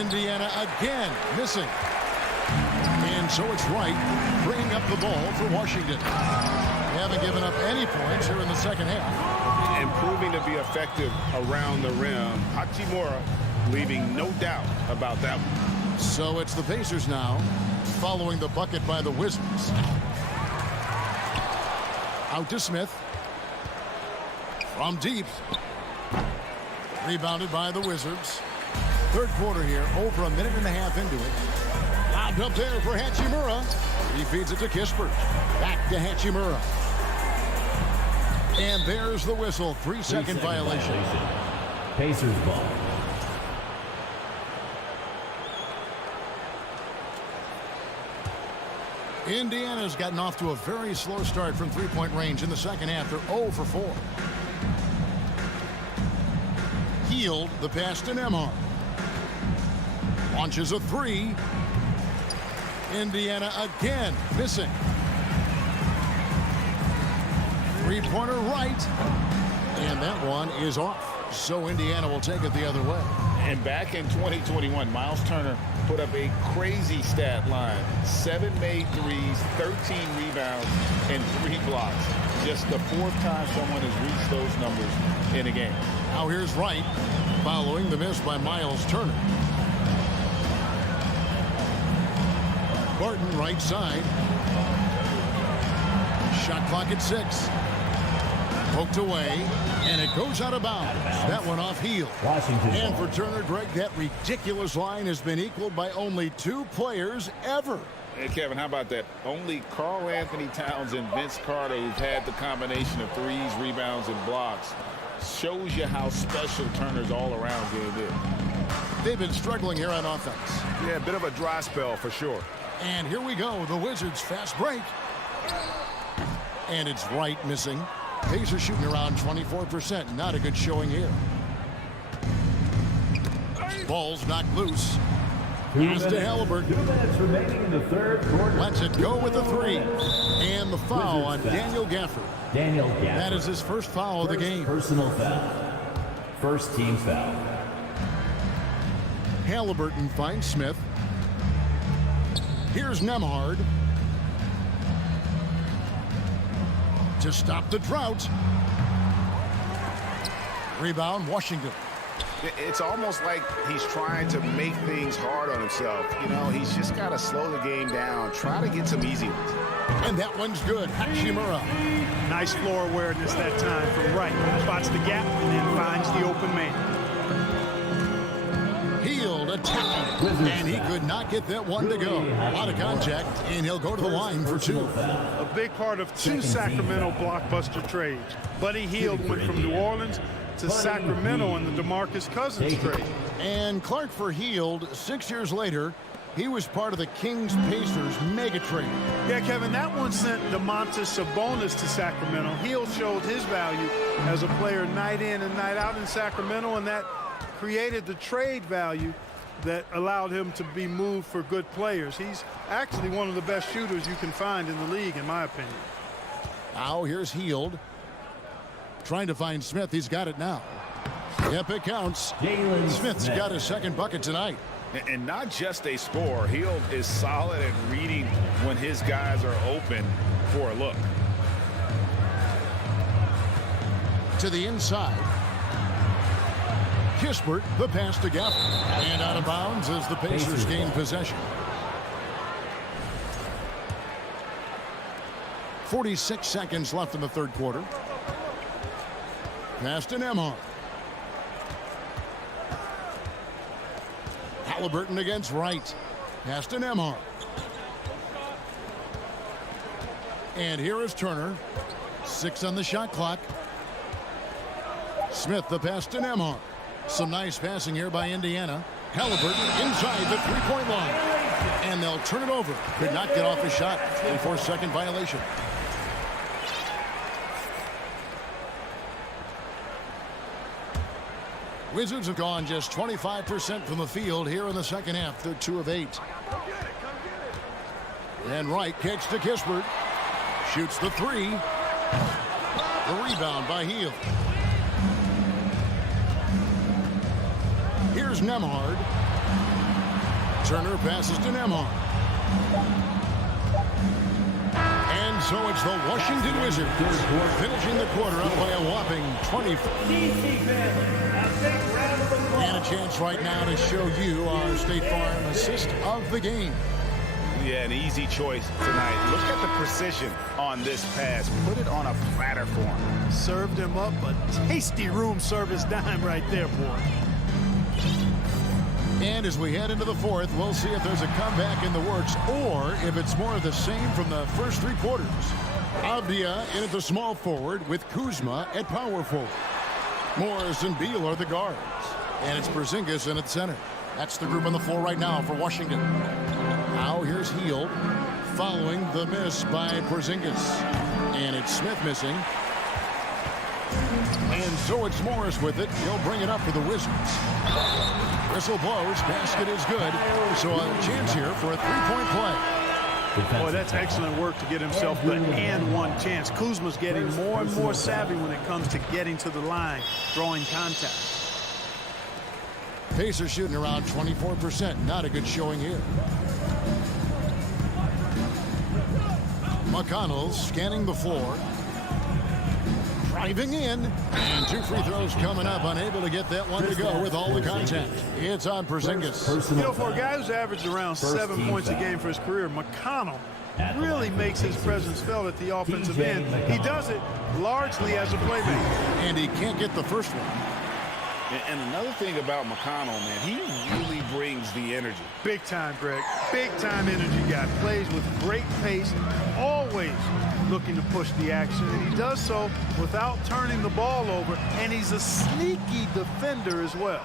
Indiana again missing. And so it's Wright bringing up the ball for Washington. They haven't given up any points here in the second half. And proving to be effective around the rim. Hachimura leaving no doubt about that one. So it's the Pacers now, following the bucket by the Wizards. Out to Smith. From deep. Rebounded by the Wizards. Third quarter here, over a minute and a half into it. Lobbed up there for Hachimura. He feeds it to Kispert. Back to Hachimura. And there's the whistle. 3-second violation. Pacers ball. Indiana's gotten off to a very slow start from three-point range in the second half. They're 0 for 4. Hield the pass to Nembhard. Launches a 3. Indiana again missing. Three-pointer right. And that one is off. So Indiana will take it the other way. And back in 2021, Miles Turner put up a crazy stat line. 7 made threes, 13 rebounds, and 3 blocks. Just the 4th time someone has reached those numbers in a game. Now here's Wright, following the miss by Miles Turner. Barton right side. Shot clock at 6. Poked away, and it goes out of bounds. That one off Hield. And for Turner, Greg, that ridiculous line has been equaled by only 2 players ever Hey, Kevin, how about that? Only Karl Anthony Towns and Vince Carter, who've had the combination of threes, rebounds, and blocks, shows you how special Turner's all-around game is. They've been struggling here on offense. Yeah, a bit of a dry spell for sure. And here we go, the Wizards fast break. And it's Wright missing. Pacers shooting around 24%. Not a good showing here. Ball's knocked loose. Pass to Halliburton. 2 minutes remaining in the third quarter. Lets it go with the three. And the foul on Daniel Gafford. Daniel Gafford. That is his first foul of the game. Personal foul. First team foul. Halliburton finds Smith. Here's Nembhard to stop the drought. Rebound, Washington. It's almost like he's trying to make things hard on himself. You know, he's just got to slow the game down, try to get some easy ones. And that one's good. Hachimura. Nice floor awareness that time from Wright. Spots the gap and then finds the open man. Hield attacking. And he could not get that one to go. A lot of contact, and he'll go to the line for two. A big part of two Sacramento blockbuster trades. Buddy Hield went from New Orleans to Sacramento in the DeMarcus Cousins trade. And Clark for Hield, 6 years later, he was part of the Kings-Pacers mega trade. Yeah, Kevin, that one sent Domantas Sabonis to Sacramento. Hield showed his value as a player night in and night out in Sacramento, and that created the trade value that allowed him to be moved for good players. He's actually one of the best shooters you can find in the league, in my opinion. Now here's Hield. Trying to find Smith. He's got it now. Yep, it counts. Smith's got his second bucket tonight. And not just a scorer. Hield is solid at reading when his guys are open for a look. To the inside. Kispert, the pass to Gafford. And out of bounds as the Pacers gain possession. 46 seconds left in the third quarter. Pass to Nembhard. Halliburton against Wright. Pass to Nembhard. And here is Turner. 6 on the shot clock. Smith, the pass to Nembhard. Some nice passing here by Indiana. Halliburton inside the three-point line. And they'll turn it over. Could not get off his shot. A 4-second violation. Wizards have gone just 25% from the field here in the second half. They're 2 of 8. And Wright kicks to Kispert. Shoots the three. The rebound by Hield. Here's Nembhard. Turner passes to Nembhard. And so it's the Washington Wizards finishing the quarter up by a whopping 24. And a chance right now to show you our State Farm assist of the game. Yeah, an easy choice tonight. Look at the precision on this pass. Put it on a platter for him. Served him up a tasty room service dime right there, boy. And as we head into the fourth, we'll see if there's a comeback in the works or if it's more of the same from the first 3 quarters. Avdia in at the small forward with Kuzma at power forward. Morris and Beal are the guards. And it's Porzingis in at center. That's the group on the floor right now for Washington. Now here's Hield following the miss by Porzingis. And it's Smith missing. And so it's Morris with it. He'll bring it up for the Wizards. Whistle blows. Basket is good. So a chance here for a 3-point play. Boy, that's excellent work to get himself the and one chance. Kuzma's getting more and more savvy when it comes to getting to the line, drawing contact. Pacers shooting around 24%. Not a good showing here. McConnell scanning the floor. Driving in. And 2 free throws coming up. Unable to get that one to go with all the contact. It's on Porzingis. You know, for a guy who's averaged around 7 points a game for his career, McConnell really makes his presence felt at the offensive end. He does it largely as a playmaker. And he can't get the first one. And another thing about McConnell, man, he really brings the energy. Big time, Greg. big-time energy guy. Plays with great pace, always looking to push the action, and he does so without turning the ball over, and he's a sneaky defender as well.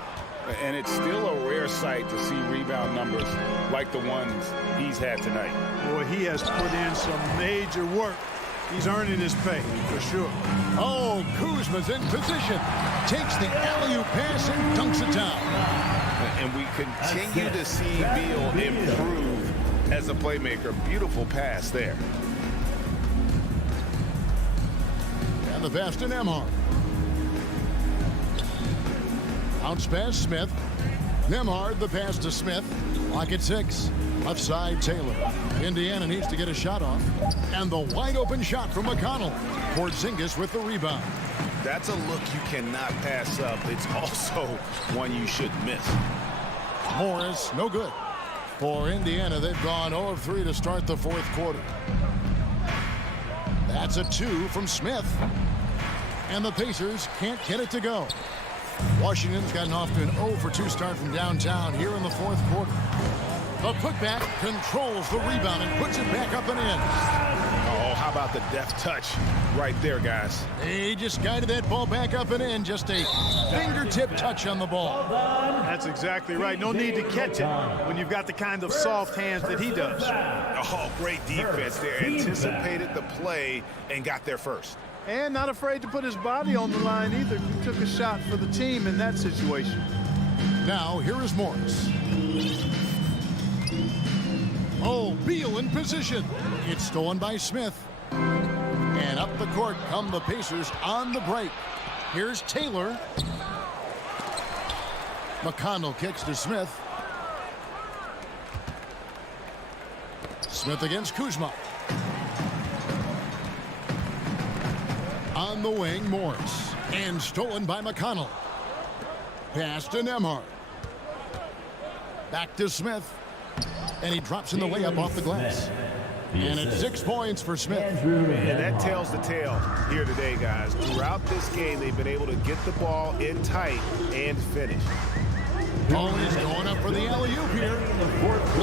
And it's still a rare sight to see rebound numbers like the ones he's had tonight. Boy, he has put in some major work. He's earning his pay, for sure. Oh, Kuzma's in position. Takes the alley-oop pass and dunks it down. And we continue to see Beal improve as a playmaker. Beautiful pass there. And the pass to Nembhard. Bounce pass, Smith. Nembhard, the pass to Smith. Lock at 6. Left side, Taylor. Indiana needs to get a shot off. And the wide-open shot from McConnell. Porzingis with the rebound. That's a look you cannot pass up. It's also one you shouldn't miss. Morris, no good. For Indiana, they've gone 0 of 3 to start the fourth quarter. That's a 2 from Smith. And the Pacers can't get it to go. Washington's gotten off to an 0 for 2 start from downtown here in the fourth quarter. The putback controls the rebound and puts it back up and in. Oh, how about the deft touch right there, guys? He just guided that ball back up and in. Just a fingertip touch on the ball. That's exactly right. No need to catch it when you've got the kind of soft hands that he does. Oh, great defense there. Anticipated the play and got there first. And not afraid to put his body on the line either. He took a shot for the team in that situation. Now, here is Morris. Oh, Beal in position. It's stolen by Smith. And up the court come the Pacers on the break. Here's Taylor. McConnell kicks to Smith. Smith against Kuzma. On the wing, Morris. And stolen by McConnell. Pass to Nembhard. Back to Smith. And he drops in the layup off the glass. And it's 6 points for Smith. And that tells the tale here today, guys. Throughout this game, they've been able to get the ball in tight and finish. Oh, he's going up for the alley-oop here.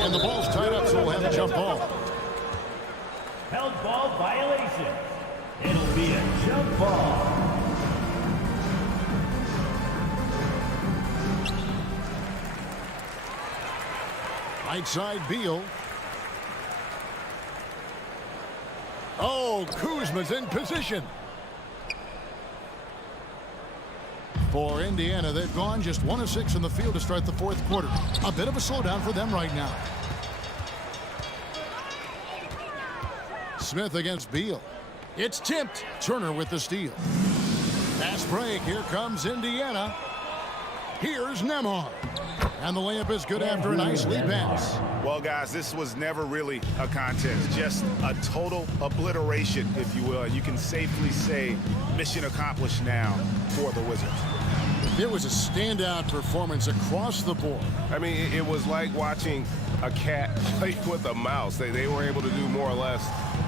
And the ball's tied up, so we'll have a jump ball. Held ball violation. It'll be a jump ball. Right side, Beal. Oh, Kuzma's in position. For Indiana, they've gone just 1 of 6 in the field to start the fourth quarter. A bit of a slowdown for them right now. Smith against Beal. It's tipped. Turner with the steal. Fast break. Here comes Indiana. Here's Nembhard. And the layup is good after a nice lead pass. Well, guys, this was never really a contest. Just a total obliteration, if you will. And you can safely say mission accomplished now for the Wizards. It was a standout performance across the board. I mean, it was like watching a cat play with a mouse. They were able to do more or less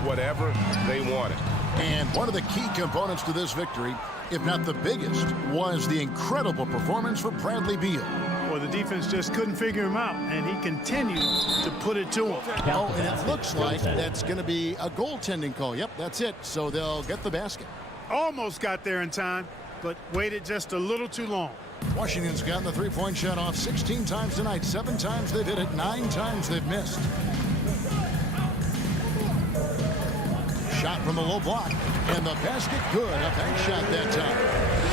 whatever they wanted. And one of the key components to this victory, if not the biggest, was the incredible performance for Bradley Beal. Well, the defense just couldn't figure him out, and he continued to put it to him. Oh, and it looks like that's going to be a goaltending call. Yep, that's it. So they'll get the basket. Almost got there in time, but waited just a little too long. Washington's gotten the three-point shot off 16 times tonight. 7 times they've hit it, 9 times they've missed. Shot from the low block, and the basket good. A bank shot that time.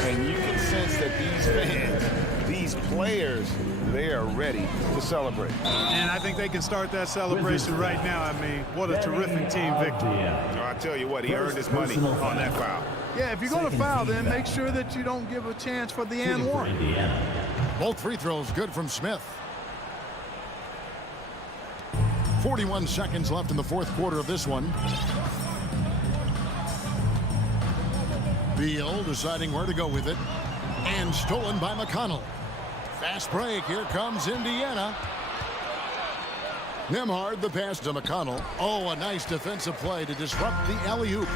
And you can sense that these fans, these players, they are ready to celebrate. And I think they can start that celebration right now. I mean, what a terrific team victory. I tell you what, he earned his money on that foul. Yeah, if you're going to foul, then make sure that you don't give a chance for the and one. Both free throws good from Smith. 41 seconds left in the fourth quarter of this one. Beal deciding where to go with it. And stolen by McConnell. Fast break. Here comes Indiana. Nembhard, the pass to McConnell. Oh, a nice defensive play to disrupt the alley-oop.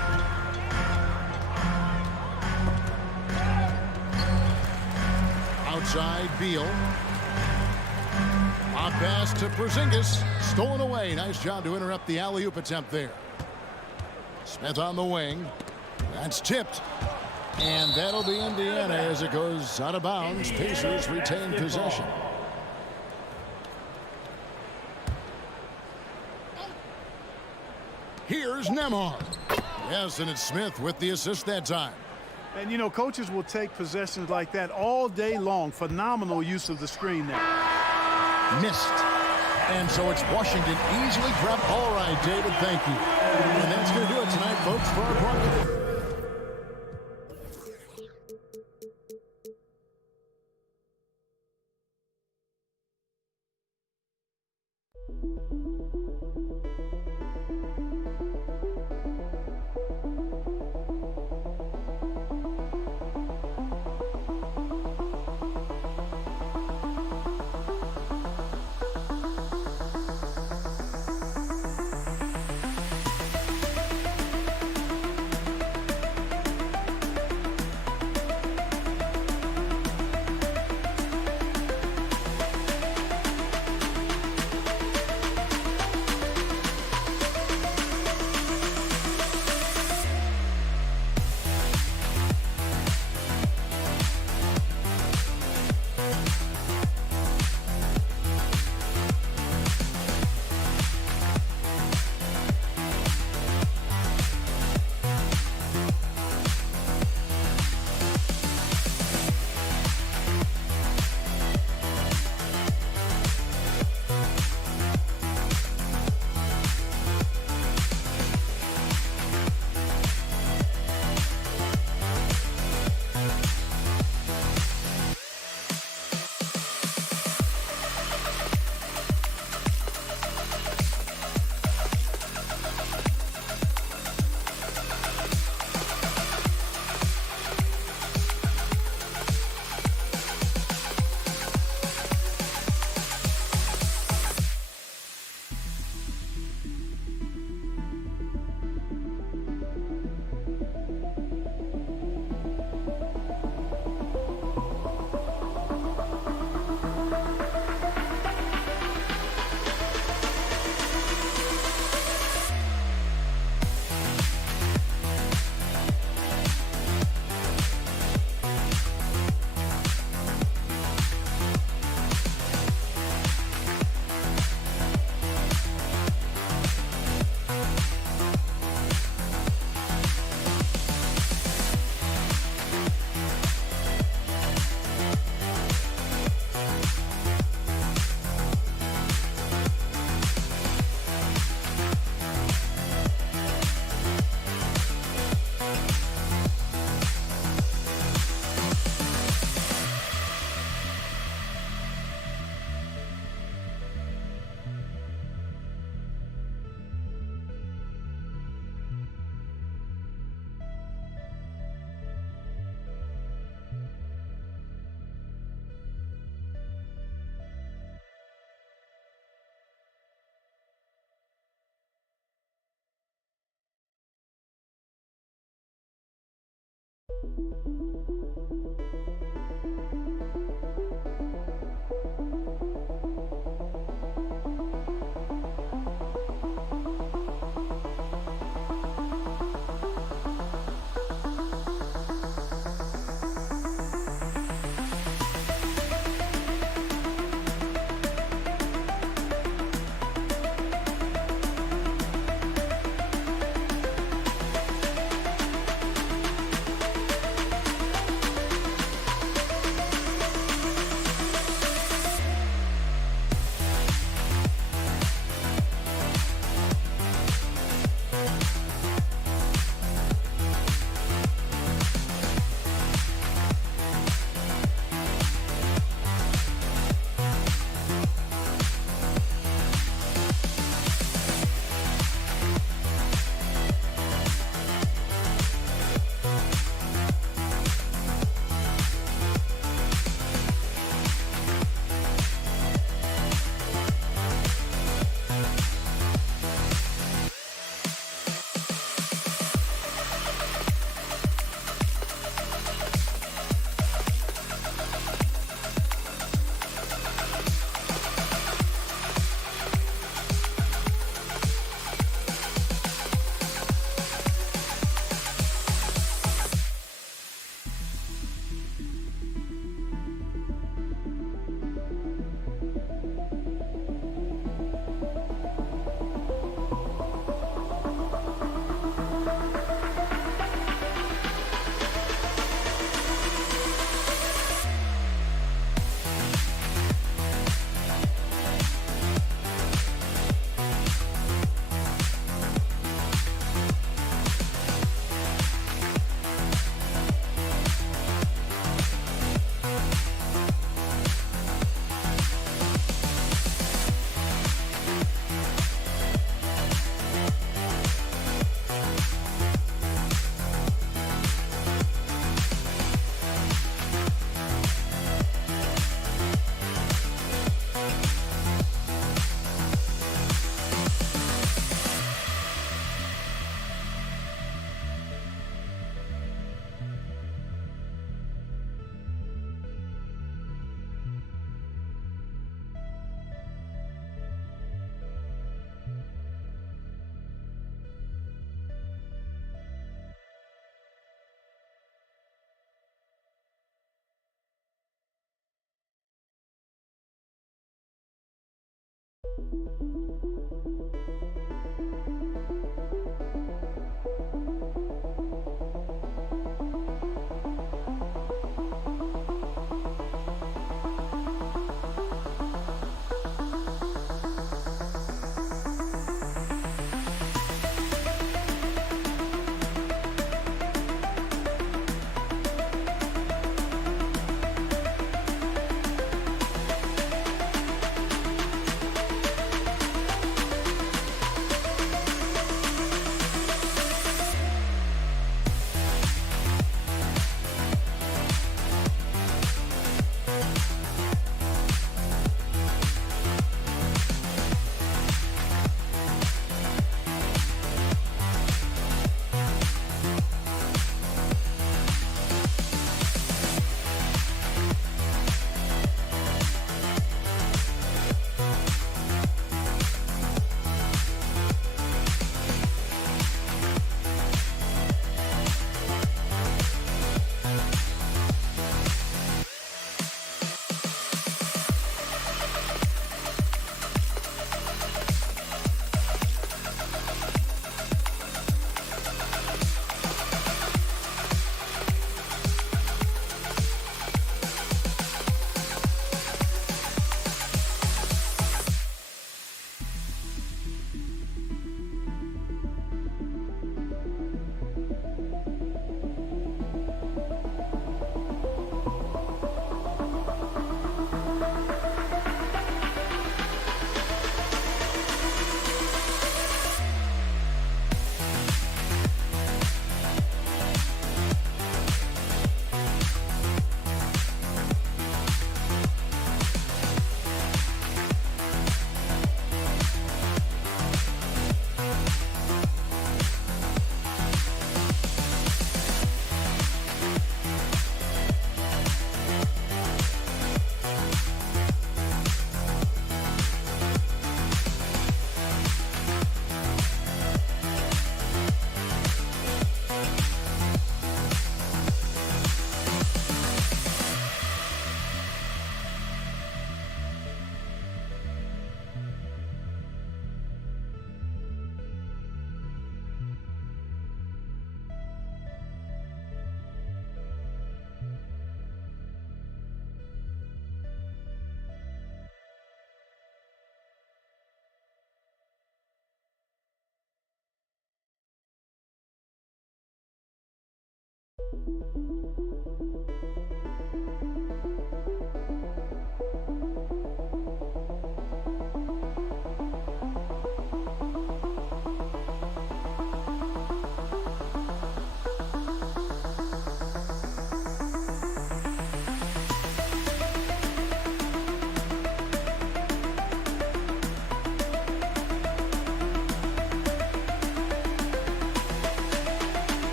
Outside, Beal. Drop pass to Porzingis. Stolen away. Nice job to interrupt the alley-oop attempt there. Smith on the wing. That's tipped. And that'll be Indiana as it goes out of bounds. Pacers retain possession. Here's Nembhard. Yes, and it's Smith with the assist that time. And, you know, coaches will take possessions like that all day long. Phenomenal use of the screen there. Missed. And so it's Washington easily grabbed. All right, David, thank you. And that's going to do it tonight, folks, for our broadcast.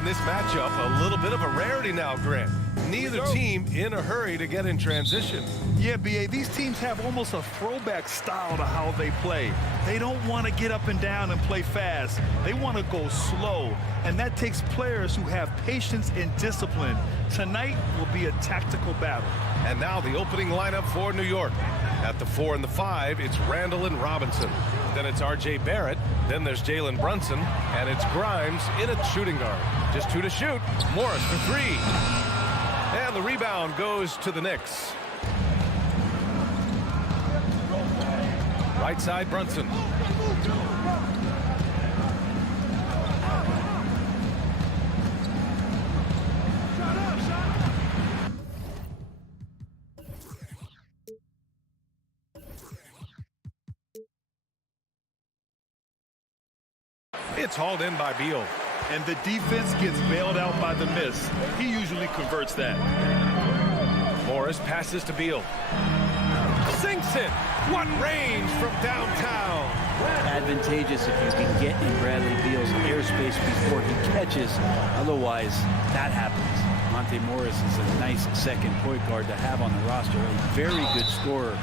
And this matchup, a little bit of a rarity now, Grant. Neither team in a hurry to get in transition. Yeah, B.A., these teams have almost a throwback style to how they play. They don't want to get up and down and play fast. They want to go slow, and that takes players who have patience and discipline. Tonight will be a tactical battle. And now the opening lineup for New York. At the 4 and the 5, it's Randall and Robinson. Then it's R.J. Barrett. Then there's Jalen Brunson. And it's Grimes in at shooting guard. Just 2 to shoot. Morris for 3. And the rebound goes to the Knicks. Right side, Brunson. It's hauled in by Beal. and the defense gets bailed out by the miss. He usually converts that. Morris passes to Beal. Sinks it. What range from downtown. Advantageous if you can get in Bradley Beal's airspace before he catches. Otherwise, that happens. Monte Morris is a nice second point guard to have on the roster. A very good scorer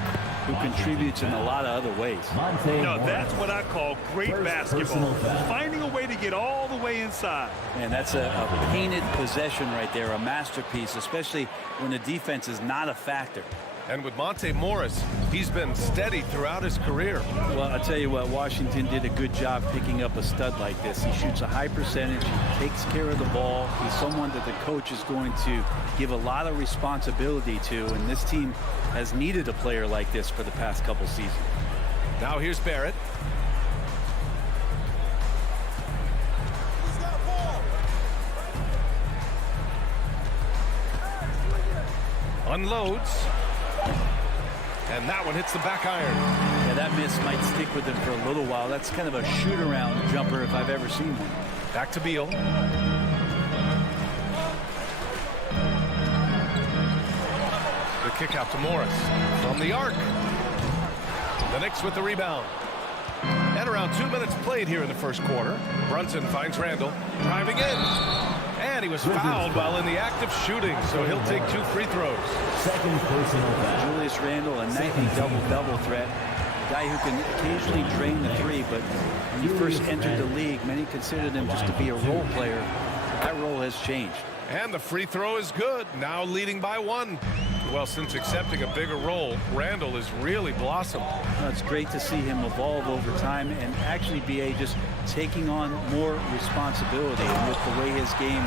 who contributes in a lot of other ways. No, that's what I call great basketball. Finding a way to get all the way inside. And that's a painted possession right there, a masterpiece, especially when the defense is not a factor. And with Monte Morris, he's been steady throughout his career. Well, I'll tell you what, Washington did a good job picking up a stud like this. He shoots a high percentage, he takes care of the ball. He's someone that the coach is going to give a lot of responsibility to, and this team has needed a player like this for the past couple seasons. Now here's Barrett. Unloads. And that one hits the back iron. Yeah, that miss might stick with him for a little while. That's kind of a shoot-around jumper if I've ever seen one. Back to Beal. The kick out to Morris. From the arc. The Knicks with the rebound. And around 2 minutes played here in the first quarter. Brunson finds Randall. Driving in. And he was fouled while in the act of shooting, so he'll take 2 free throws. Second personal foul. Julius Randle, a nightly double-double threat. A guy who can occasionally drain the three, but when he first entered the league, many considered him just to be a role player. That role has changed. And the free throw is good, now leading by 1. Well, since accepting a bigger role, Randall has really blossomed. Well, it's great to see him evolve over time and actually be just taking on more responsibility. And with the way his game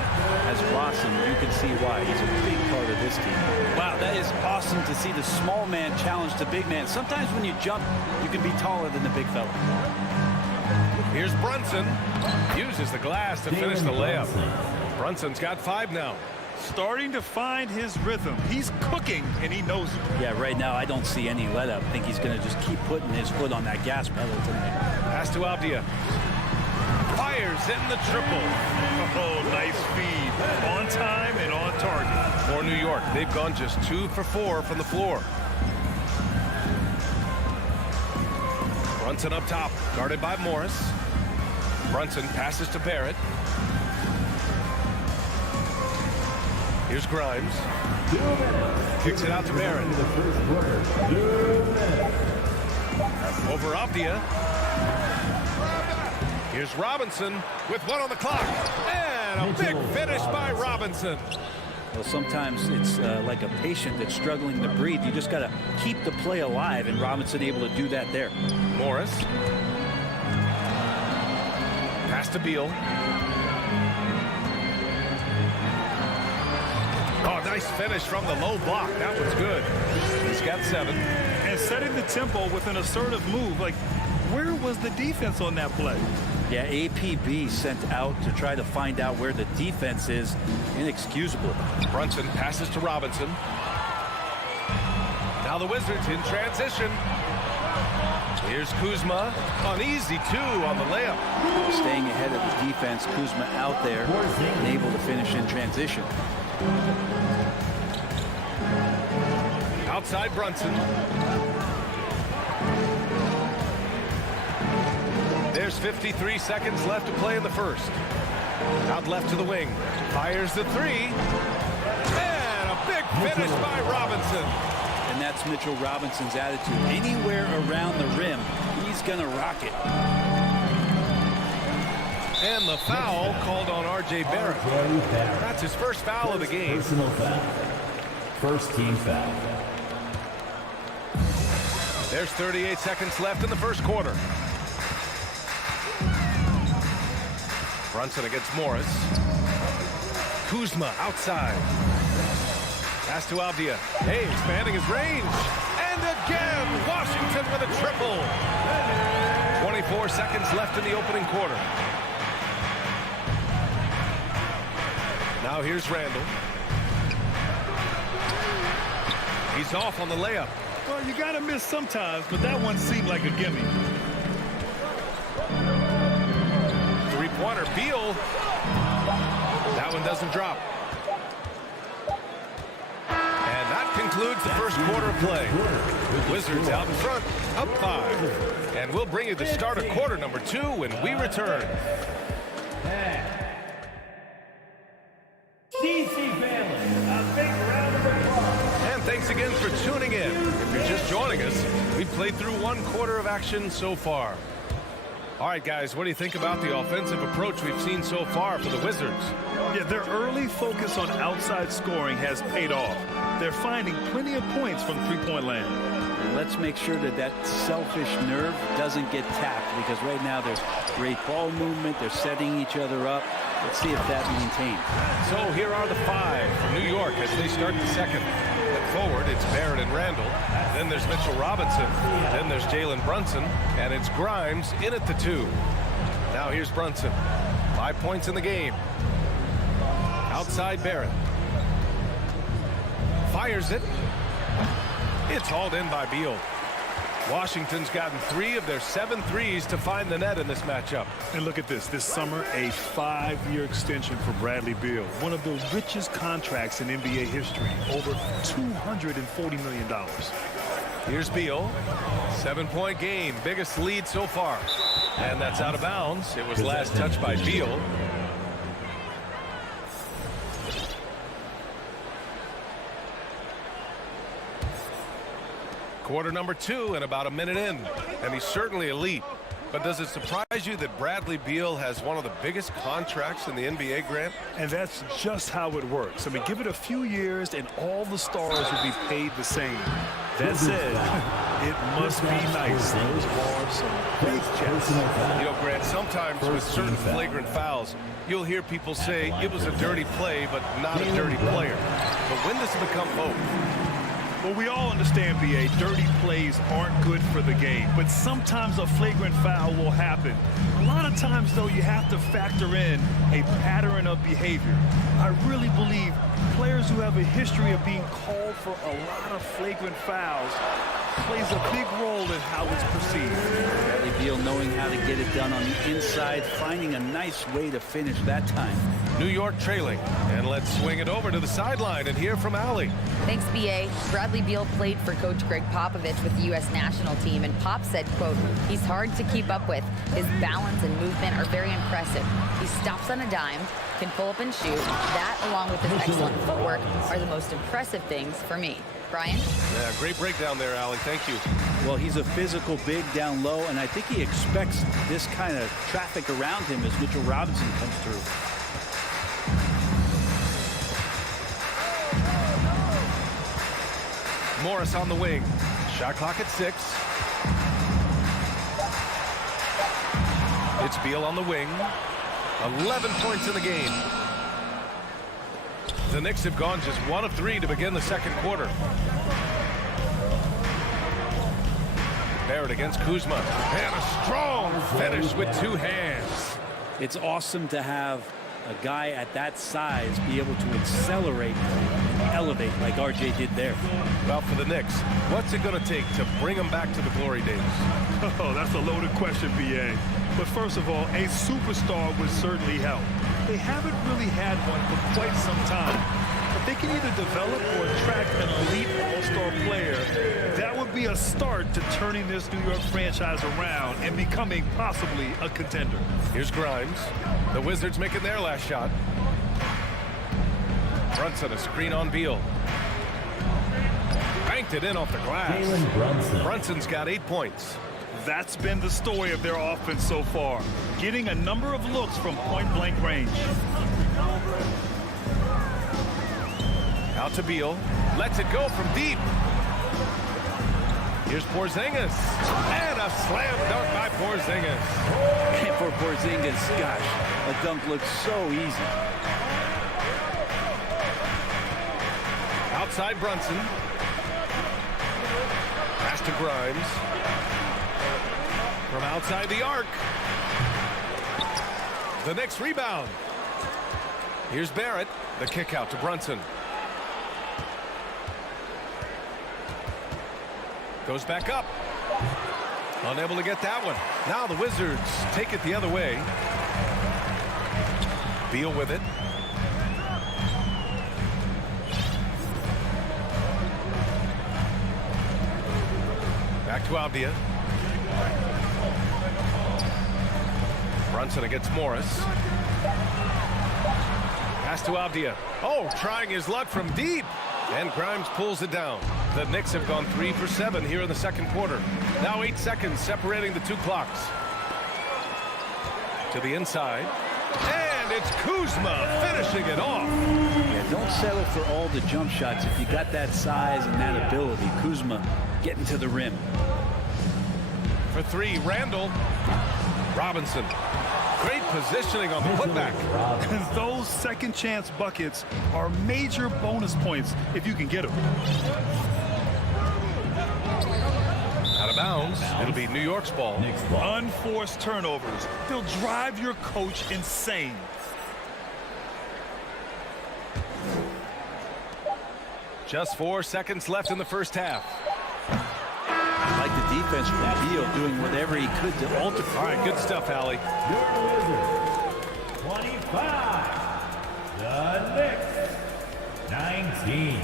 has blossomed, you can see why. He's a big part of this team. Wow, that is awesome to see the small man challenge the big man. Sometimes when you jump, you can be taller than the big fella. Here's Brunson. Uses the glass to finish the layup. Brunson's got 5 now. Starting to find his rhythm. He's cooking, and he knows it. Yeah, right now I don't see any let up. I think he's going to just keep putting his foot on that gas pedal tonight. Pass to Avdia. Fires in the triple. Oh, nice feed. On time and on target. For New York, they've gone just 2 for 4 from the floor. Brunson up top, guarded by Morris. Brunson passes to Barrett. Here's Grimes. Kicks it out to Barrett. Over Avdia. Here's Robinson with 1 on the clock. And a big finish by Robinson. Well, sometimes it's like a patient that's struggling to breathe. You just got to keep the play alive, and Robinson able to do that there. Morris. Pass to Beal. Oh, nice finish from the low block. That was good. He's got 7. And setting the tempo with an assertive move. Like, where was the defense on that play? Yeah, APB sent out to try to find out where the defense is. Inexcusable. Brunson passes to Robinson. Now the Wizards in transition. Here's Kuzma. An easy 2 on the layup. Staying ahead of the defense. Kuzma out there and able to finish in transition. Outside Brunson. There's 53 seconds left to play in the first. Out left to the wing. Fires the 3. And a big finish by Robinson. And that's Mitchell Robinson's attitude. Anywhere around the rim, he's going to rock it. And the foul called on R.J. Barrett. That's his first foul of the game. Personal foul. First team foul. There's 38 seconds left in the first quarter. Brunson against Morris. Kuzma outside. Pass to Avdia. Hey, expanding his range. And again, Washington with a triple. 24 seconds left in the opening quarter. Now here's Randall. He's off on the layup. Well, you got to miss sometimes, but that one seemed like a gimme. three-pointer. Beal. That one doesn't drop. And that concludes the first quarter of play. Wizards out in front, up 5. And we'll bring you the start of quarter number 2 when we return. DC family, a big round of applause. And thanks again for tuning in. If you're just joining us, we've played through 1 quarter of action so far. All right, guys, what do you think about the offensive approach we've seen so far for the Wizards? Yeah, their early focus on outside scoring has paid off. They're finding plenty of points from three-point land. And let's make sure that that selfish nerve doesn't get tapped, because right now there's great ball movement. They're setting each other up. Let's see if that maintains. So here are the 5 for New York as they start the second. At forward, it's Barrett and Randall. Then there's Mitchell Robinson. Then there's Jalen Brunson. And it's Grimes in at the 2. Now here's Brunson. 5 points in the game. Outside Barrett. Fires it. It's hauled in by Beal. Washington's gotten 3 of their 7 threes to find the net in this matchup. And look at this. This summer, a 5-year extension for Bradley Beal. One of the richest contracts in NBA history. Over $240 million. Here's Beal. 7-point game. Biggest lead so far. And that's out of bounds. It was last touched by Beal. Quarter number 2 and about a minute in. And he's certainly elite. But does it surprise you that Bradley Beal has one of the biggest contracts in the NBA, Grant? And that's just how it works. I mean, give it a few years and all the stars will be paid the same. That said, it must be nice. Those are some big checks. You know, Grant, sometimes with certain flagrant fouls, you'll hear people say it was a dirty play, but not a dirty player. But when does it become both? Well, we all understand, B.A., dirty plays aren't good for the game, but sometimes a flagrant foul will happen. A lot of times, though, you have to factor in a pattern of behavior. I really believe players who have a history of being called for a lot of flagrant fouls plays a big role in how it's perceived. Bradley Beal knowing how to get it done on the inside, finding a nice way to finish that time. New York trailing. And let's swing it over to the sideline and hear from Allie. Thanks, B.A. Bradley Beal played for Coach Greg Popovich with the U.S. national team, and Pop said, quote, he's hard to keep up with. His balance and movement are very impressive. He stops on a dime, can pull up and shoot. That, along with his excellent footwork, are the most impressive things for me. Brian? Yeah, great breakdown there, Allie. Thank you. Well, he's a physical big down low, and I think he expects this kind of traffic around him as Mitchell Robinson comes through. Morris on the wing. Shot clock at 6. It's Beal on the wing. 11 points in the game. The Knicks have gone just 1 of 3 to begin the second quarter. Barrett against Kuzma. And a strong finish with 2 hands. It's awesome to have a guy at that size be able to accelerate and elevate like RJ did there. Well, for the Knicks, what's it going to take to bring them back to the glory days? Oh, that's a loaded question, B.A. But first of all, a superstar would certainly help. They haven't really had one for quite some time. If they can either develop or attract an elite all-star player, that would be a start to turning this New York franchise around and becoming possibly a contender. Here's Grimes. The Wizards making their last shot. Brunson, a screen on Beal. Banked it in off the glass. Brunson's got 8 points. That's been the story of their offense so far, getting a number of looks from point-blank range. Out to Beal. Lets it go from deep. Here's Porzingis. And a slam dunk by Porzingis. And for Porzingis, gosh, a dunk looks so easy. Outside Brunson. Pass to Grimes. From outside the arc. The Knicks rebound. Here's Barrett. The kick out to Brunson. Goes back up. Unable to get that one. Now the Wizards take it the other way. Beal with it. Back to Avdia. Brunson against Morris. Pass to Avdia. Oh, trying his luck from deep. And Grimes pulls it down. The Knicks have gone 3 for 7 here in the second quarter. Now 8 seconds separating the two clocks. To the inside. And it's Kuzma finishing it off. Yeah, don't settle for all the jump shots if you got that size and that ability. Kuzma getting to the rim. For three, Randall. Robinson. Great positioning on the putback. And those second chance buckets are major bonus points if you can get them. Out of bounds. It'll be New York's ball. Unforced turnovers. They'll drive your coach insane. Just 4 seconds left in the first half. I like the defense from Beal doing whatever he could to alter. All right, good stuff, Allie. Your Wizards, 25. The Knicks, 19.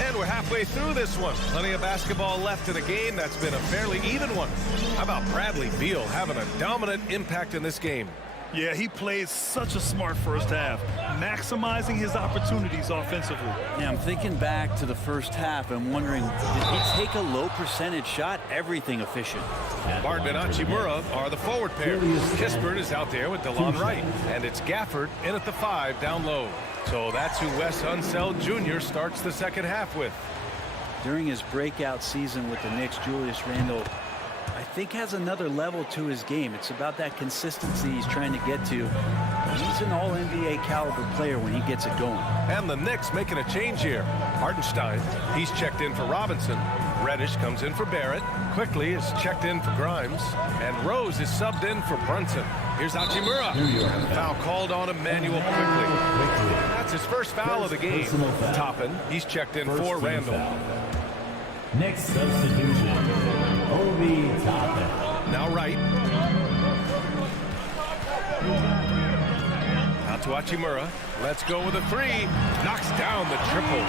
And we're halfway through this one. Plenty of basketball left in a game that's been a fairly even one. How about Bradley Beal having a dominant impact in this game? Yeah, he played such a smart first half, maximizing his opportunities offensively. Yeah, I'm thinking back to the first half and wondering, did he take a low percentage shot? Everything efficient. Barton and Hachimura are the forward pair. Kispert is out there with DeLon Wright. And it's Gafford in at the 5 down low. So that's who Wes Unseld Jr. starts the second half with. During his breakout season with the Knicks, Julius Randle, I think, has another level to his game. It's about that consistency he's trying to get to. He's an all-NBA caliber player when he gets it going. And the Knicks making a change here. Hartenstein, he's checked in for Robinson. Reddish comes in for Barrett. Quickly is checked in for Grimes. And Rose is subbed in for Brunson. Here's Hachimura. And the foul called on Emmanuel Quickly. That's his first foul of the game. Toppin, he's checked in for Randall. Next substitution, Obi Toppin. Now Wright. Out to Hachimura. Let's go with a 3. Knocks down the triple.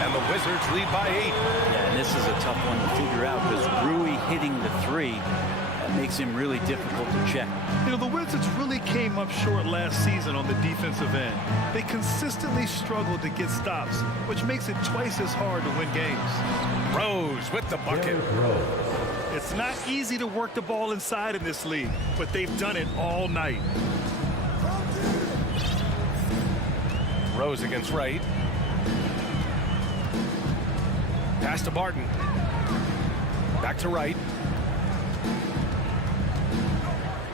And the Wizards lead by 8. Yeah, and this is a tough one to figure out because Rui hitting the 3, that makes him really difficult to check. You know, the Wizards really came up short last season on the defensive end. They consistently struggled to get stops, which makes it twice as hard to win games. Rose with the bucket. It's not easy to work the ball inside in this league, but they've done it all night. Rose against Wright. Pass to Barton. Back to Wright.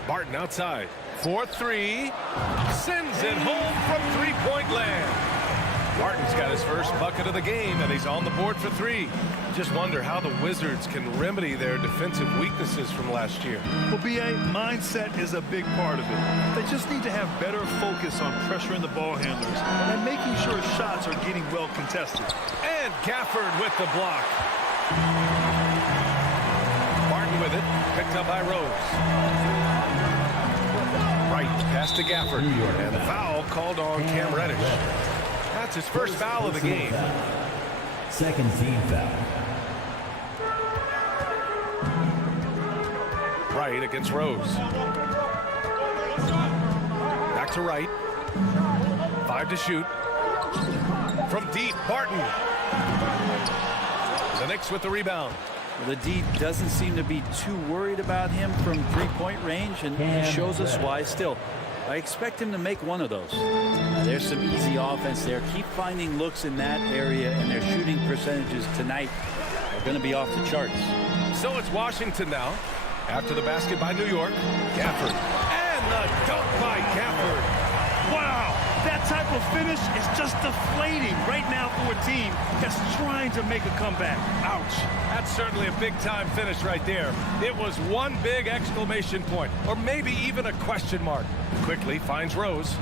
Barton outside. 4-3. Sends it home from three-point land. Barton's got his first bucket of the game, and he's on the board for 3. Just wonder how the Wizards can remedy their defensive weaknesses from last year. Well, B.A., mindset is a big part of it. They just need to have better focus on pressuring the ball handlers and making sure shots are getting well contested. And Gafford with the block. Barton with it, picked up by Rose. Right, pass to Gafford. And the foul called on Cam Reddish. That's his first foul of the game. Second team foul. Wright against Rose. Back to Wright. 5 to shoot. From deep, Barton. The Knicks with the rebound. Well, the D doesn't seem to be too worried about him from three-point range, and he shows us why still. I expect him to make one of those. There's some easy offense there. Keep finding looks in that area, and their shooting percentages tonight are going to be off the charts. So it's Washington now. After the basket by New York, Gafford. And the dunk by Gafford. Wow, that type of finish is just deflating right now for a team that's trying to make a comeback. Ouch. That's certainly a big-time finish right there. It was one big exclamation point, or maybe even a question mark. Quickly finds Rose.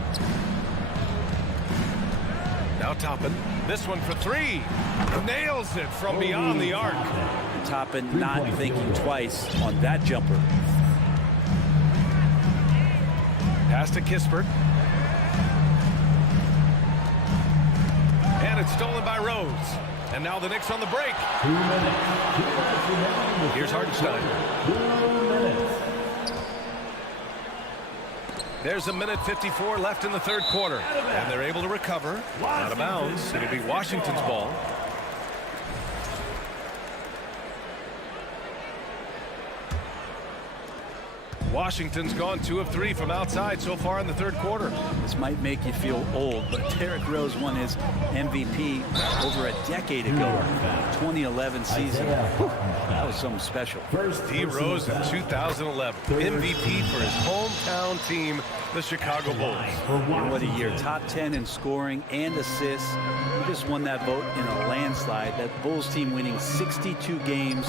Now Toppin. This one for three. Nails it from beyond the arc. Toppin not thinking twice on that jumper. Pass to Kispert. And it's stolen by Rose. And now the Knicks on the break. Here's Hartenstein. There's a minute 54 left in the third quarter. And they're able to recover. Out of bounds. It'll be Washington's ball. Washington's gone 2 of 3 from outside so far in the third quarter. This might make you feel old, but Derrick Rose won his MVP over a decade ago, 2011 season. That was something special. D. Rose in 2011, MVP for his hometown team, the Chicago Bulls. And what a year. Top 10 in scoring and assists. He just won that vote in a landslide. That Bulls team winning 62 games,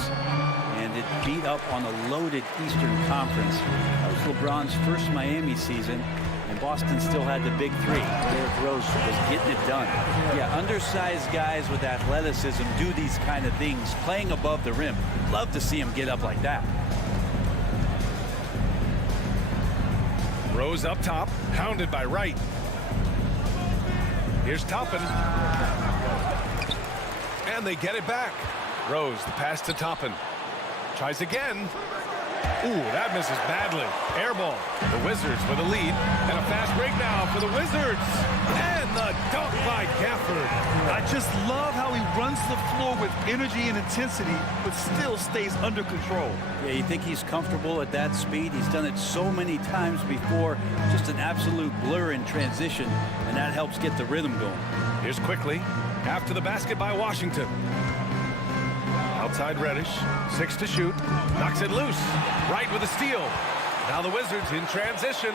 and it beat up on a loaded Eastern Conference. That was LeBron's first Miami season, and Boston still had the big three. Derrick Rose was getting it done. Yeah, undersized guys with athleticism do these kind of things, playing above the rim. Love to see him get up like that. Rose up top, hounded by Wright. Here's Toppin. And they get it back. Rose, the pass to Toppin. Tries again. Ooh, that misses badly. Air ball. The Wizards with a lead. And a fast break now for the Wizards. And the dunk by Gafford. I just love how he runs the floor with energy and intensity, but still stays under control. Yeah, you think he's comfortable at that speed? He's done it so many times before. Just an absolute blur in transition, and that helps get the rhythm going. Here's quickly. After the basket by Washington. Outside Reddish, 6 to shoot, knocks it loose, Wright with a steal. Now the Wizards in transition.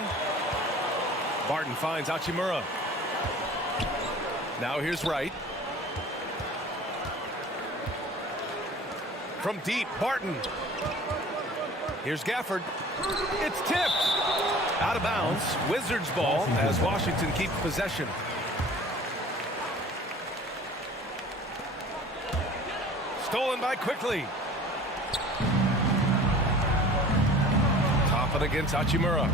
Barton finds Hachimura. Now here's Wright. From deep, Barton. Here's Gafford. It's tipped. Out of bounds, Wizards ball as Washington keeps possession. Stolen by Quickly. Toppin against Hachimura.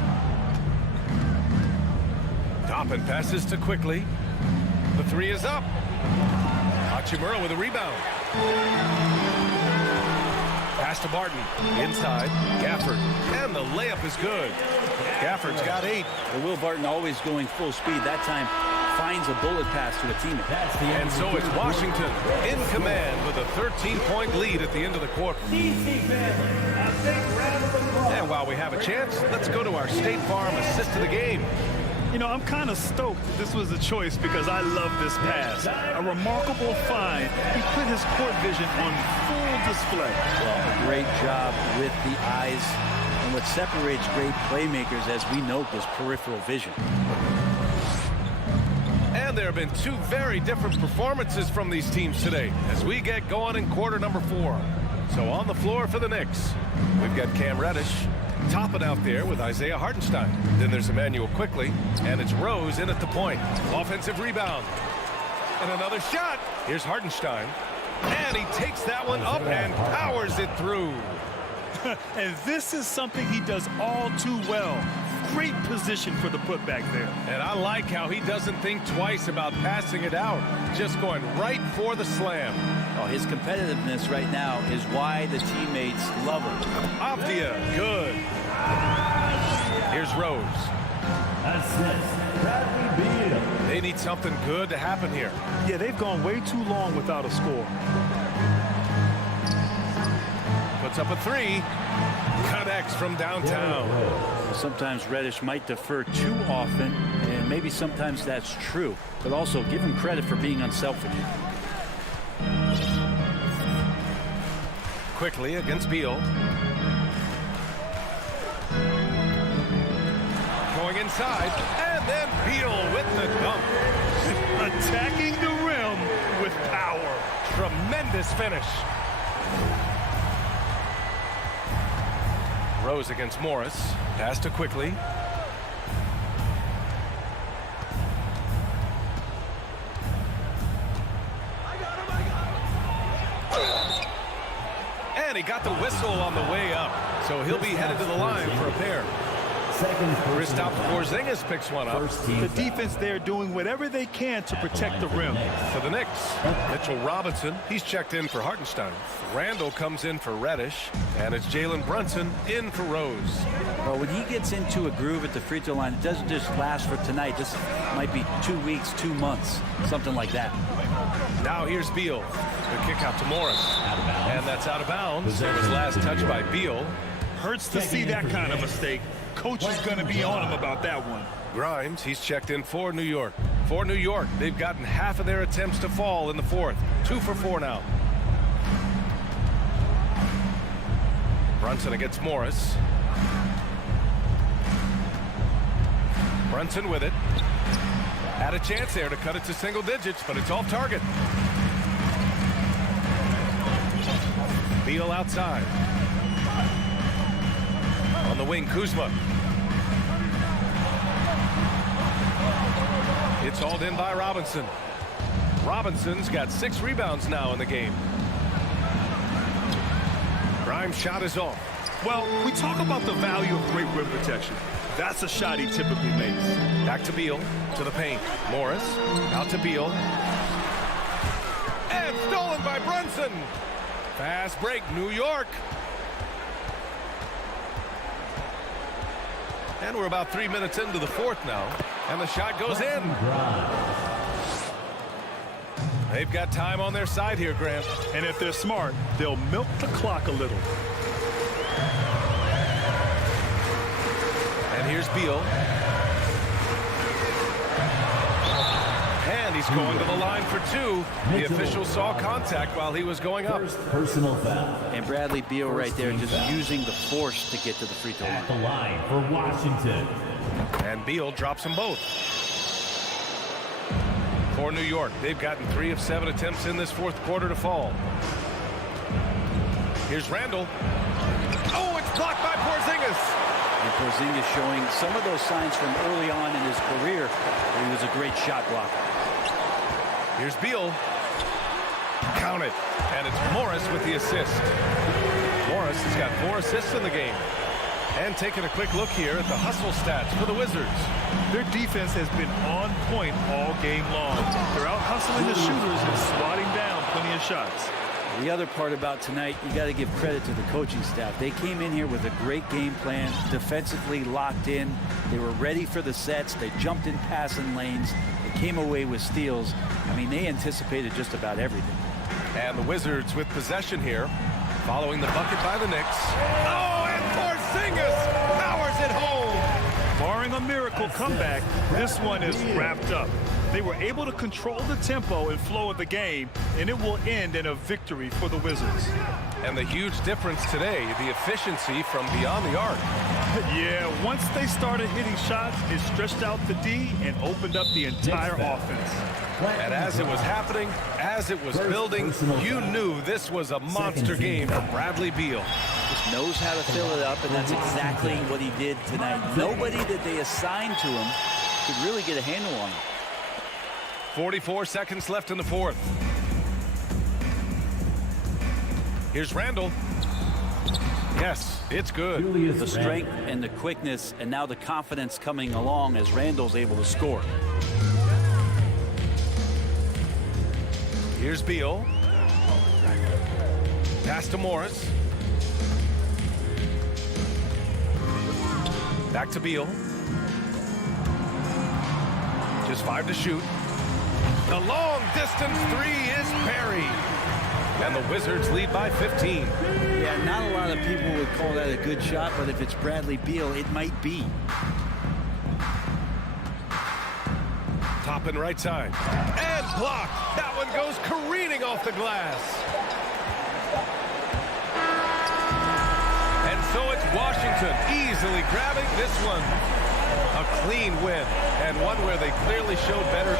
Toppin passes to Quickly. The three is up. Hachimura with a rebound. Pass to Barton. Inside. Gafford. And the layup is good. Gafford's got 8. Well, Will Barton always going full speed. That time finds a bullet pass to a teammate. And so it's Washington in command with a 13-point lead at the end of the quarter. And while we have a chance, let's go to our State Farm assist of the game. You know, I'm kind of stoked that this was a choice because I love this pass. A remarkable find. He put his court vision on full display. Well, a great job with the eyes. And what separates great playmakers, as we note, is peripheral vision. And there have been 2 very different performances from these teams today as we get going in quarter number 4. So on the floor for the Knicks, we've got Cam Reddish, Toppin out there with Isaiah Hartenstein. Then there's Emmanuel Quickly, and it's Rose in at the point. Offensive rebound. And another shot. Here's Hartenstein. And he takes that one up and powers it through. And this is something he does all too well. Great position for the putback there. And I like how he doesn't think twice about passing it out. Just going right for the slam. Oh, his competitiveness right now is why the teammates love him. Avdia, good. Here's Rose. They need something good to happen here. Yeah, they've gone way too long without a score. Puts up a 3. Connects from downtown. Sometimes Reddish might defer too often, and maybe sometimes that's true. But also give him credit for being unselfish. Quickly against Beal. Going inside, and then Beal with the dunk. Attacking the rim with power. Tremendous finish. Rose against Morris. Pass to Quickly. he got the whistle on the way up. So he'll be headed to the line for a pair. Kristaps Porzingis picks one up. The defense there doing whatever they can to protect the rim. For the Knicks, Mitchell Robinson, he's checked in for Hartenstein. Randall comes in for Reddish, and it's Jalen Brunson in for Rose. Well, when he gets into a groove at the free throw line, it doesn't just last for tonight. This might be 2 weeks, 2 months, something like that. Now here's Beal. The kick out to Morris. And that's out of bounds. It was last touched by Beal. Hurts to see that kind of mistake. Coach is going to be on him about that one. Grimes, he's checked in for New York. For New York, they've gotten half of their attempts to fall in the fourth. 2 for 4 now. Brunson against Morris. Brunson with it. Had a chance there to cut it to single digits, but it's off target. Beal outside. On the wing, Kuzma. It's hauled in by Robinson. Robinson's got 6 rebounds now in the game. Grimes' shot is off. Well, we talk about the value of great rim protection. That's a shot he typically makes. Back to Beal, to the paint. Morris, out to Beal. And stolen by Brunson. Fast break, New York. And we're about 3 minutes into the fourth now. And the shot goes in. They've got time on their side here, Grant. And if they're smart, they'll milk the clock a little. And here's Beal. And he's going to the line for 2. The official saw contact while he was going up. Personal foul. And Bradley Beal right there just using the force to get to the free throw line. At the line for Washington. And Beal drops them both. For New York, they've gotten 3 of 7 attempts in this fourth quarter to fall. Here's Randall. Oh, it's blocked by Porzingis. And Porzingis showing some of those signs from early on in his career where he was a great shot blocker. Here's Beal. Count it. And it's Morris with the assist. Morris has got 4 assists in the game. And taking a quick look here at the hustle stats for the Wizards. Their defense has been on point all game long. They're out hustling the shooters and swatting down plenty of shots. The other part about tonight, you got to give credit to the coaching staff. They came in here with a great game plan, defensively locked in. They were ready for the sets. They jumped in passing lanes. They came away with steals. I mean, they anticipated just about everything. And the Wizards with possession here, following the bucket by the Knicks. Oh, and Porzingis powers it home. Barring a miracle comeback, this one is wrapped up. They were able to control the tempo and flow of the game, and it will end in a victory for the Wizards. And the huge difference today, the efficiency from beyond the arc. Yeah, once they started hitting shots, it stretched out the D and opened up the entire offense. And as it was happening, as it was building, you knew this was a monster game from Bradley Beal. Just knows how to fill it up, and that's exactly what he did tonight. Nobody that they assigned to him could really get a handle on him. 44 seconds left in the fourth. Here's Randall. Yes, it's good. The strength and the quickness, and now the confidence coming along as Randall's able to score. Here's Beal. Pass to Morris. Back to Beal. Just 5 to shoot. The long distance 3 is buried. And the Wizards lead by 15. Yeah, not a lot of people would call that a good shot, but if it's Bradley Beal, it might be. Top and right side. And blocked. That one goes careening off the glass. And so it's Washington easily grabbing this one. A clean win, and one where they clearly showed better